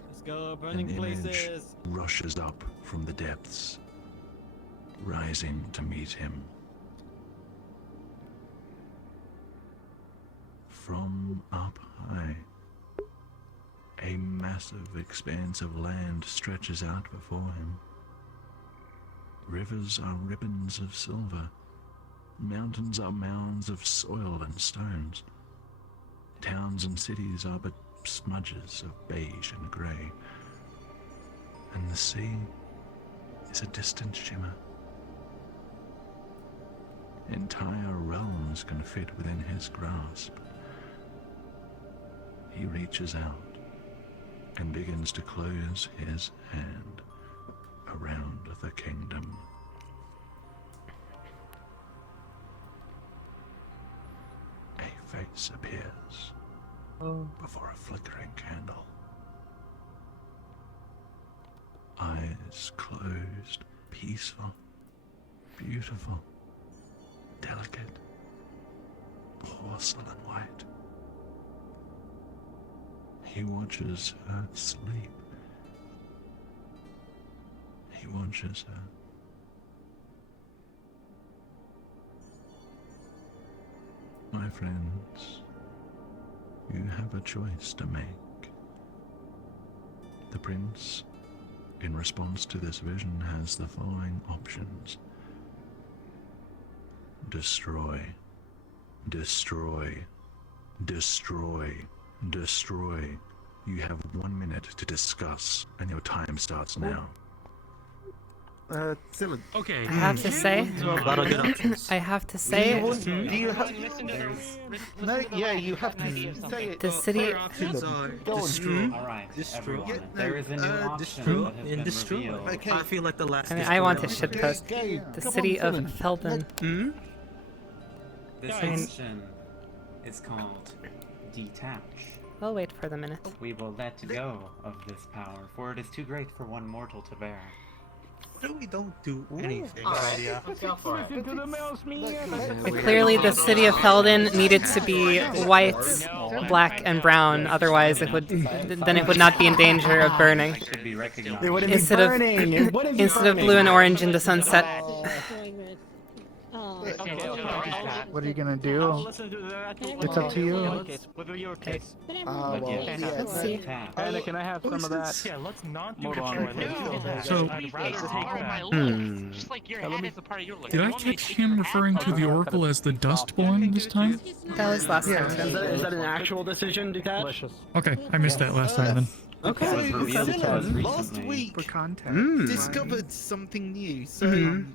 Let's go, burning An image places. rushes up from the depths, rising to meet him. From up high, a massive expanse of land stretches out before him. Rivers are ribbons of silver. Mountains are mounds of soil and stones. Towns and cities are but smudges of beige and grey. And the sea is a distant shimmer. Entire realms can fit within his grasp. He reaches out and begins to close his hand around the kingdom. A face appears before a flickering candle. Eyes closed, peaceful, beautiful, delicate, porcelain white. He watches her sleep. He watches her. My friends, you have a choice to make. The prince, in response to this vision, has the following options. Destroy. Destroy. Destroy. Destroy. You have 1 minute to discuss, and your time starts now. Dylan. Okay. I have to say, I have to say, Do you have? No, yeah, you have to say it. the city. Alright, everyone. There is a new option that has been revealed. Okay. I feel like the last. I mean, I want to shitpost the city of Felden. This I mean- option is called Detach. We'll wait for the minute. We will let go of this power, for it is too great for one mortal to bear. We don't do anything. Let's go for it. Clearly, the city of Felden needed to be white, black, and brown. Otherwise, it would then it would not be in danger of burning. Should be recognized. It wouldn't Instead be of burning. It wouldn't be instead of burning. blue and orange in the sunset. What are you gonna do? It's up to you. Well, Let's see. Anna, can I have some of that? Yeah, let's not do Hold on, wait. So, I'd rather take my look. Just like your head is a part of your look. did I catch him referring to the Oracle as the Dustborn this time? That was last time. Is that an actual decision, Detach? Okay, I missed that last time then. Okay. It was revealed to us Last recently. week, For context. discovered something new. So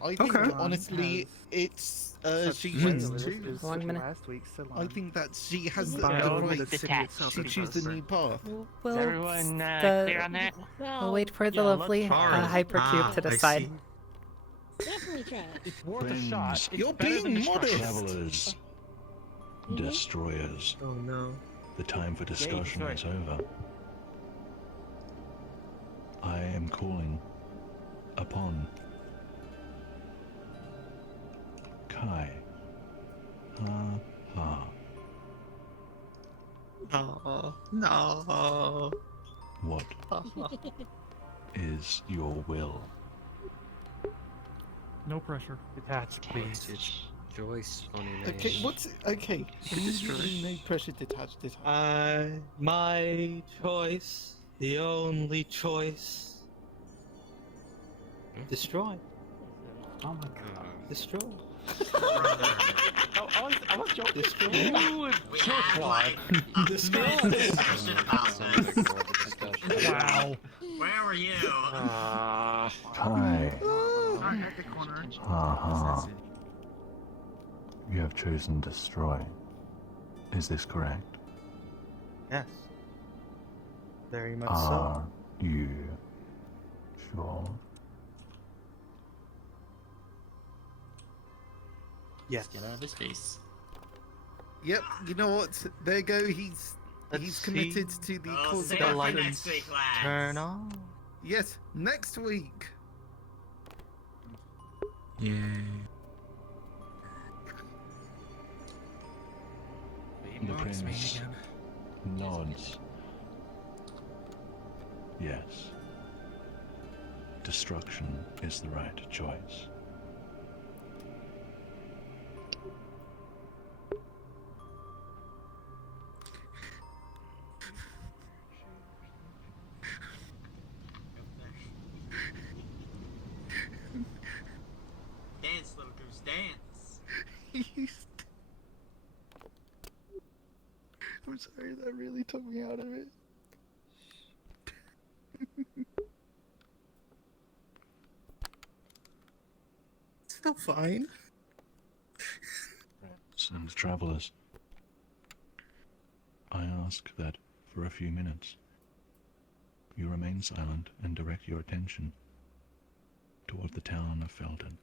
I think Okay. honestly, it's she This wants is to. Long minute. last week's so I long. think that she has the Bio right the city itself to is choose the closer. new path. We'll, Is everyone the- clear on that? we'll wait for the lovely hypercube to decide. Definitely try it. It's worth a shot. It's You're better than being destruction. modest. Travelers. Destroyers. Oh no. The time for discussion sorry. is over. I am calling upon Kai. Ha ha. Oh no. What is your will? No pressure. Detach, please. Joyce, funny name. Okay, what's okay? No pressure. Detach. My choice, the only choice. Destroy. Oh my god. Destroy. I was joking. Destroy. You would jerkwad. Wow. Where were you? Kai. At the corner. Ha ha. You have chosen destroy. Is this correct? Yes. Very much so. Are you sure? Yes. Get out of his face. Yep. You know what? There you go. He's Let's committed see. to the Oh, cause save of it for violence. next week, lads. Turn on. Yes, next week. Yay. The prince nods. Yes. Destruction is the right choice. Dance, little goose, dance. I'm sorry, that really took me out of it. Still fine. Friends and travelers, I ask that for a few minutes you remain silent and direct your attention toward the town of Felden.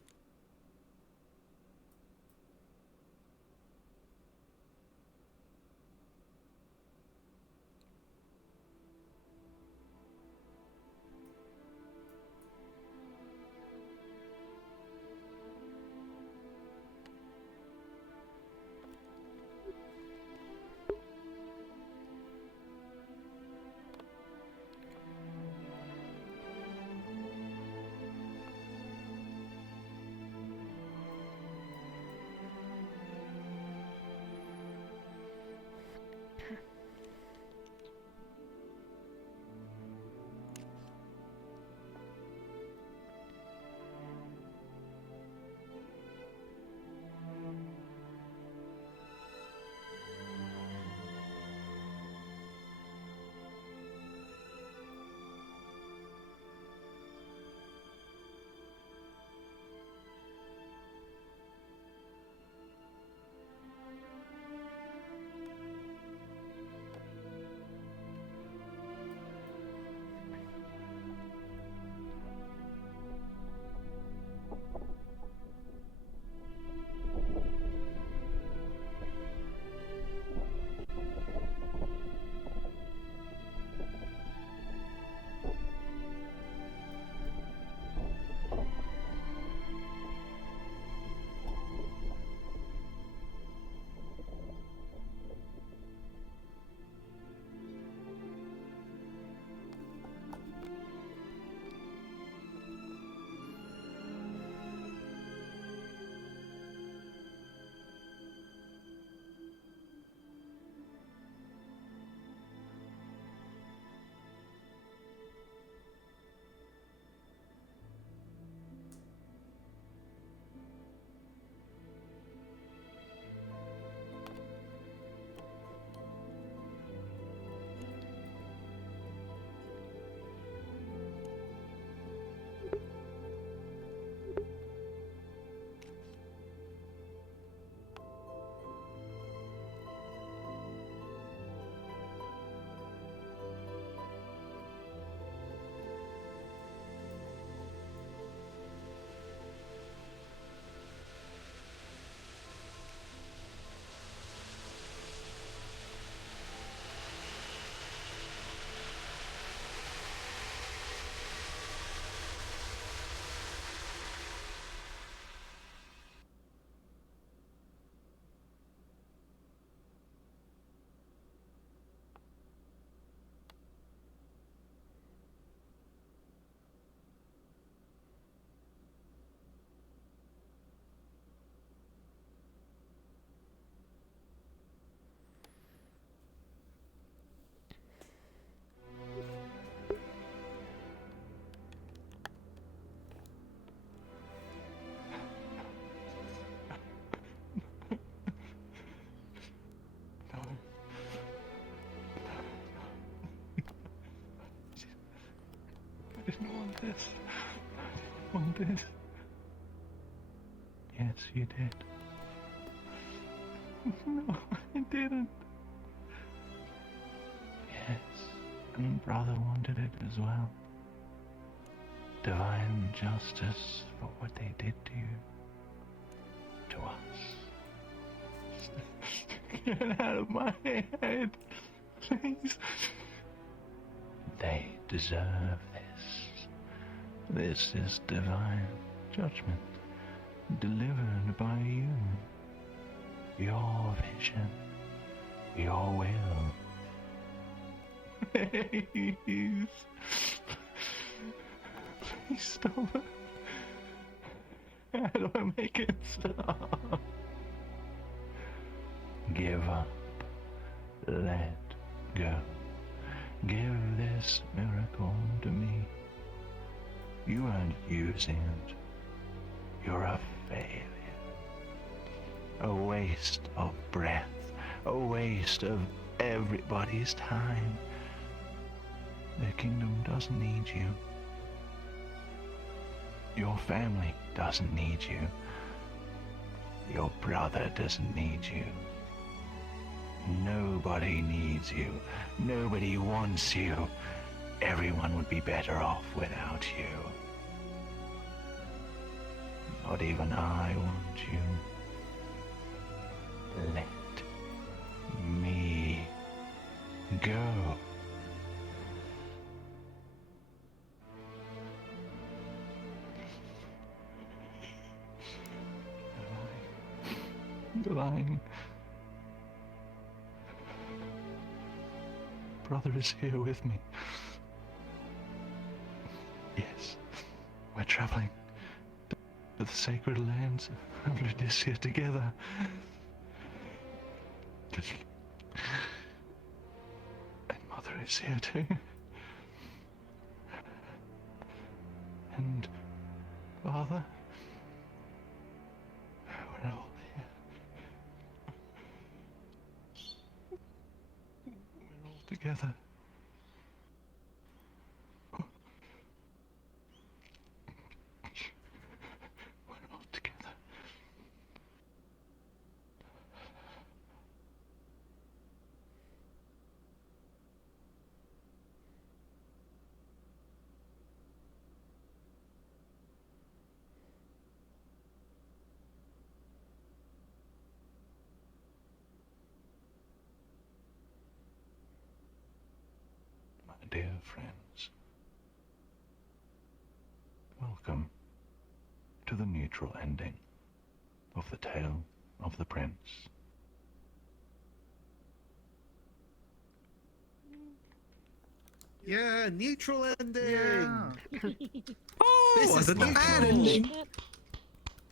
didn't want this. I want this. Yes, you did. No, I didn't. Yes, and brother wanted it as well. Divine justice for what they did to you. To us. Get out of my head, please. They deserve this. This is divine judgment, delivered by you. Your vision, your will. Please. Please stop it. How do I make it stop? Give up. Let go. Give this miracle to me. You aren't using it. You're a failure. A waste of breath. A waste of everybody's time. The kingdom doesn't need you. Your family doesn't need you. Your brother doesn't need you. Nobody needs you. Nobody wants you. Everyone would be better off without you. Not even I want you. Let me go. Divine. Brother is here with me. Yes, we're traveling to the sacred lands of Ludicia together. And Mother is here too. And Father. We're all here. We're all together. We're all together. Dear friends, welcome to the neutral ending of the tale of the prince. Yeah, neutral ending. Yeah. This is the bad ending.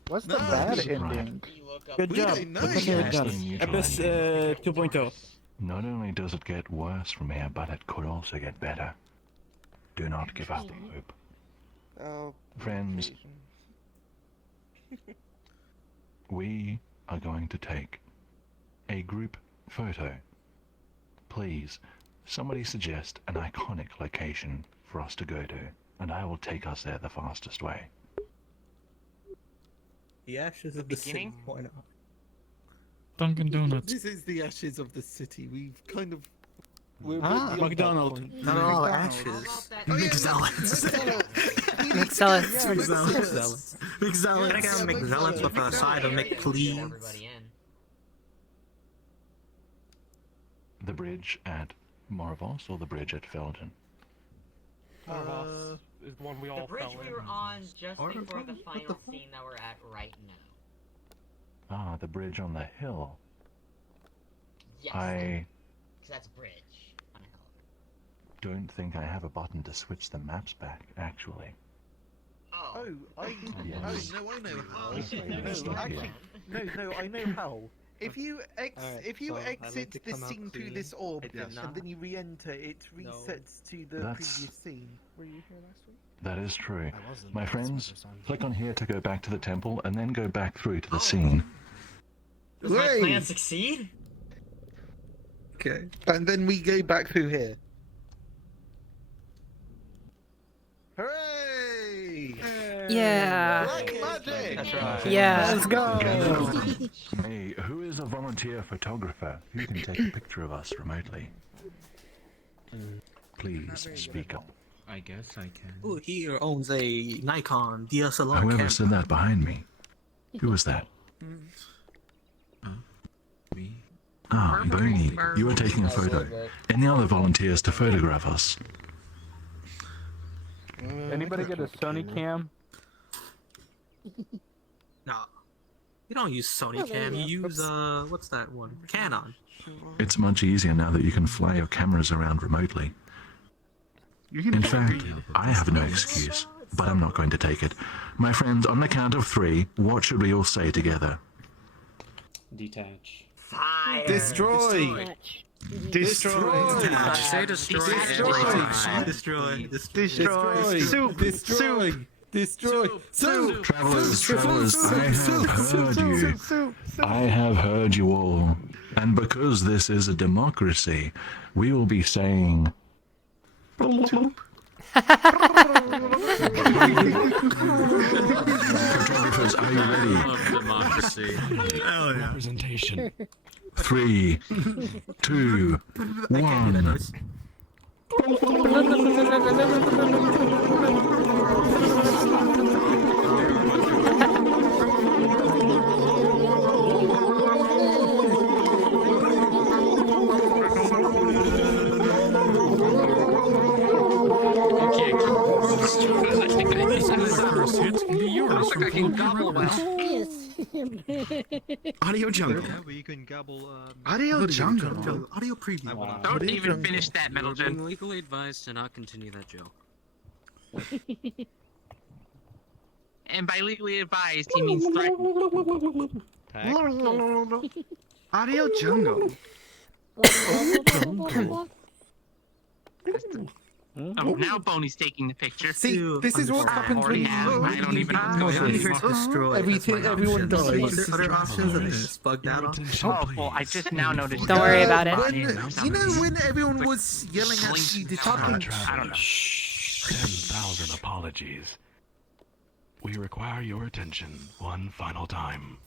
What's the bad ending? Good job. Look at the Abyss 2.0. Not only does it get worse from here, but it could also get better. Do not give up hope. Oh, friends, we are going to take a group photo. Please, somebody suggest an iconic location for us to go to, and I will take us there the fastest way. The ashes of the city. Why not? Dunkin' Donuts. This is the ashes of the city. We've kind of. We're McDonald's. No, ashes. McZealots. McZealots. McZealots. Can I get a McZealots with a side of McPlease? The bridge at Moravos or the bridge at Felden? Is the one we all the bridge we were on just before the final scene that we're at right now. Ah, the bridge on the hill. Yes. I That's bridge on a hill. don't think I have a button to switch the maps back, actually. Oh, Yes. no, I know how. Actually, No, I know how. If you Alright, exit to the come out scene through clean. this orb, I did and not. then you re-enter, it resets to the That's- previous scene. Were you here last week? that is true. I wasn't. My That's the friends, first time. click on here to go back to the temple, and then go back through to the scene. Does my plan succeed? Okay. And then we go back through here. Hooray! Yeah. That's right. Yeah. Let's go. Hey, who is a volunteer photographer who can take a picture of us remotely? Please speak up. I guess I can. Who here owns a Nikon DSLR Whoever camera? said that behind me? Who was that? Me? Ah, Boney, you are taking a photo. Any other volunteers to photograph us? Anybody get a Sony cam? Nah. You don't use Sony cam, you use, what's that one? Canon. It's much easier now that you can fly your cameras around remotely. In fact, I have no excuse, but I'm not going to take it. My friends, on the count of 3, what should we all say together? Detach. Fire. Destroy. Destroy. Did you say destroy? Destroy. Destroy. Soup. Destroy. Destroy. Soup. Travelers, I have heard you. I have heard you all. And because this is a democracy, we will be saying... Photographers, are you ready? Democracy. Representation. 3, 2, 1. I can gobble well. Audio jungle. Yeah, but you can gobble. Audio jungle. Audio preview. Don't even finish that, I'm Metalgen. legally advised to not continue that joke. And by legally advised, he means threatened. Audio jungle. Oh, now Boney's taking the picture. See, this is what happens when you I don't even know what's going on. destroy. Everyone dies. Other options of this bugged out. Oh, well, I just now noticed. Don't worry about it. You know when everyone was yelling at you Travelers, I don't know. 10,000 apologies. We require your attention one final time.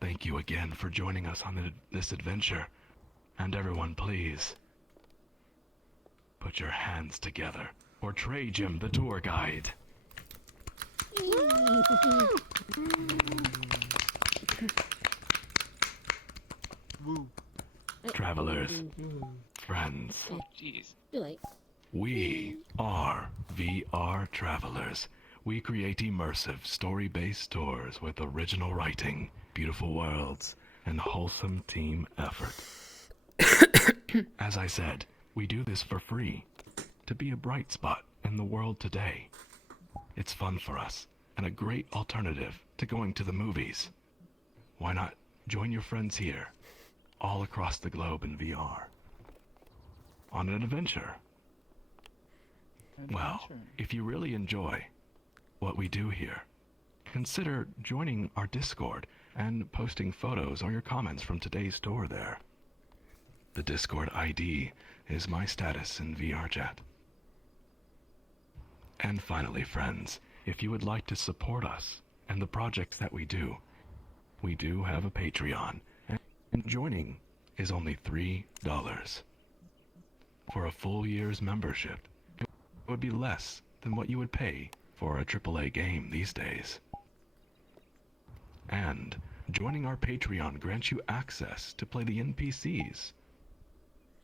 Thank you again for joining us on this adventure. And everyone, please, put your hands together for Trey Jim, the tour guide. Travelers, friends, Jeez. we are VRTravelers. We create immersive, story-based tours with original writing, beautiful worlds, and wholesome team effort. As I said, we do this for free, to be a bright spot in the world today. It's fun for us, and a great alternative to going to the movies. Why not join your friends here, all across the globe in VR, on an adventure? Well, if you really enjoy what we do here, consider joining our Discord and posting photos or your comments from today's tour there. The Discord ID is my status in VR chat. And finally, friends, if you would like to support us and the projects that we do have a Patreon, and joining is only $3. For a full year's membership, it would be less than what you would pay for a AAA game these days. And joining our Patreon grants you access to play the NPCs,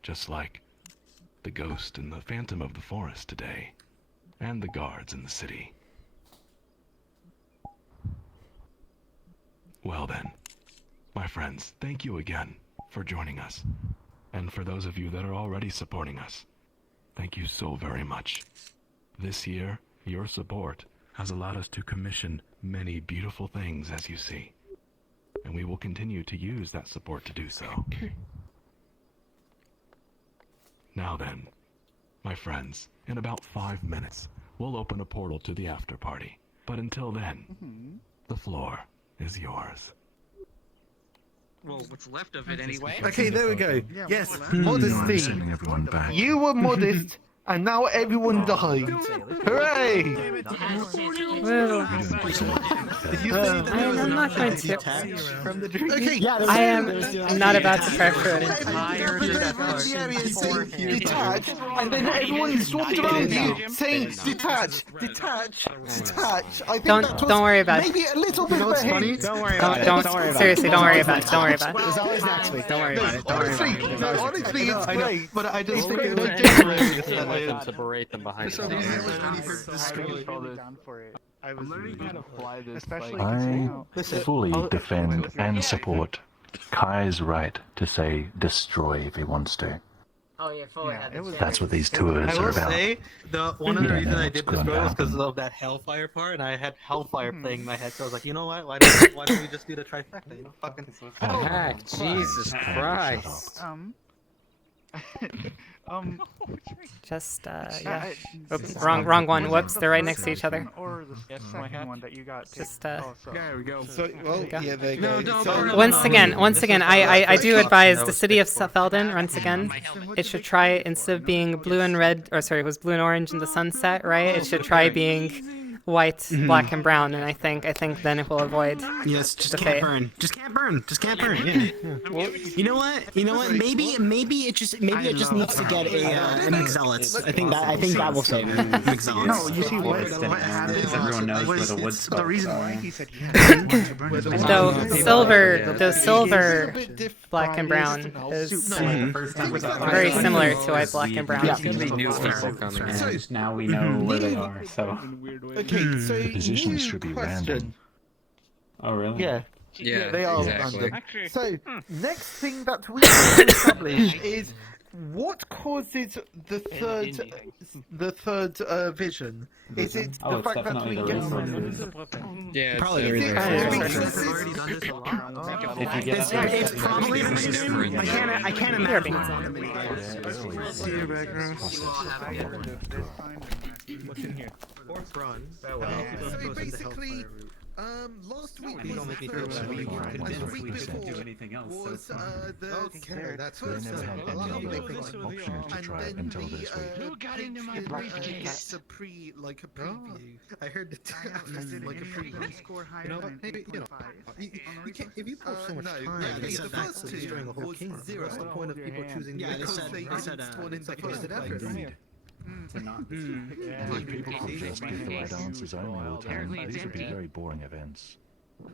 just like the Ghost and the Phantom of the Forest today, and the guards in the city. Well then, my friends, thank you again for joining us. And for those of you that are already supporting us, thank you so very much. This year, your support has allowed us to commission many beautiful things, as you see. And we will continue to use that support to do so. Now then, my friends, in about 5 minutes, we'll open a portal to the after party. But until then, the floor is yours. Well, what's left of it anyway. Okay, there we go. Yes, I'm modesty. sending everyone back. You were modest, and now everyone died. Hooray! Well, I'm not going to. Okay, I am not about to pressure it. Detach, and then everyone swarmed around you, saying detach, detach, detach. I think that was Don't worry about maybe it. a little bit of a hint. Don't worry about it. Don't Don't worry about seriously. it. Don't worry about it. Don't worry about it. There's always next week. Don't worry about it. Don't worry about Honestly, it. no, honestly, it's great, but I just think it's Them to berate them behind the I was learning how to fly this, especially I fully defend and support Kai's right to say destroy if he wants to. Oh yeah, fully had this. That's what these tours I are will about. say, one of the reasons I did gonna destroy was because happen. of that Hellfire part, and I had Hellfire playing in my head, so I was like, you know what, why don't we just do the trifecta, you know, fucking... Oh, heck, Jesus Christ. Just yeah. Oops, wrong one. Whoops, they're right next to each other. Or the second one that you got. Just There we go. So, well, yeah, there you go. Once again, I do advise the city of Felden, once again, it should try, instead of being blue and red, or sorry, it was blue and orange in the sunset, right? It should try being white, black, and brown, and I think then it will avoid. Yes, just the can't fate. burn. Just can't burn. Just can't burn. Yeah. You know what? Maybe it just needs to get a mixed zealots. I think that will save it. Mixed zealots. No, you see what happens. Everyone knows where the wood The spots reason are. why he said yes. Though silver, black and brown is very similar to white, black, and brown. New people coming in. Now we know where they are. So. Okay, so Positions should be random. Oh really? Yeah. Yeah, they are exactly. random. So, next thing that we need to establish is what causes the third vision. Is it the fact that we get Yeah, Probably the reason. It's probably I can't imagine. What's in here? Fourth run. So basically, last week was the third week, and the week before was the They never had any other options to try it until this week. Who got into my briefcase? A preview. I heard the like a preview. You know what? Maybe, you know, you can't, if you put so much time into the first two was 0. What's the point of people choosing? Because they didn't spawn into the first effort. To not If people could just give the right answers only all the time, these would be very boring events.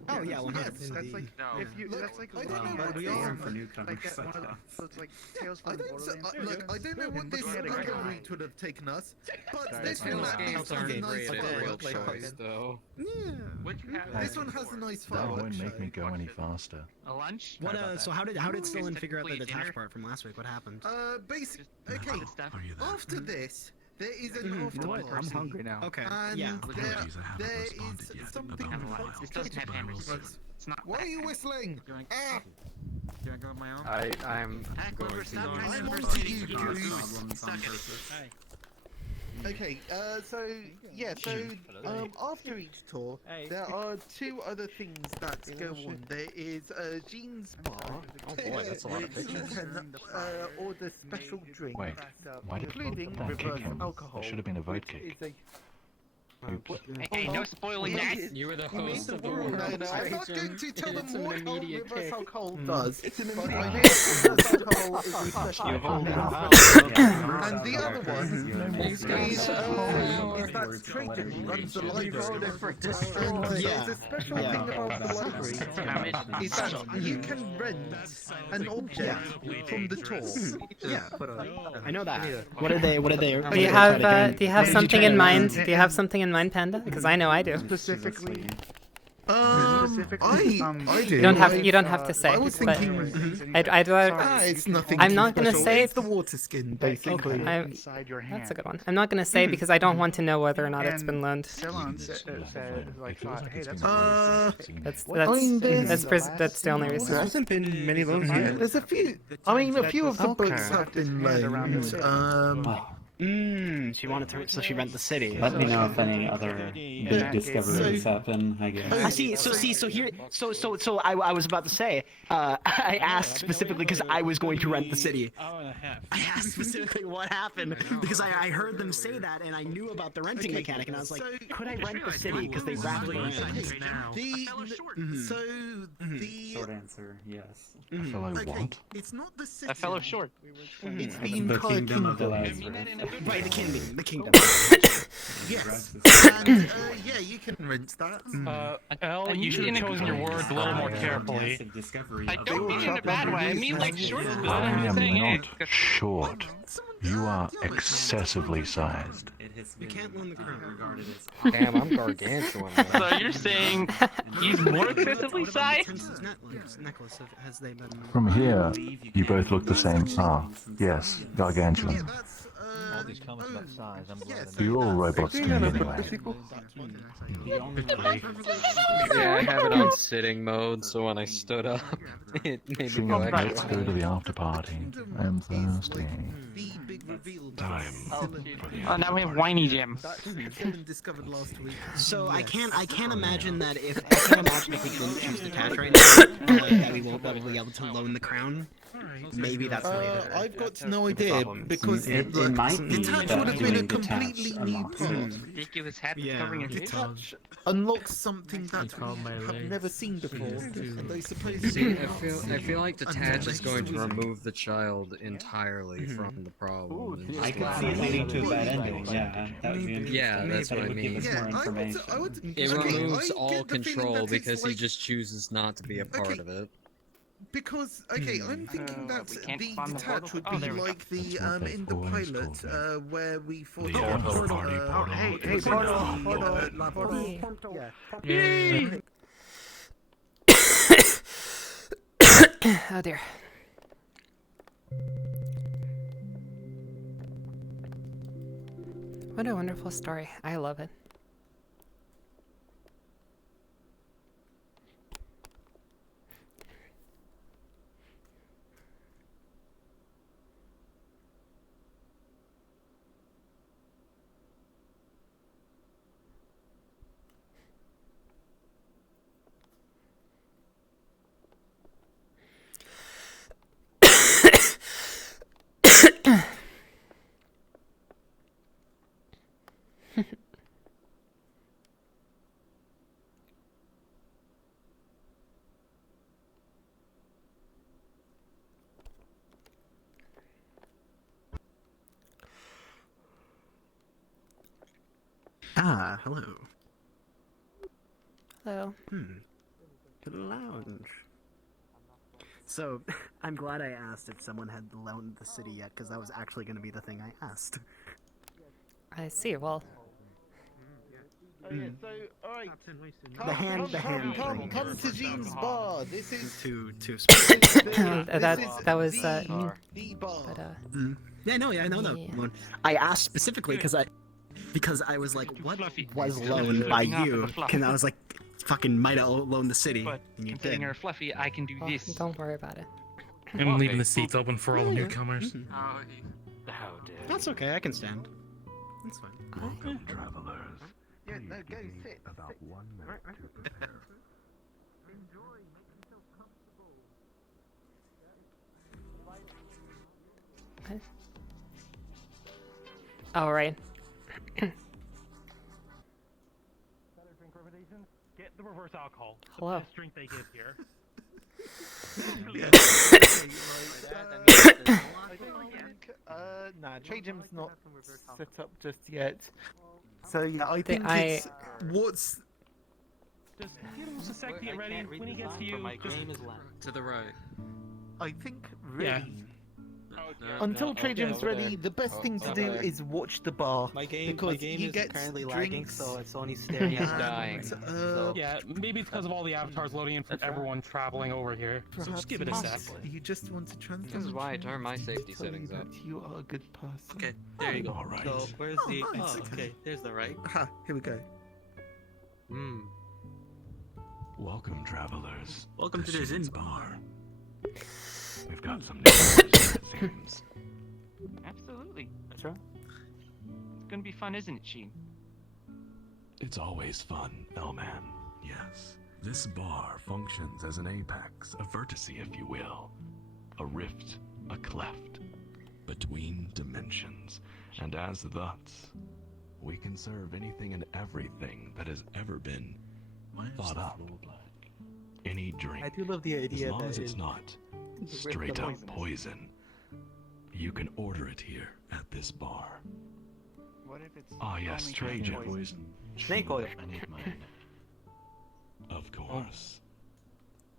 Oh yeah, 100%. That's like if you. That's like but we are for newcomers. So it's like Tales from Borderlands. I don't know what this other route would have taken us, but this one has a nice choice, though. This one has a nice That won't make me go any faster. A lunch? What? So how did Stellan figure out the detach part from last week? What happened? Basically, okay. After this, there is an after party. I'm hungry now. Okay. And yeah. there is something. Why are you whistling? Ah! Can I go on my own? I'm going to I'm on to you, Okay, so after each tour, there are two other things that go on. There is Jean's bar, boy, that's a lot of which you can order special drinks, Wait, why did including that kick reverse him? alcohol. There should have been a vote which kick. is a Hey, no spoiling that! You were the host of the world. No, I'm not going to tell them what reverse alcohol does. But I know reverse alcohol is refreshing. And the other one is that Trajan runs the library. And there's a special thing about the library is that you can rent an object from the tour. Yeah. I know that. What are they? Do you have something in mind? Do you have something in mind, Panda? Because I know I do. Specifically. I do. You don't have to say. I was thinking. It's nothing. I'm not gonna say. It's the water skin, basically. Inside your hand. That's a good one. I'm not gonna say because I don't want to know whether or not it's been loaned. That's the only reason. There hasn't been many loans yet. There's a few. I mean, a few of the books have been loaned. She wanted to, so she rent the city. Let me know if any other big discoveries happen, I guess. I see. So here. So I was about to say. I asked specifically because I was going to rent the city. I asked specifically what happened because I heard them say that and I knew about the renting mechanic and I was like, could I rent the city because they wrapped it in. Short answer, yes. A fellow what? It's not the city. I fell short. It's the The entire kingdom of the kingdom. Lazarus. Right, the kingdom. Yes. And yeah, you can rent that. Elle, you should have chosen your words a little more carefully. I don't mean in a bad way. I mean like short is good. I I'm am saying, hey, not short. You are excessively sized. You can't loan the crown regarded as. Damn, I'm gargantuan. So you're saying he's more excessively sized? Necklace has they been. From here, you both look the same. Ah, yes, gargantuan. All these comments about size, I'm glad. You're all robots to me anyway. Yeah, I have it on sitting mode, so when I stood up, it made me go Let's extra. go to the after party. I'm thirsty. Time for the Oh, now we have Whiny Jim. Discovered last week. So I can't imagine that if we didn't choose the cash right now, that we won't be able to loan the crown. Maybe that's later. I've got no idea because It might be Detach that would have been a doing Detach completely new unlocks part. it. Ridiculous hat Yeah. covering your face. Detach unlocks something that we have never seen before, and I suppose. See, I feel like Detach is going to remove the child entirely from the problem. and I just could allow see it it leading to a to bad be ending, yeah. That would be interesting. Yeah, that's but what it I would mean. give us more information. It removes I all get the feeling control that it's because he like- just chooses not to be a part of it. Because I'm thinking that we can't the find the detach portal. would Oh, be there we go. like the That's what in they've the always pilot told where we fought The apple party portal. hey, Oh dear. What a wonderful story. I love it. Ah, hello. Hello. To the lounge. So, I'm glad I asked if someone had loaned the city yet, because that was actually going to be the thing I asked. I see. Well, So, alright. The hand thing. Come to Jean's bar. This is Too that was the bar. but Yeah, no, I know that one. I asked specifically because I was like, what was loaned by you? And I was like, fucking might have loaned the city. But And you considering did. you're fluffy, I can do well, this. don't worry about it. I'm leaving the seats open for all the newcomers. How dare That's okay, I can stand. That's fine. Welcome, travelers. Yeah, no, go sit. About 1 minute to prepare. All right. Get the reverse alcohol. Hello. The best drink they give here. Nah, Trade Gem's not set up just yet. So yeah, I think I- it's what's Just give him a sec to get ready. When he gets to you, just... To the right. I think really. Yeah. Until Trade Gem's ready, the best thing to do is watch the bar. My game because you is get currently lagging, drinks so it's only staring at dying. Yeah, maybe it's because of all the avatars loading in from everyone traveling over here. So just give it a sec. You just want to transfer. This is why I turn my safety settings up. You are a good person. Okay, there you go. All right. So where's the? nice. Oh, okay. There's the right. Ha! Here we go. Welcome, travelers. Welcome to the Zin bar. We've got some news, it seems. Absolutely. That's right. gonna be fun, isn't it, Sheen? It's always fun, Elman. Yes. This bar functions as an apex, a vertice, if you will. A rift, a cleft, between dimensions. And as thus, we can serve anything and everything that has ever been thought up. Any drink. I do love the idea as long that as it's it- not it's straight up poisonous. poison. You can order it here at this bar. What if it's Ah, yes, only Trajan. poison? Snake oil. I need mine. Of course.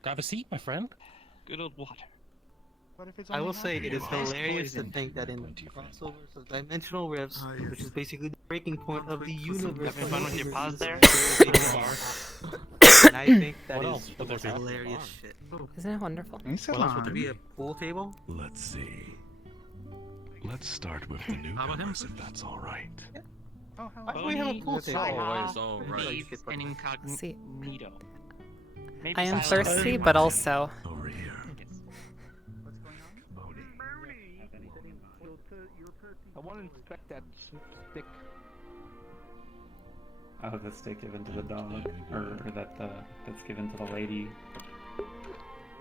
Grab a seat, my friend. Good old water. What if it's I only will say half it is poison? hilarious to think that in crossovers of dimensional rifts, which is basically the breaking point of the universe. Having fun with your pause there? And I think that What is else the would most there be? hilarious shit. Isn't it wonderful? What else would there be? A pool table? Let's see. Let's start with the newcomers, if that's all right. Oh, how Why do we have a pool table? Always all right. And incognito. Maybe I am silent. thirsty, but also Over here. I want to inspect that stick. Oh, the stick given to the dog, or that's given to the lady.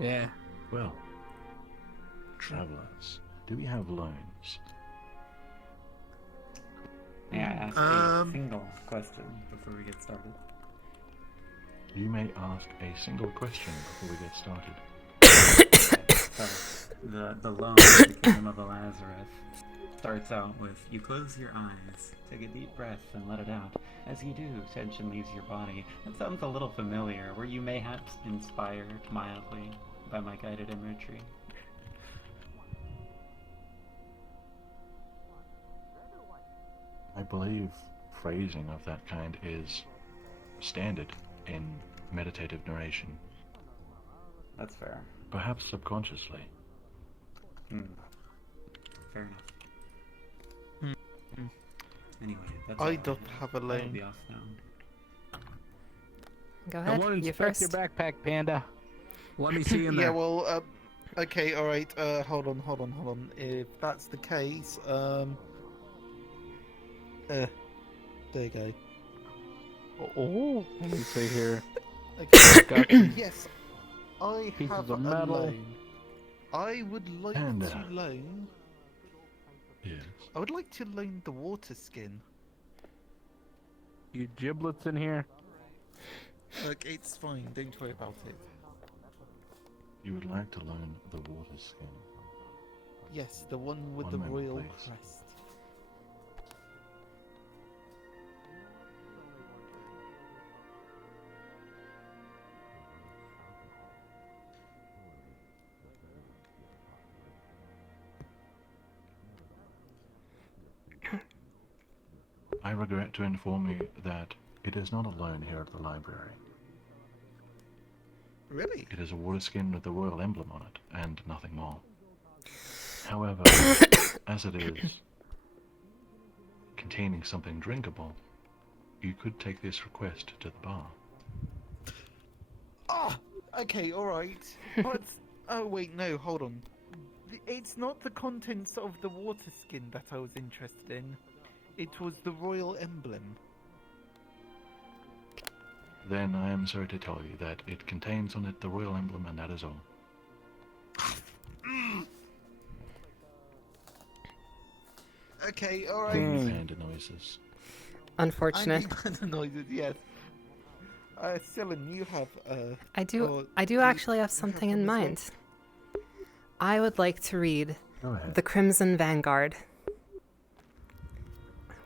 Yeah. Well, travelers, do we have loans? May I ask a single question before we get started? You may ask a single question before we get started. So, the loan in the Kingdom of the Lazarus starts out with, you close your eyes, take a deep breath, and let it out. As you do, tension leaves your body. That sounds a little familiar. Were you mayhaps inspired mildly by my guided imagery? I believe phrasing of that kind is standard in meditative narration. That's fair. Perhaps subconsciously. Fair enough. Anyway, that's I all don't have a I'll lane. be off now. go I ahead. want to You inspect first. your backpack, Panda. Let me see in there. Yeah, well, okay, alright, hold on. If that's the case, there you go. Oh, let me see here. Okay, Got yes, I pieces have of a metal. loan. I would like Panda. to loan. Yes. I would like to loan the water skin. You giblets in here. Look, it's fine. Don't worry about it. You would like to learn the water skin. Yes, the one with One the moment, royal please. crest. I regret to inform you that it is not a loan here at the library. Really? It is a water skin with the royal emblem on it, and nothing more. However, as it is containing something drinkable, you could take this request to the bar. Ah, okay, alright. But, oh wait, no, hold on. It's not the contents of the water skin that I was interested in. It was the royal emblem. Then I am sorry to tell you that it contains on it the royal emblem, and that is all. Okay, alright. Panda noises. Unfortunate. Panda noises, yes. Selen, you have, I do actually have something in mind. I would like to read Go ahead. The Crimson Vanguard.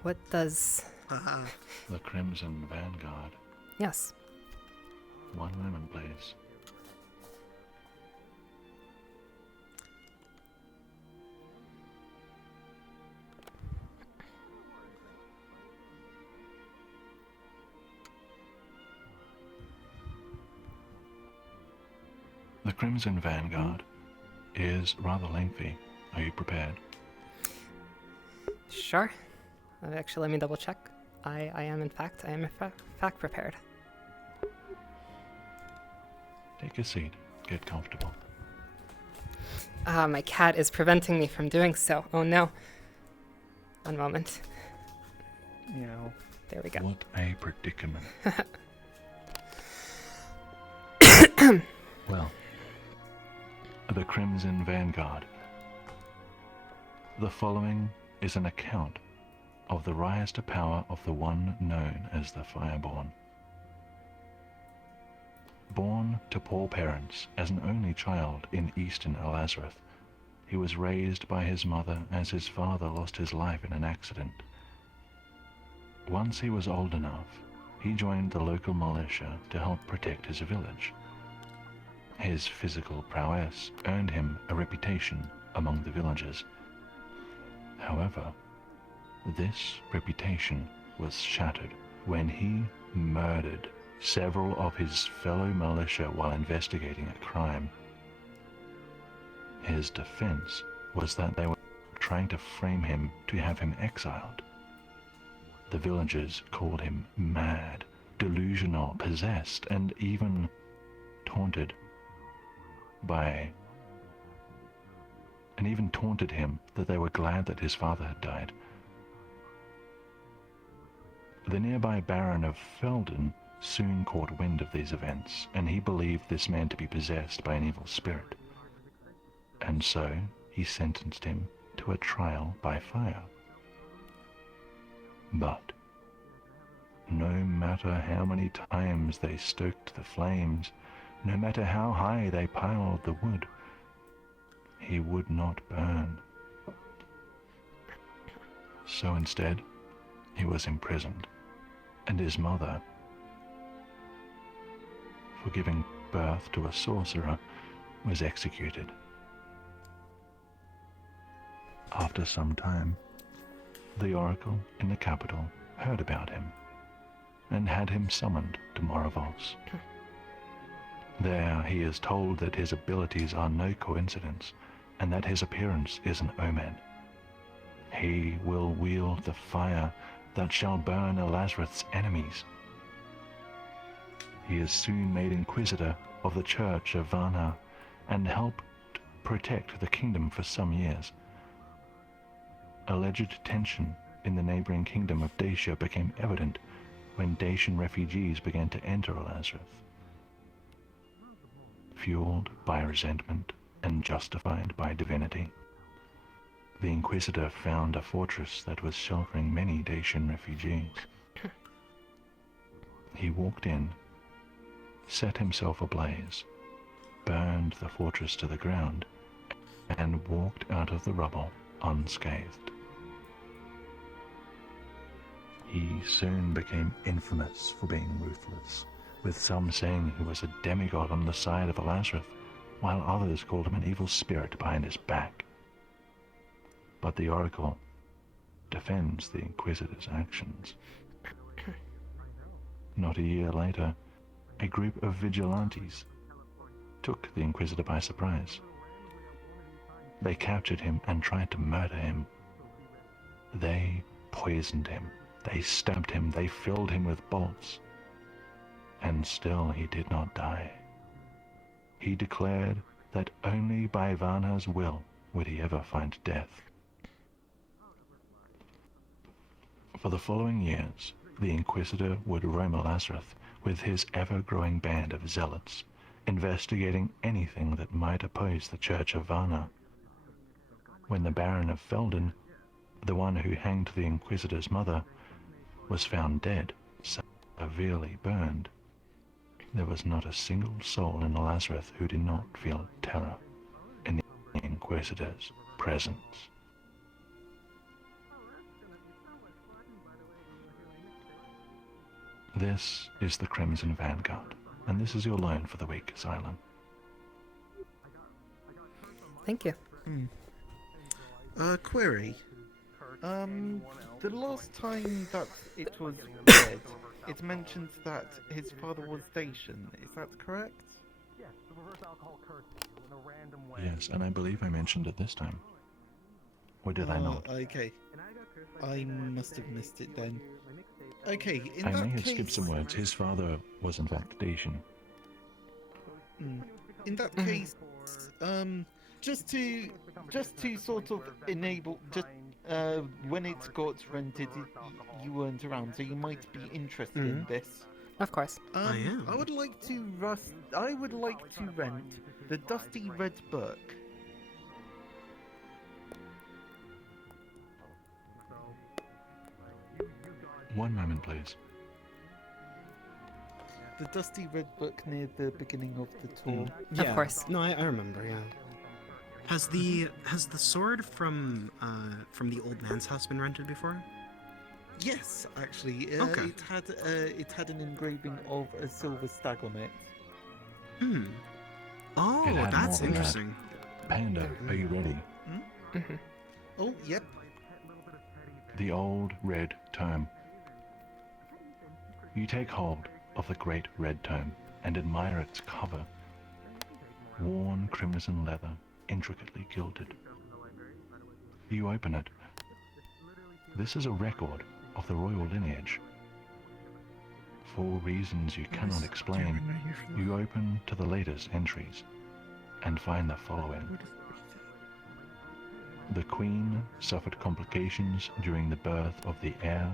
What does... The Crimson Vanguard. Yes. One moment, please. The Crimson Vanguard is rather lengthy. Are you prepared? Sure. Actually, let me double check. I am in fact prepared. Take a seat. Get comfortable. My cat is preventing me from doing so. Oh no. One moment. you know. There we go. What a predicament. Well, the Crimson Vanguard. The following is an account of the rise to power of the one known as the Fireborn. Born to poor parents as an only child in eastern Elazareth, he was raised by his mother as his father lost his life in an accident. Once he was old enough, he joined the local militia to help protect his village. His physical prowess earned him a reputation among the villagers. However, this reputation was shattered when he murdered several of his fellow militia while investigating a crime. His defense was that they were trying to frame him to have him exiled. The villagers called him mad, delusional, possessed, and even taunted him that they were glad that his father had died. The nearby Baron of Felden soon caught wind of these events, and he believed this man to be possessed by an evil spirit. And so he sentenced him to a trial by fire. But no matter how many times they stoked the flames, no matter how high they piled the wood, he would not burn. So instead, he was imprisoned, and his mother, for giving birth to a sorcerer, was executed. After some time, the oracle in the capital heard about him and had him summoned to Moravos. There he is told that his abilities are no coincidence and that his appearance is an omen. He will wield the fire that shall burn Elazareth's enemies. He is soon made Inquisitor of the Church of Varna and helped protect the kingdom for some years. Alleged tension in the neighboring kingdom of Dacia became evident when Dacian refugees began to enter Elazareth. Fueled by resentment and justified by divinity, the Inquisitor found a fortress that was sheltering many Dacian refugees. He walked in, set himself ablaze, burned the fortress to the ground, and walked out of the rubble unscathed. He soon became infamous for being ruthless, with some saying he was a demigod on the side of Elazareth, while others called him an evil spirit behind his back. But the Oracle defends the Inquisitor's actions. Not a year later, a group of vigilantes took the Inquisitor by surprise. They captured him and tried to murder him. They poisoned him. They stabbed him. They filled him with bolts. And still he did not die. He declared that only by Varna's will would he ever find death. For the following years, the Inquisitor would roam Elazareth with his ever-growing band of zealots, investigating anything that might oppose the Church of Varna. When the Baron of Felden, the one who hanged the Inquisitor's mother, was found dead, severely burned, there was not a single soul in Elazareth who did not feel terror in the Inquisitor's presence. This is the Crimson Vanguard, and this is your loan for the week, Xylem. Thank you. Query. The last time that it was read, it mentioned that his father was Dacian. Is that correct? Yes, and I believe I mentioned it this time. Or did I not? Okay. I must have missed it then. Okay, in I that may have case... skipped some words. His father was in fact Dacian. In that case, just to sort of enable, just when it got rented, you weren't around, so you might be interested in this. Of course. I am. I would like to rent the Dusty Red Book. One moment, please. The Dusty Red Book near the beginning of the tour. Yeah. Of course. No, I remember. Yeah. Has the sword from the old man's house been rented before? Yes, actually. Okay. It had an engraving of a silver stag on it. Hmm. Oh, It had that's more than that. interesting. Panda, are you ready? Oh, yep. The old red tome. You take hold of the great red tome and admire its cover. Worn crimson leather, intricately gilded. You open it. This is a record of the royal lineage. For reasons you cannot explain, you open to the latest entries and find the following. The Queen suffered complications during the birth of the heir,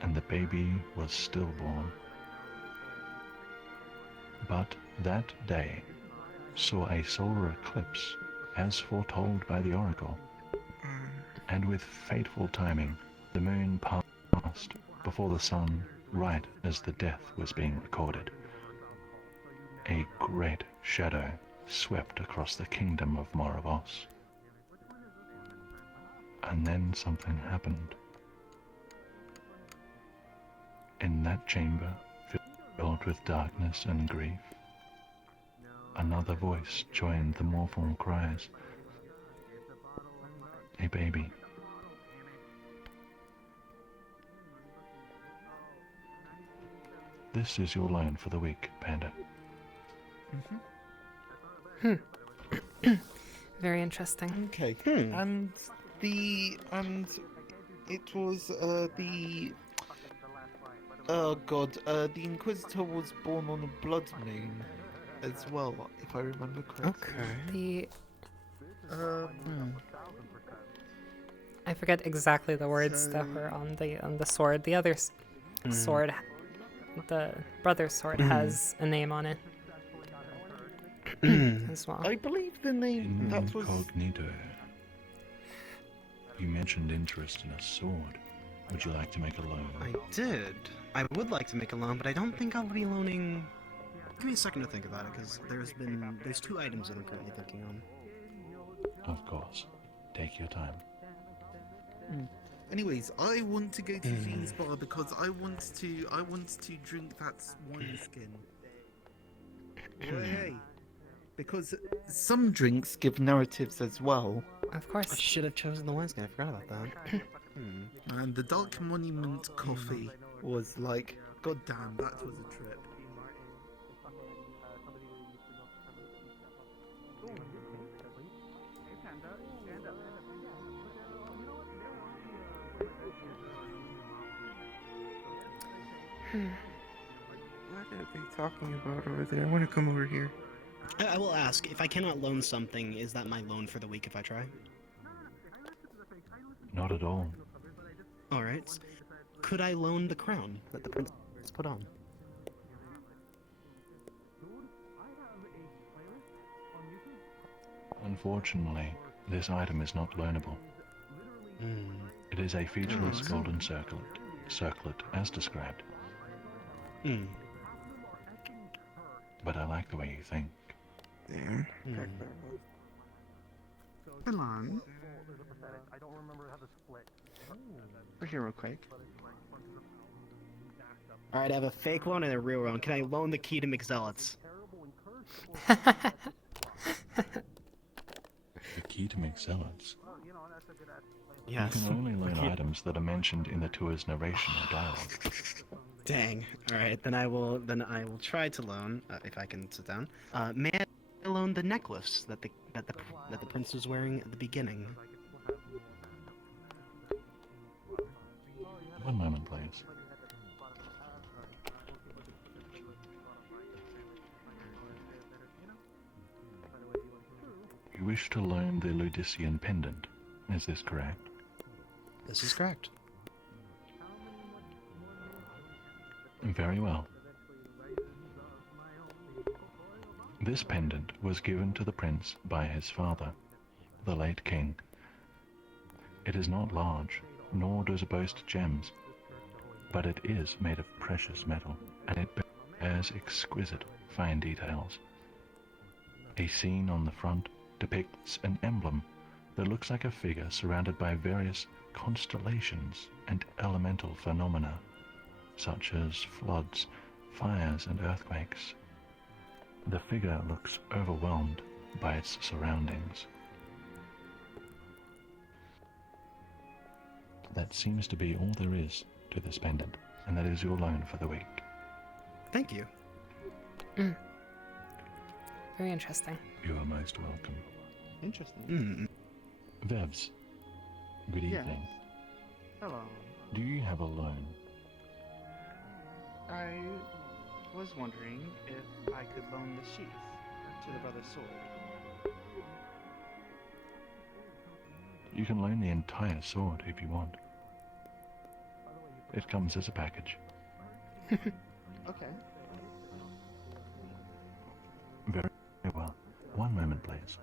and the baby was stillborn. But that day saw a solar eclipse as foretold by the oracle, and with fateful timing, the moon passed before the sun right as the death was being recorded. A great shadow swept across the kingdom of Moravos. And then something happened. In that chamber, filled with darkness and grief, another voice joined the mournful cries. A baby. This is your loan for the week, Panda. Very interesting. Okay. And it was the oh god, the Inquisitor was born on a blood moon as well, if I remember correctly. The I forget exactly the words that were on the sword. The other sword, the brother's sword, has a name on it as well. I believe the name that was. Incognito. You mentioned interest in a sword. Would you like to make a loan? I did. I would like to make a loan, but I don't think I'll be loaning. Give me a second to think about it, because there's 2 items that I'm currently thinking on. Of course. Take your time. Anyways, I want to go to Jean's bar because I want to drink that wine skin. Hey. Because some drinks give narratives as well. Of course. I should have chosen the wineskin. I forgot about that. And the Dark Monument coffee was like, god damn, that was a trip. What are they talking about over there? I want to come over here. I will ask, if I cannot loan something, is that my loan for the week if I try? Not at all. Alright. Could I loan the crown that the prince put on? Unfortunately, this item is not loanable. It is a featureless golden circlet as described. But I like the way you think. There. Come on. We're here real quick. Alright, I have a fake loan and a real loan. Can I loan the key to McZealots? The key to make zealots. Yes. You can only loan items that are mentioned in the tour's narration or dialogue. Dang. Alright, then I will try to loan, if I can sit down. May I loan the necklace that the prince was wearing at the beginning? One moment, please. You wish to loan the Ludician pendant, is this correct? This is correct. Very well. This pendant was given to the prince by his father, the late king. It is not large, nor does it boast gems, but it is made of precious metal, and it bears exquisite fine details. A scene on the front depicts an emblem that looks like a figure surrounded by various constellations and elemental phenomena, such as floods, fires, and earthquakes. The figure looks overwhelmed by its surroundings. That seems to be all there is to this pendant, and that is your loan for the week. Thank you. Very interesting. You are most welcome. Interesting. Vevs, good Yes. evening. Hello. Do you have a loan? I was wondering if I could loan the sheath to the brother's sword. You can loan the entire sword if you want. It comes as a package. Okay. Very well. One moment, please.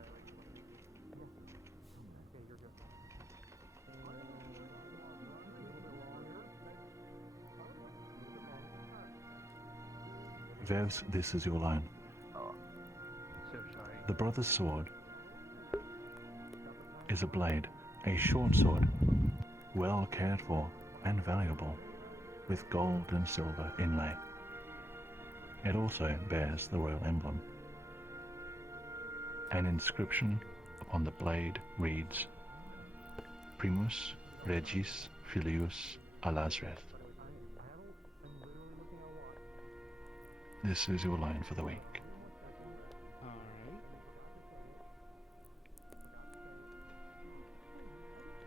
Vevs, this is your loan. So sorry. The brother's sword is a blade, a short sword, well cared for and valuable, with gold and silver inlay. It also bears the royal emblem. An inscription upon the blade reads, Primus Regis Filius Alazreth. This is your loan for the week.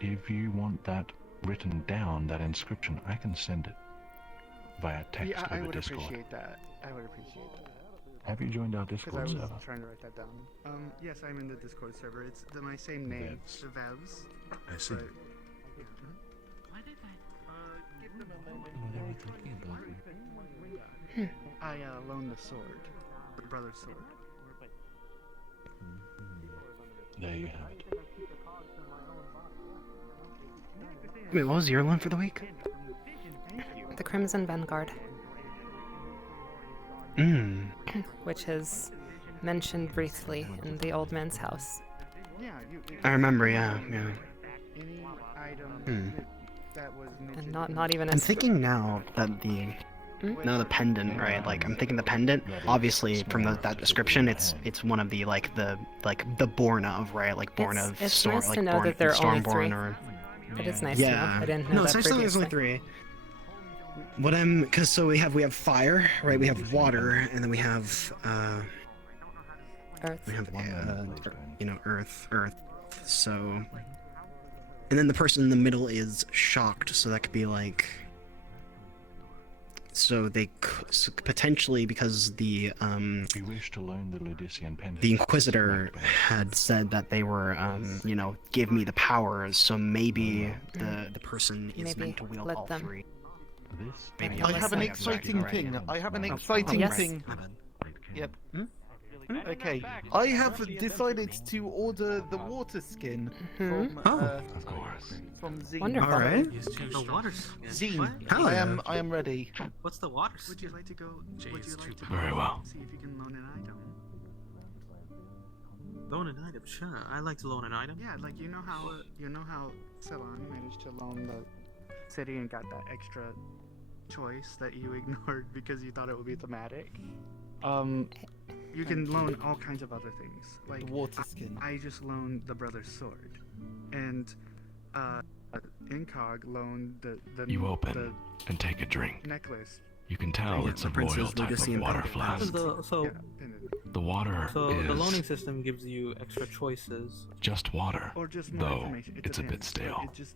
If you want that written down, that inscription, I can send it via text Yeah, I over would Discord. appreciate that. I would appreciate that. Have you joined our Because I Discord was server? trying to write that down. Yes, I'm in the Discord server. It's my same name, Vevs. the Vevs. I see. But, I loaned the sword, the brother's sword. There you have it. Wait, what was your loan for the week? The Crimson Vanguard. Which is mentioned briefly in the old man's house. I remember, yeah. Any item that was mentioned. And not even I'm as thinking now that the pendant, right? Like I'm thinking the pendant. Obviously, from that description, it's one of the the born of, right? Like born of it's storm, nice like to know born, that there are only Stormborn, three. or It is nice to know. I didn't know no, that it's nice to know there's only previously. three. Because so we have fire, right? We have water, and then we have Earth. We have earth. So, and then the person in the middle is shocked. So that could be like. So they potentially, because the You wish to loan the Ludician pendant. the Inquisitor had said that they were give me the powers. So maybe the person is Maybe meant to wield let all them. three. This Maybe I have an exciting thing. I have an exciting yes. thing. Yep. Okay. I have decided to order the water skin from of course. from Zine. Wonderful. All right. The water's Zine. Hell yeah. I am ready. What's the water? Would you like to go? Would you like to Very well. see if you can loan an item? Loan an item, sure. I like to loan an item. Yeah, like you know how Ceylon managed to loan the city and got that extra choice that you ignored because you thought it would be thematic. You can loan all kinds of other things. Like The water skin. I just loaned the brother's sword, and Incog loaned the You open and take a drink. necklace. You can tell it's a royal type of water flask. So The water the is loaning system gives you extra choices. just water, Or just more though information. It it's a bit depends. stale. It just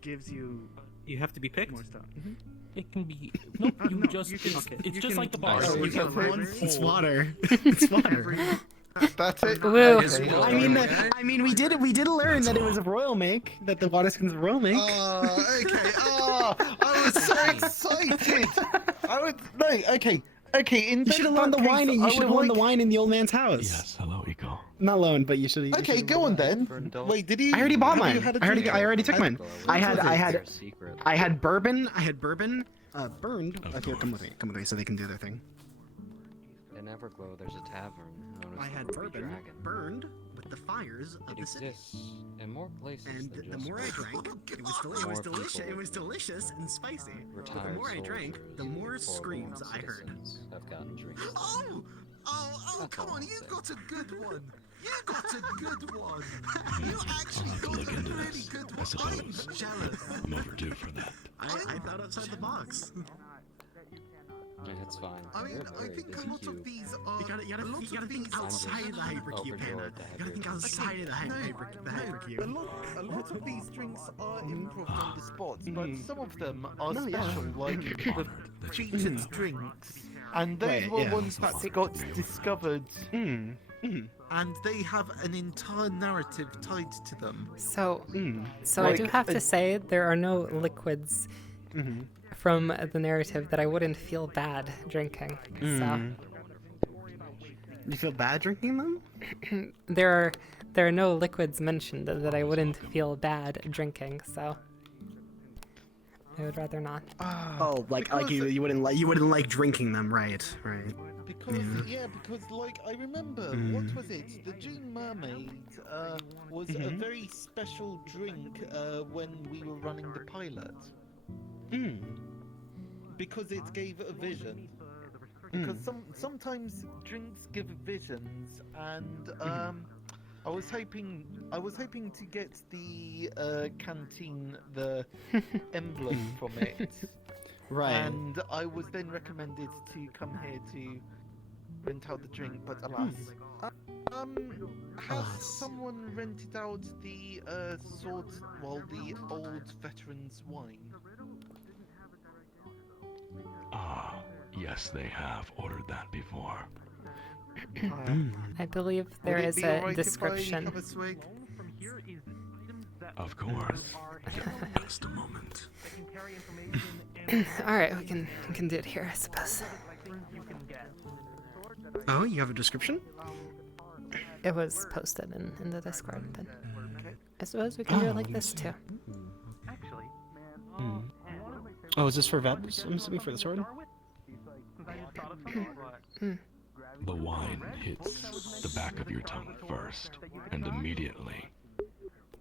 gives you You have to be picked. more stuff. It can be. Nope. You no, just. you can- it's you just can- like the bar. Oh, You you have can- one It's full. water. It's water. Every That's it. Woo. I mean, we did learn that it was a royal make, that the water skin's a royal make. Oh, okay. Oh, I was so excited. Okay. You should have won the wine. You should have won the wine in the old man's house. Yes, hello, Eagle. Not loaned, but you should. Okay, go on then. Wait, did you? I already bought mine. Had a I drink? already took mine. I had bourbon. Burned. Here, come with me, so they can do their thing. In Everglow, there's a tavern known as I had the Ruby bourbon Dragon. burned with the fires of It the city. exists in more places And than the just more I drank, it was delicious. It was delicious and spicy. But the Retired more I drank, soldiers the more or screams local I heard. citizens have gotten drinks. Oh, come on, you got a good one. You got a good one. You actually I'll have to got look a into really this, good I one. suppose. I'm jealous. I'm overdue for that. I thought outside the box. It's fine. I mean, You're I very think busy a lot queue. of these are. You gotta think outside the hypercube, Panda. You gotta think outside of the hypercube. A lot of these drinks are improv on the spot, but some of them are special, like the cheated drinks. And those were ones that got discovered. And they have an entire narrative tied to them. So I do have to say there are no liquids from the narrative that I wouldn't feel bad drinking. So You feel bad drinking them? there are no liquids mentioned that I wouldn't feel bad drinking. So I would rather not. Oh, like you wouldn't like drinking them, right? Because because like I remember, what was it? The June Mermaid was a very special drink when we were running the pilot. Because it gave a vision. Because sometimes drinks give visions, and I was hoping to get the canteen, the emblem from it. Right. And I was then recommended to come here to rent out the drink, but alas. Has someone rented out the the old veterans wine? Ah, yes, they have ordered that before. I believe there is a description. Of course. Just a moment. All right, we can do it here, I suppose. Oh, you have a description? It was posted in the Discord. Then I suppose we can do it like this too. Oh, is this for Vebs? I'm assuming for the sword. The wine hits the back of your tongue first, and immediately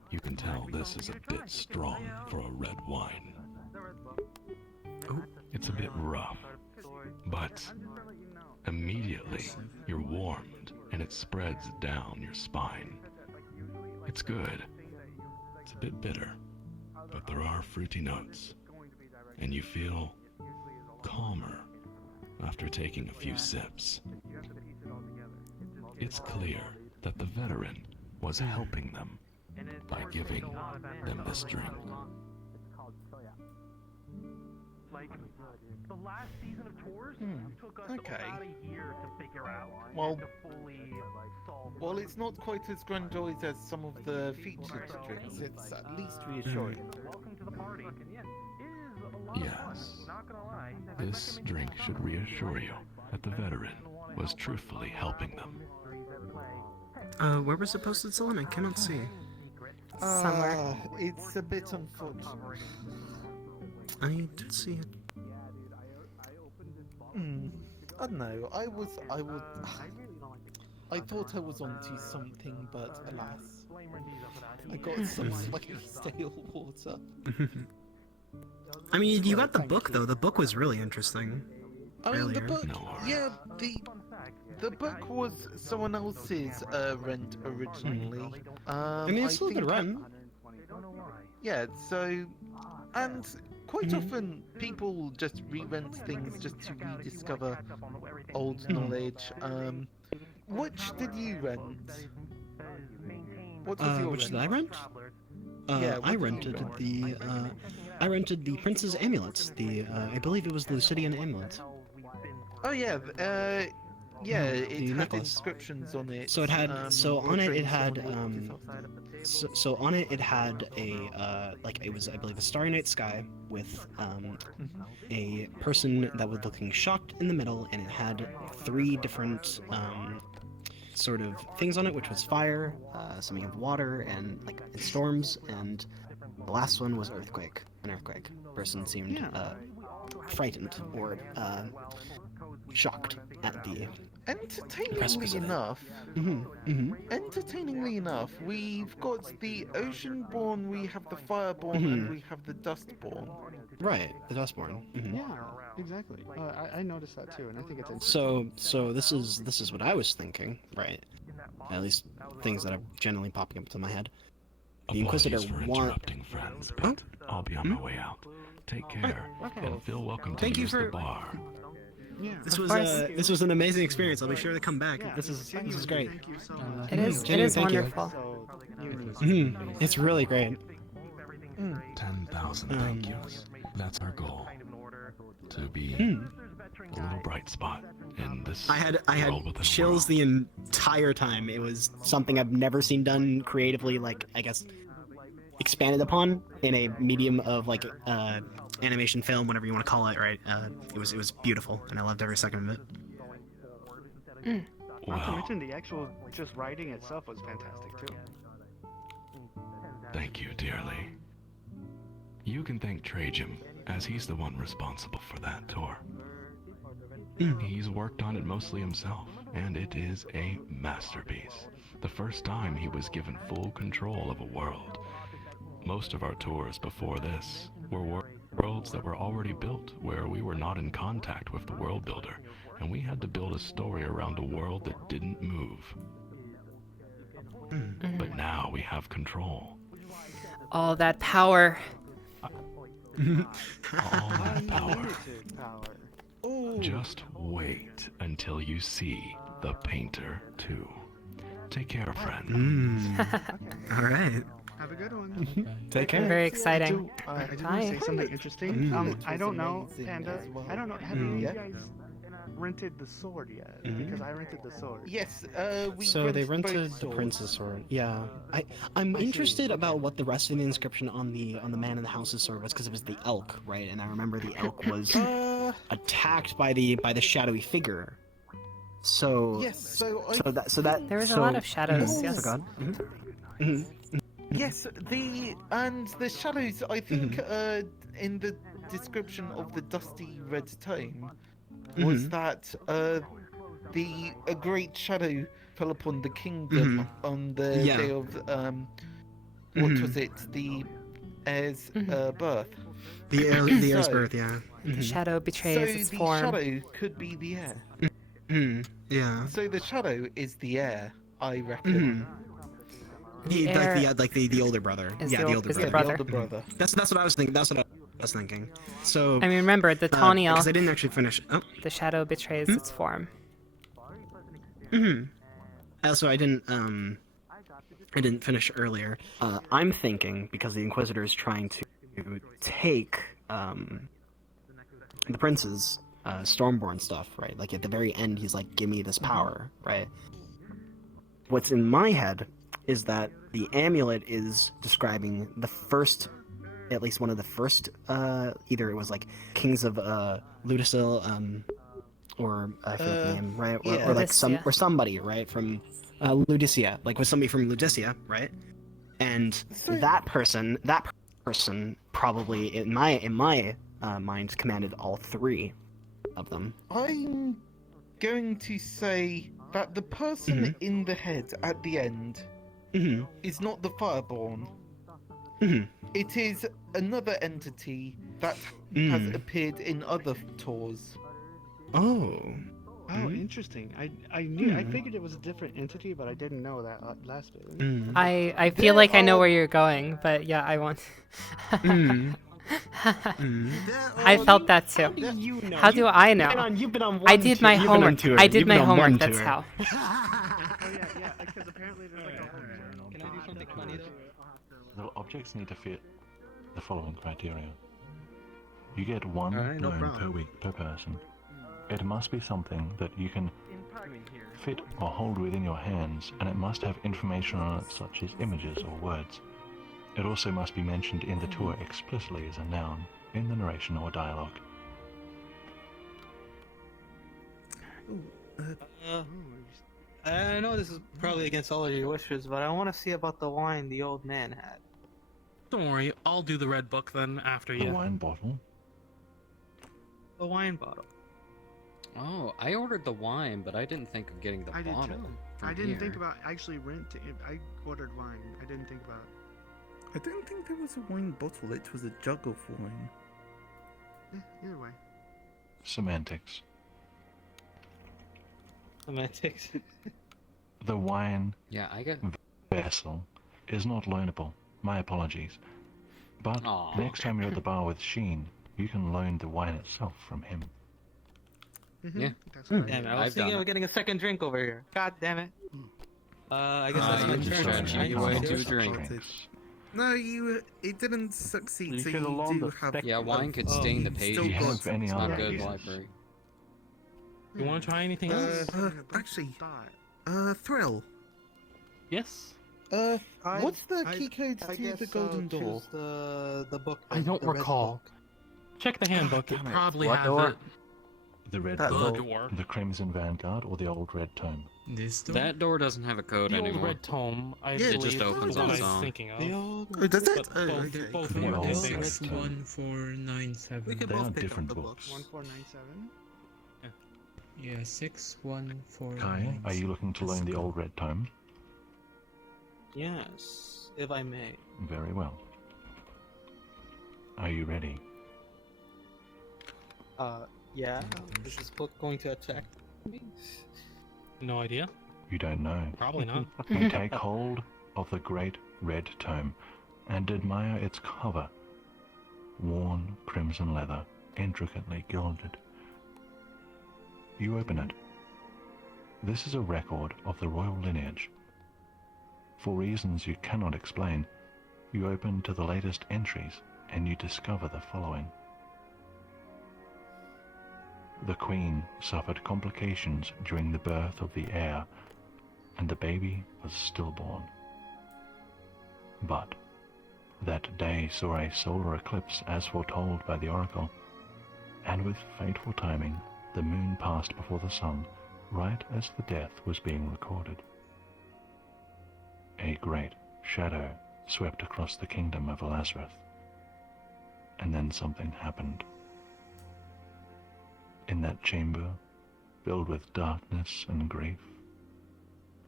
you can tell this is a bit strong for a red wine. It's a bit rough, but immediately you're warmed and it spreads down your spine. It's good. It's a bit bitter, but there are fruity notes, and you feel calmer after taking a few sips. It's clear that the veteran was helping them by giving them this drink. The last season of tours took us Okay. about a year to figure out Well, and to fully solve. well, it's not quite as grandiose as some of the featured drinks. It's at least reassuring. Welcome to the party. Yes, this drink should reassure you that the veteran was truthfully helping them. Where was it posted, Solon? I cannot see. Somewhere. It's a bit unfortunate. I did see it. I don't know. I thought I was onto something, but alas, I got some slightly stale water. I mean, you got the book though. The book was really interesting. I mean, the earlier. book. Yeah, the book was someone else's rent originally. I mean, it's still a good run. Yeah. So, and quite often people just re-rent things just to rediscover old knowledge. Which did you rent? What was your Which rent? did I rent? Yeah, I rented I rented the Prince's Amulet. I believe it was the Lucidian Amulet. Oh yeah, Yeah, the it had necklace. inscriptions on it. So it had, so on it, it had, portraying so on it, it had a, like, it was, I believe, a starry night sky with, a person that was looking shocked in the middle, and it had 3 different, sort of things on it, which was fire, something of water, and, like, storms, and the last one was earthquake, an earthquake. Person seemed, frightened, or, shocked at the Entertainingly enough, entertainingly enough, we've got the Oceanborn, we have the Fireborn, and we have the Dustborn. Right, the Dustborn. Yeah, exactly. I noticed that too, and I think it's interesting. So this is what I was thinking, right? At least things that are generally popping up to my head. The Inquisitor Apologies for interrupting, friends, but I'll be on my way out. Take care, and feel welcome to Thank you use for- the bar. Yeah. This was an amazing experience. I'll be sure to come back. This is great. It is Thank you. wonderful. It's really great. 10,000 thank yous. That's our goal. To be a little bright spot in this I had world within a chills world. the entire time. It was something I've never seen done creatively, like, I guess, expanded upon in a medium of, like, animation, film, whatever you want to call it, right? It was beautiful, and I loved every second of it. Not to mention the actual just writing itself was fantastic too. Thank you dearly. You can thank Trajan, as he's the one responsible for that tour. He's worked on it mostly himself, and it is a masterpiece. The first time he was given full control of a world. Most of our tours before this were worlds that were already built, where we were not in contact with the world builder, and we had to build a story around a world that didn't move. But now we have control. All that power. All that power. Just wait until you see the Painter 2. Take care, friend. All right. Have a good one. Take care. Very exciting. I just want Bye. to say something interesting. I don't know, Panda. I don't know. Have you guys rented the sword yet? Because I rented the sword. Yes, we So they rented rented both the swords. prince's sword. Yeah, I'm interested about what the rest of the inscription on the man in the house's sword was, because it was the elk, right? And I remember the elk was attacked by the shadowy figure. So Yes, so There was a lot of shadows, yes. So God. Yes, the shadows, I think, in the description of the dusty red tome, was that a great shadow fell upon the kingdom on the day of what was it, the heir's birth. The heir's birth, yeah. The shadow betrays its the form. shadow could be the heir. Yeah. So the shadow is the heir, I reckon. Like the older brother. Yeah, the older brother. That's what I was thinking. That's what I was thinking. So I mean, remember, the Tawny because I didn't actually finish. Oh. The shadow betrays its form. Also, I didn't finish earlier. I'm thinking, because the Inquisitor is trying to take the prince's Stormborn stuff, right? Like at the very end, he's like, "Give me this power," right? What's in my head is that the amulet is describing the first, at least one of the first, either it was like Kings of Ludisil, or I forget the name, right? Or like somebody, right, from Ludicia, like with somebody from Ludicia, right? And that person probably in my mind commanded all 3 of them. I'm going to say that the person in the head at the end is not the Fireborn. It is another entity that has appeared in other tours. Oh. Oh, interesting. I figured it was a different entity, but I didn't know that last bit. I feel like I know where you're going, but yeah, I want. I felt that too. How do I know? You've been on one I did my homework. I did my homework. That's how. Because apparently there's like a whole Can I do something funny though? The objects need to fit the following criteria. You get one Alright, no loan problem. per week per person. It must be something that you can fit or hold within your hands, and it must have information on it such as images or words. It also must be mentioned in the tour explicitly as a noun in the narration or dialogue. I know this is probably against all of your wishes, but I want to see about the wine the old man had. Don't worry, I'll do the red book then after The you. wine bottle? The wine bottle. Oh, I ordered the wine, but I didn't think of getting the I did bottle. too. from I didn't think here. about actually I ordered wine. I didn't think about. I don't think there was a wine bottle, it was a jug of wine. Either way. Semantics. Semantics. The wine I get vessel is not loanable. My apologies. But Aw. next time you're at the bar with Sheen, you can loan the wine itself from him. Yeah. That's Damn it, I was thinking of getting a second drink over here. God damn it. I guess that's my turn. You way to drink. No, it didn't succeed, You so should've you loaned do the have... Yeah, wine could stain the pages. still got- Have any It's not other good ideas? library. You want to try anything else? Actually, Thrill. Yes. What's the key code to the golden door? The book. I don't the red recall. book. Check the handbook. It probably What has door? it. The red The door, door. the Crimson Vanguard, or the old red tome? This door? That door doesn't have a code The old anymore. red tome. I It believe just is opens the on one its I was own. thinking of. Oh, does it? But both, Okay. both The are old the red same. tome. 14997. We could They are both pick different up the books. 1497. Yeah, 614. Kai, are you looking to learn the old red tome? Yes, if I may. Very well. Are you ready? Yeah. Is this book going to attack me? No idea. You don't know. Probably not. You take hold of the great red tome and admire its cover. Worn crimson leather, intricately gilded. You open it. This is a record of the royal lineage. For reasons you cannot explain, you open to the latest entries and you discover the following. The Queen suffered complications during the birth of the heir, and the baby was stillborn. But that day saw a solar eclipse as foretold by the oracle, and with fateful timing, the moon passed before the sun, right as the death was being recorded. A great shadow swept across the kingdom of Lazarus, and then something happened. In that chamber, filled with darkness and grief,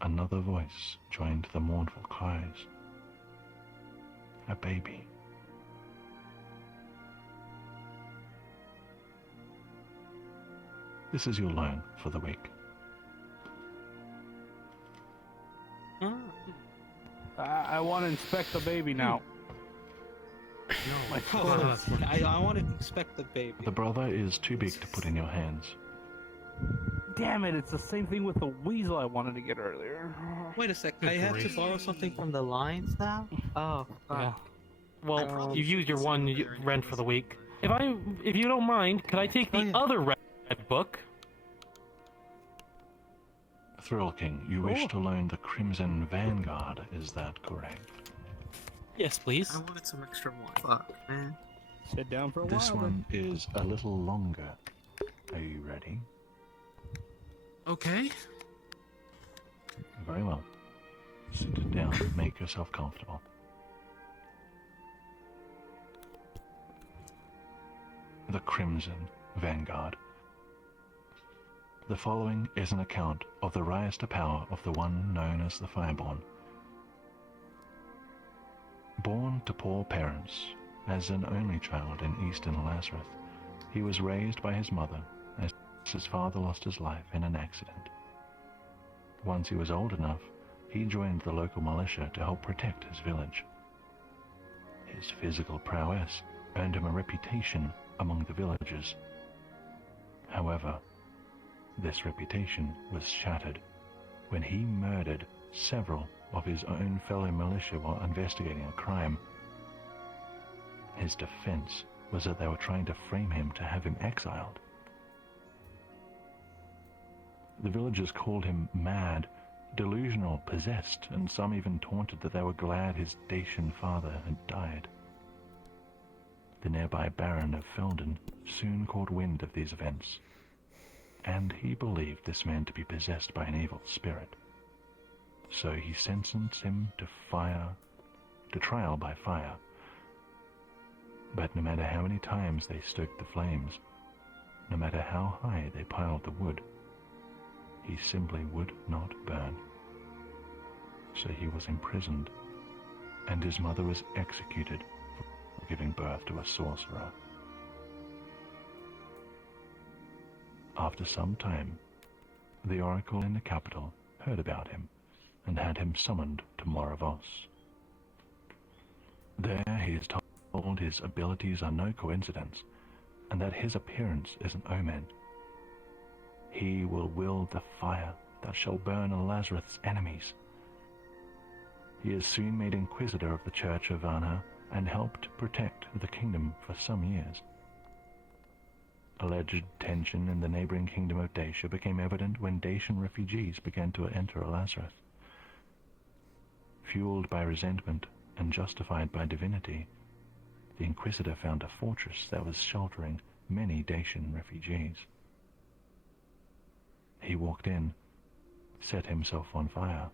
another voice joined the mournful cries. A baby. This is your loan for the week. I want to inspect the baby now. No, I want to inspect the baby. The brother is too big to put in your hands. Damn it! It's the same thing with the weasel I wanted to get earlier. Wait a sec. I have to borrow something from the lines now. Oh, Yeah. Well, you've used your one rent for the week. If you don't mind, could I take the other red book? Thrill King, you wish to loan the Crimson Vanguard, is that correct? Yes, please. I wanted some extra wine. Fuck, man. Sit down for a This while. one is a little longer. Are you ready? Okay. Very well. Sit down, make yourself comfortable. The Crimson Vanguard. The following is an account of the rise to power of the one known as the Fireborn. Born to poor parents, as an only child in eastern Lazarus, he was raised by his mother as his father lost his life in an accident. Once he was old enough, he joined the local militia to help protect his village. His physical prowess earned him a reputation among the villagers. However, this reputation was shattered when he murdered several of his own fellow militia while investigating a crime. His defense was that they were trying to frame him to have him exiled. The villagers called him mad, delusional, possessed, and some even taunted that they were glad his Dacian father had died. The nearby Baron of Felden soon caught wind of these events, and he believed this man to be possessed by an evil spirit. So he sentenced him to trial by fire. But no matter how many times they stoked the flames, no matter how high they piled the wood, he simply would not burn. So he was imprisoned, and his mother was executed for giving birth to a sorcerer. After some time, the oracle in the capital heard about him and had him summoned to Moravos. There he is told his abilities are no coincidence, and that his appearance is an omen. He will wield the fire that shall burn Lazarus' enemies. He is soon made Inquisitor of the Church of Varna and helped protect the kingdom for some years. Alleged tension in the neighboring kingdom of Dacia became evident when Dacian refugees began to enter Lazarus. Fueled by resentment and justified by divinity, the Inquisitor found a fortress that was sheltering many Dacian refugees. He walked in, set himself on fire,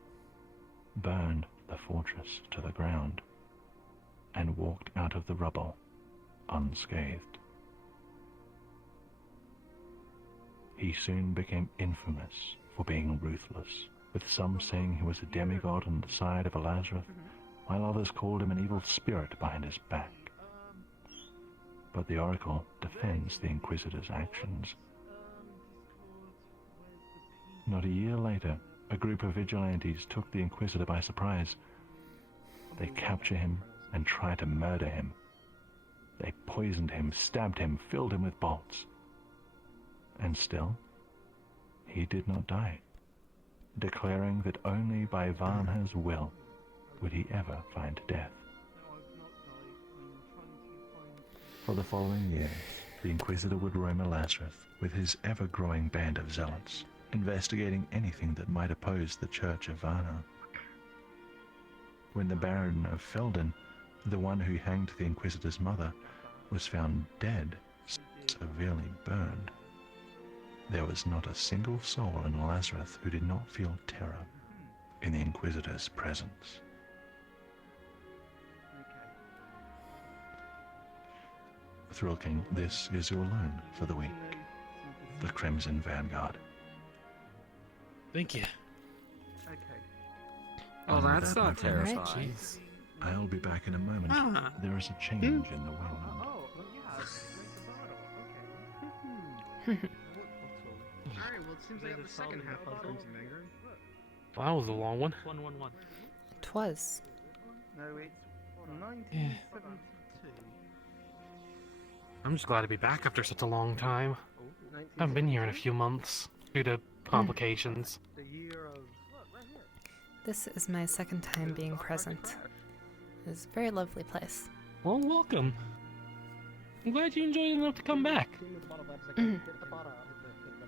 burned the fortress to the ground, and walked out of the rubble unscathed. He soon became infamous for being ruthless, with some saying he was a demigod on the side of Lazarus, while others called him an evil spirit behind his back. But the oracle defends the Inquisitor's actions. Not a year later, a group of vigilantes took the Inquisitor by surprise. They capture him and try to murder him. They poisoned him, stabbed him, filled him with bolts. And still, he did not die, declaring that only by Varna's will would he ever find death. For the following years, the Inquisitor would roam Lazarus with his ever-growing band of zealots, investigating anything that might oppose the Church of Varna. When the Baron of Felden, the one who hanged the Inquisitor's mother, was found dead, severely burned, there was not a single soul in Lazarus who did not feel terror in the Inquisitor's presence. Thrill King, this is your loan for the week. The Crimson Vanguard. Thank you. Oh, And with that's that, my not friends, terrifying. I'll be back in a moment. Ah. There is a change in the wind. Alright, well it seems like the second half of Crimson Vanguard. Well, that was a long one. 111. It was. No, it's 1972. I'm just glad to be back after such a long time. I haven't been here in a few months due to complications. The year of... This is my second time being present. It's a very lovely place. Well, welcome. I'm glad you enjoyed it enough to come back.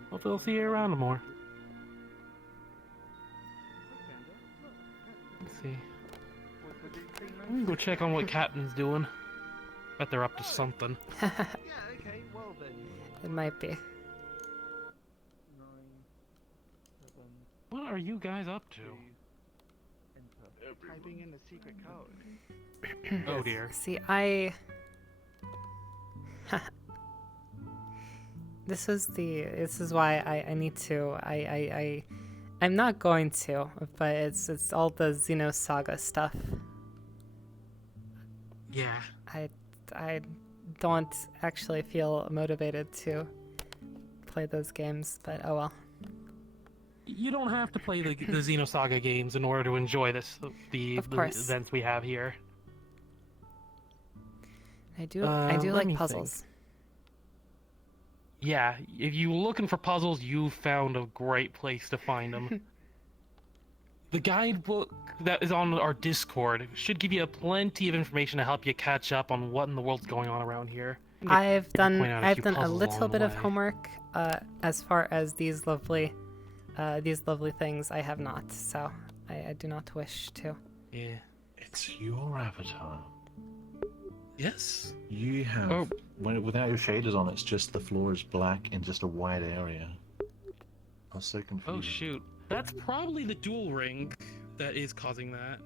Hopefully I'll see you around more. Let's see. I'm gonna go check on what Captain's doing. Bet they're up to something. Yeah, okay, well then. It might be. What are you guys up to? Typing in the secret code. Oh dear. See, This is why I need to. I'm not going to, but it's all the Xenosaga stuff. Yeah. I don't actually feel motivated to play those games, but oh well. You don't have to play the Xenosaga games in order to enjoy the events we have here. I do let like me puzzles. think. Yeah, if you're looking for puzzles, you found a great place to find them. The guidebook that is on our Discord should give you plenty of information to help you catch up on what in the world's going on around here. I've done point out a few little puzzles along bit the of way. homework as far as these lovely these lovely things, I have not, so I do not wish to. Yeah. It's your avatar. Yes. You have, without your shaders on, it's just the floor is black in just a wide area. I was so confused. Oh shoot. That's probably the dual ring that is causing that.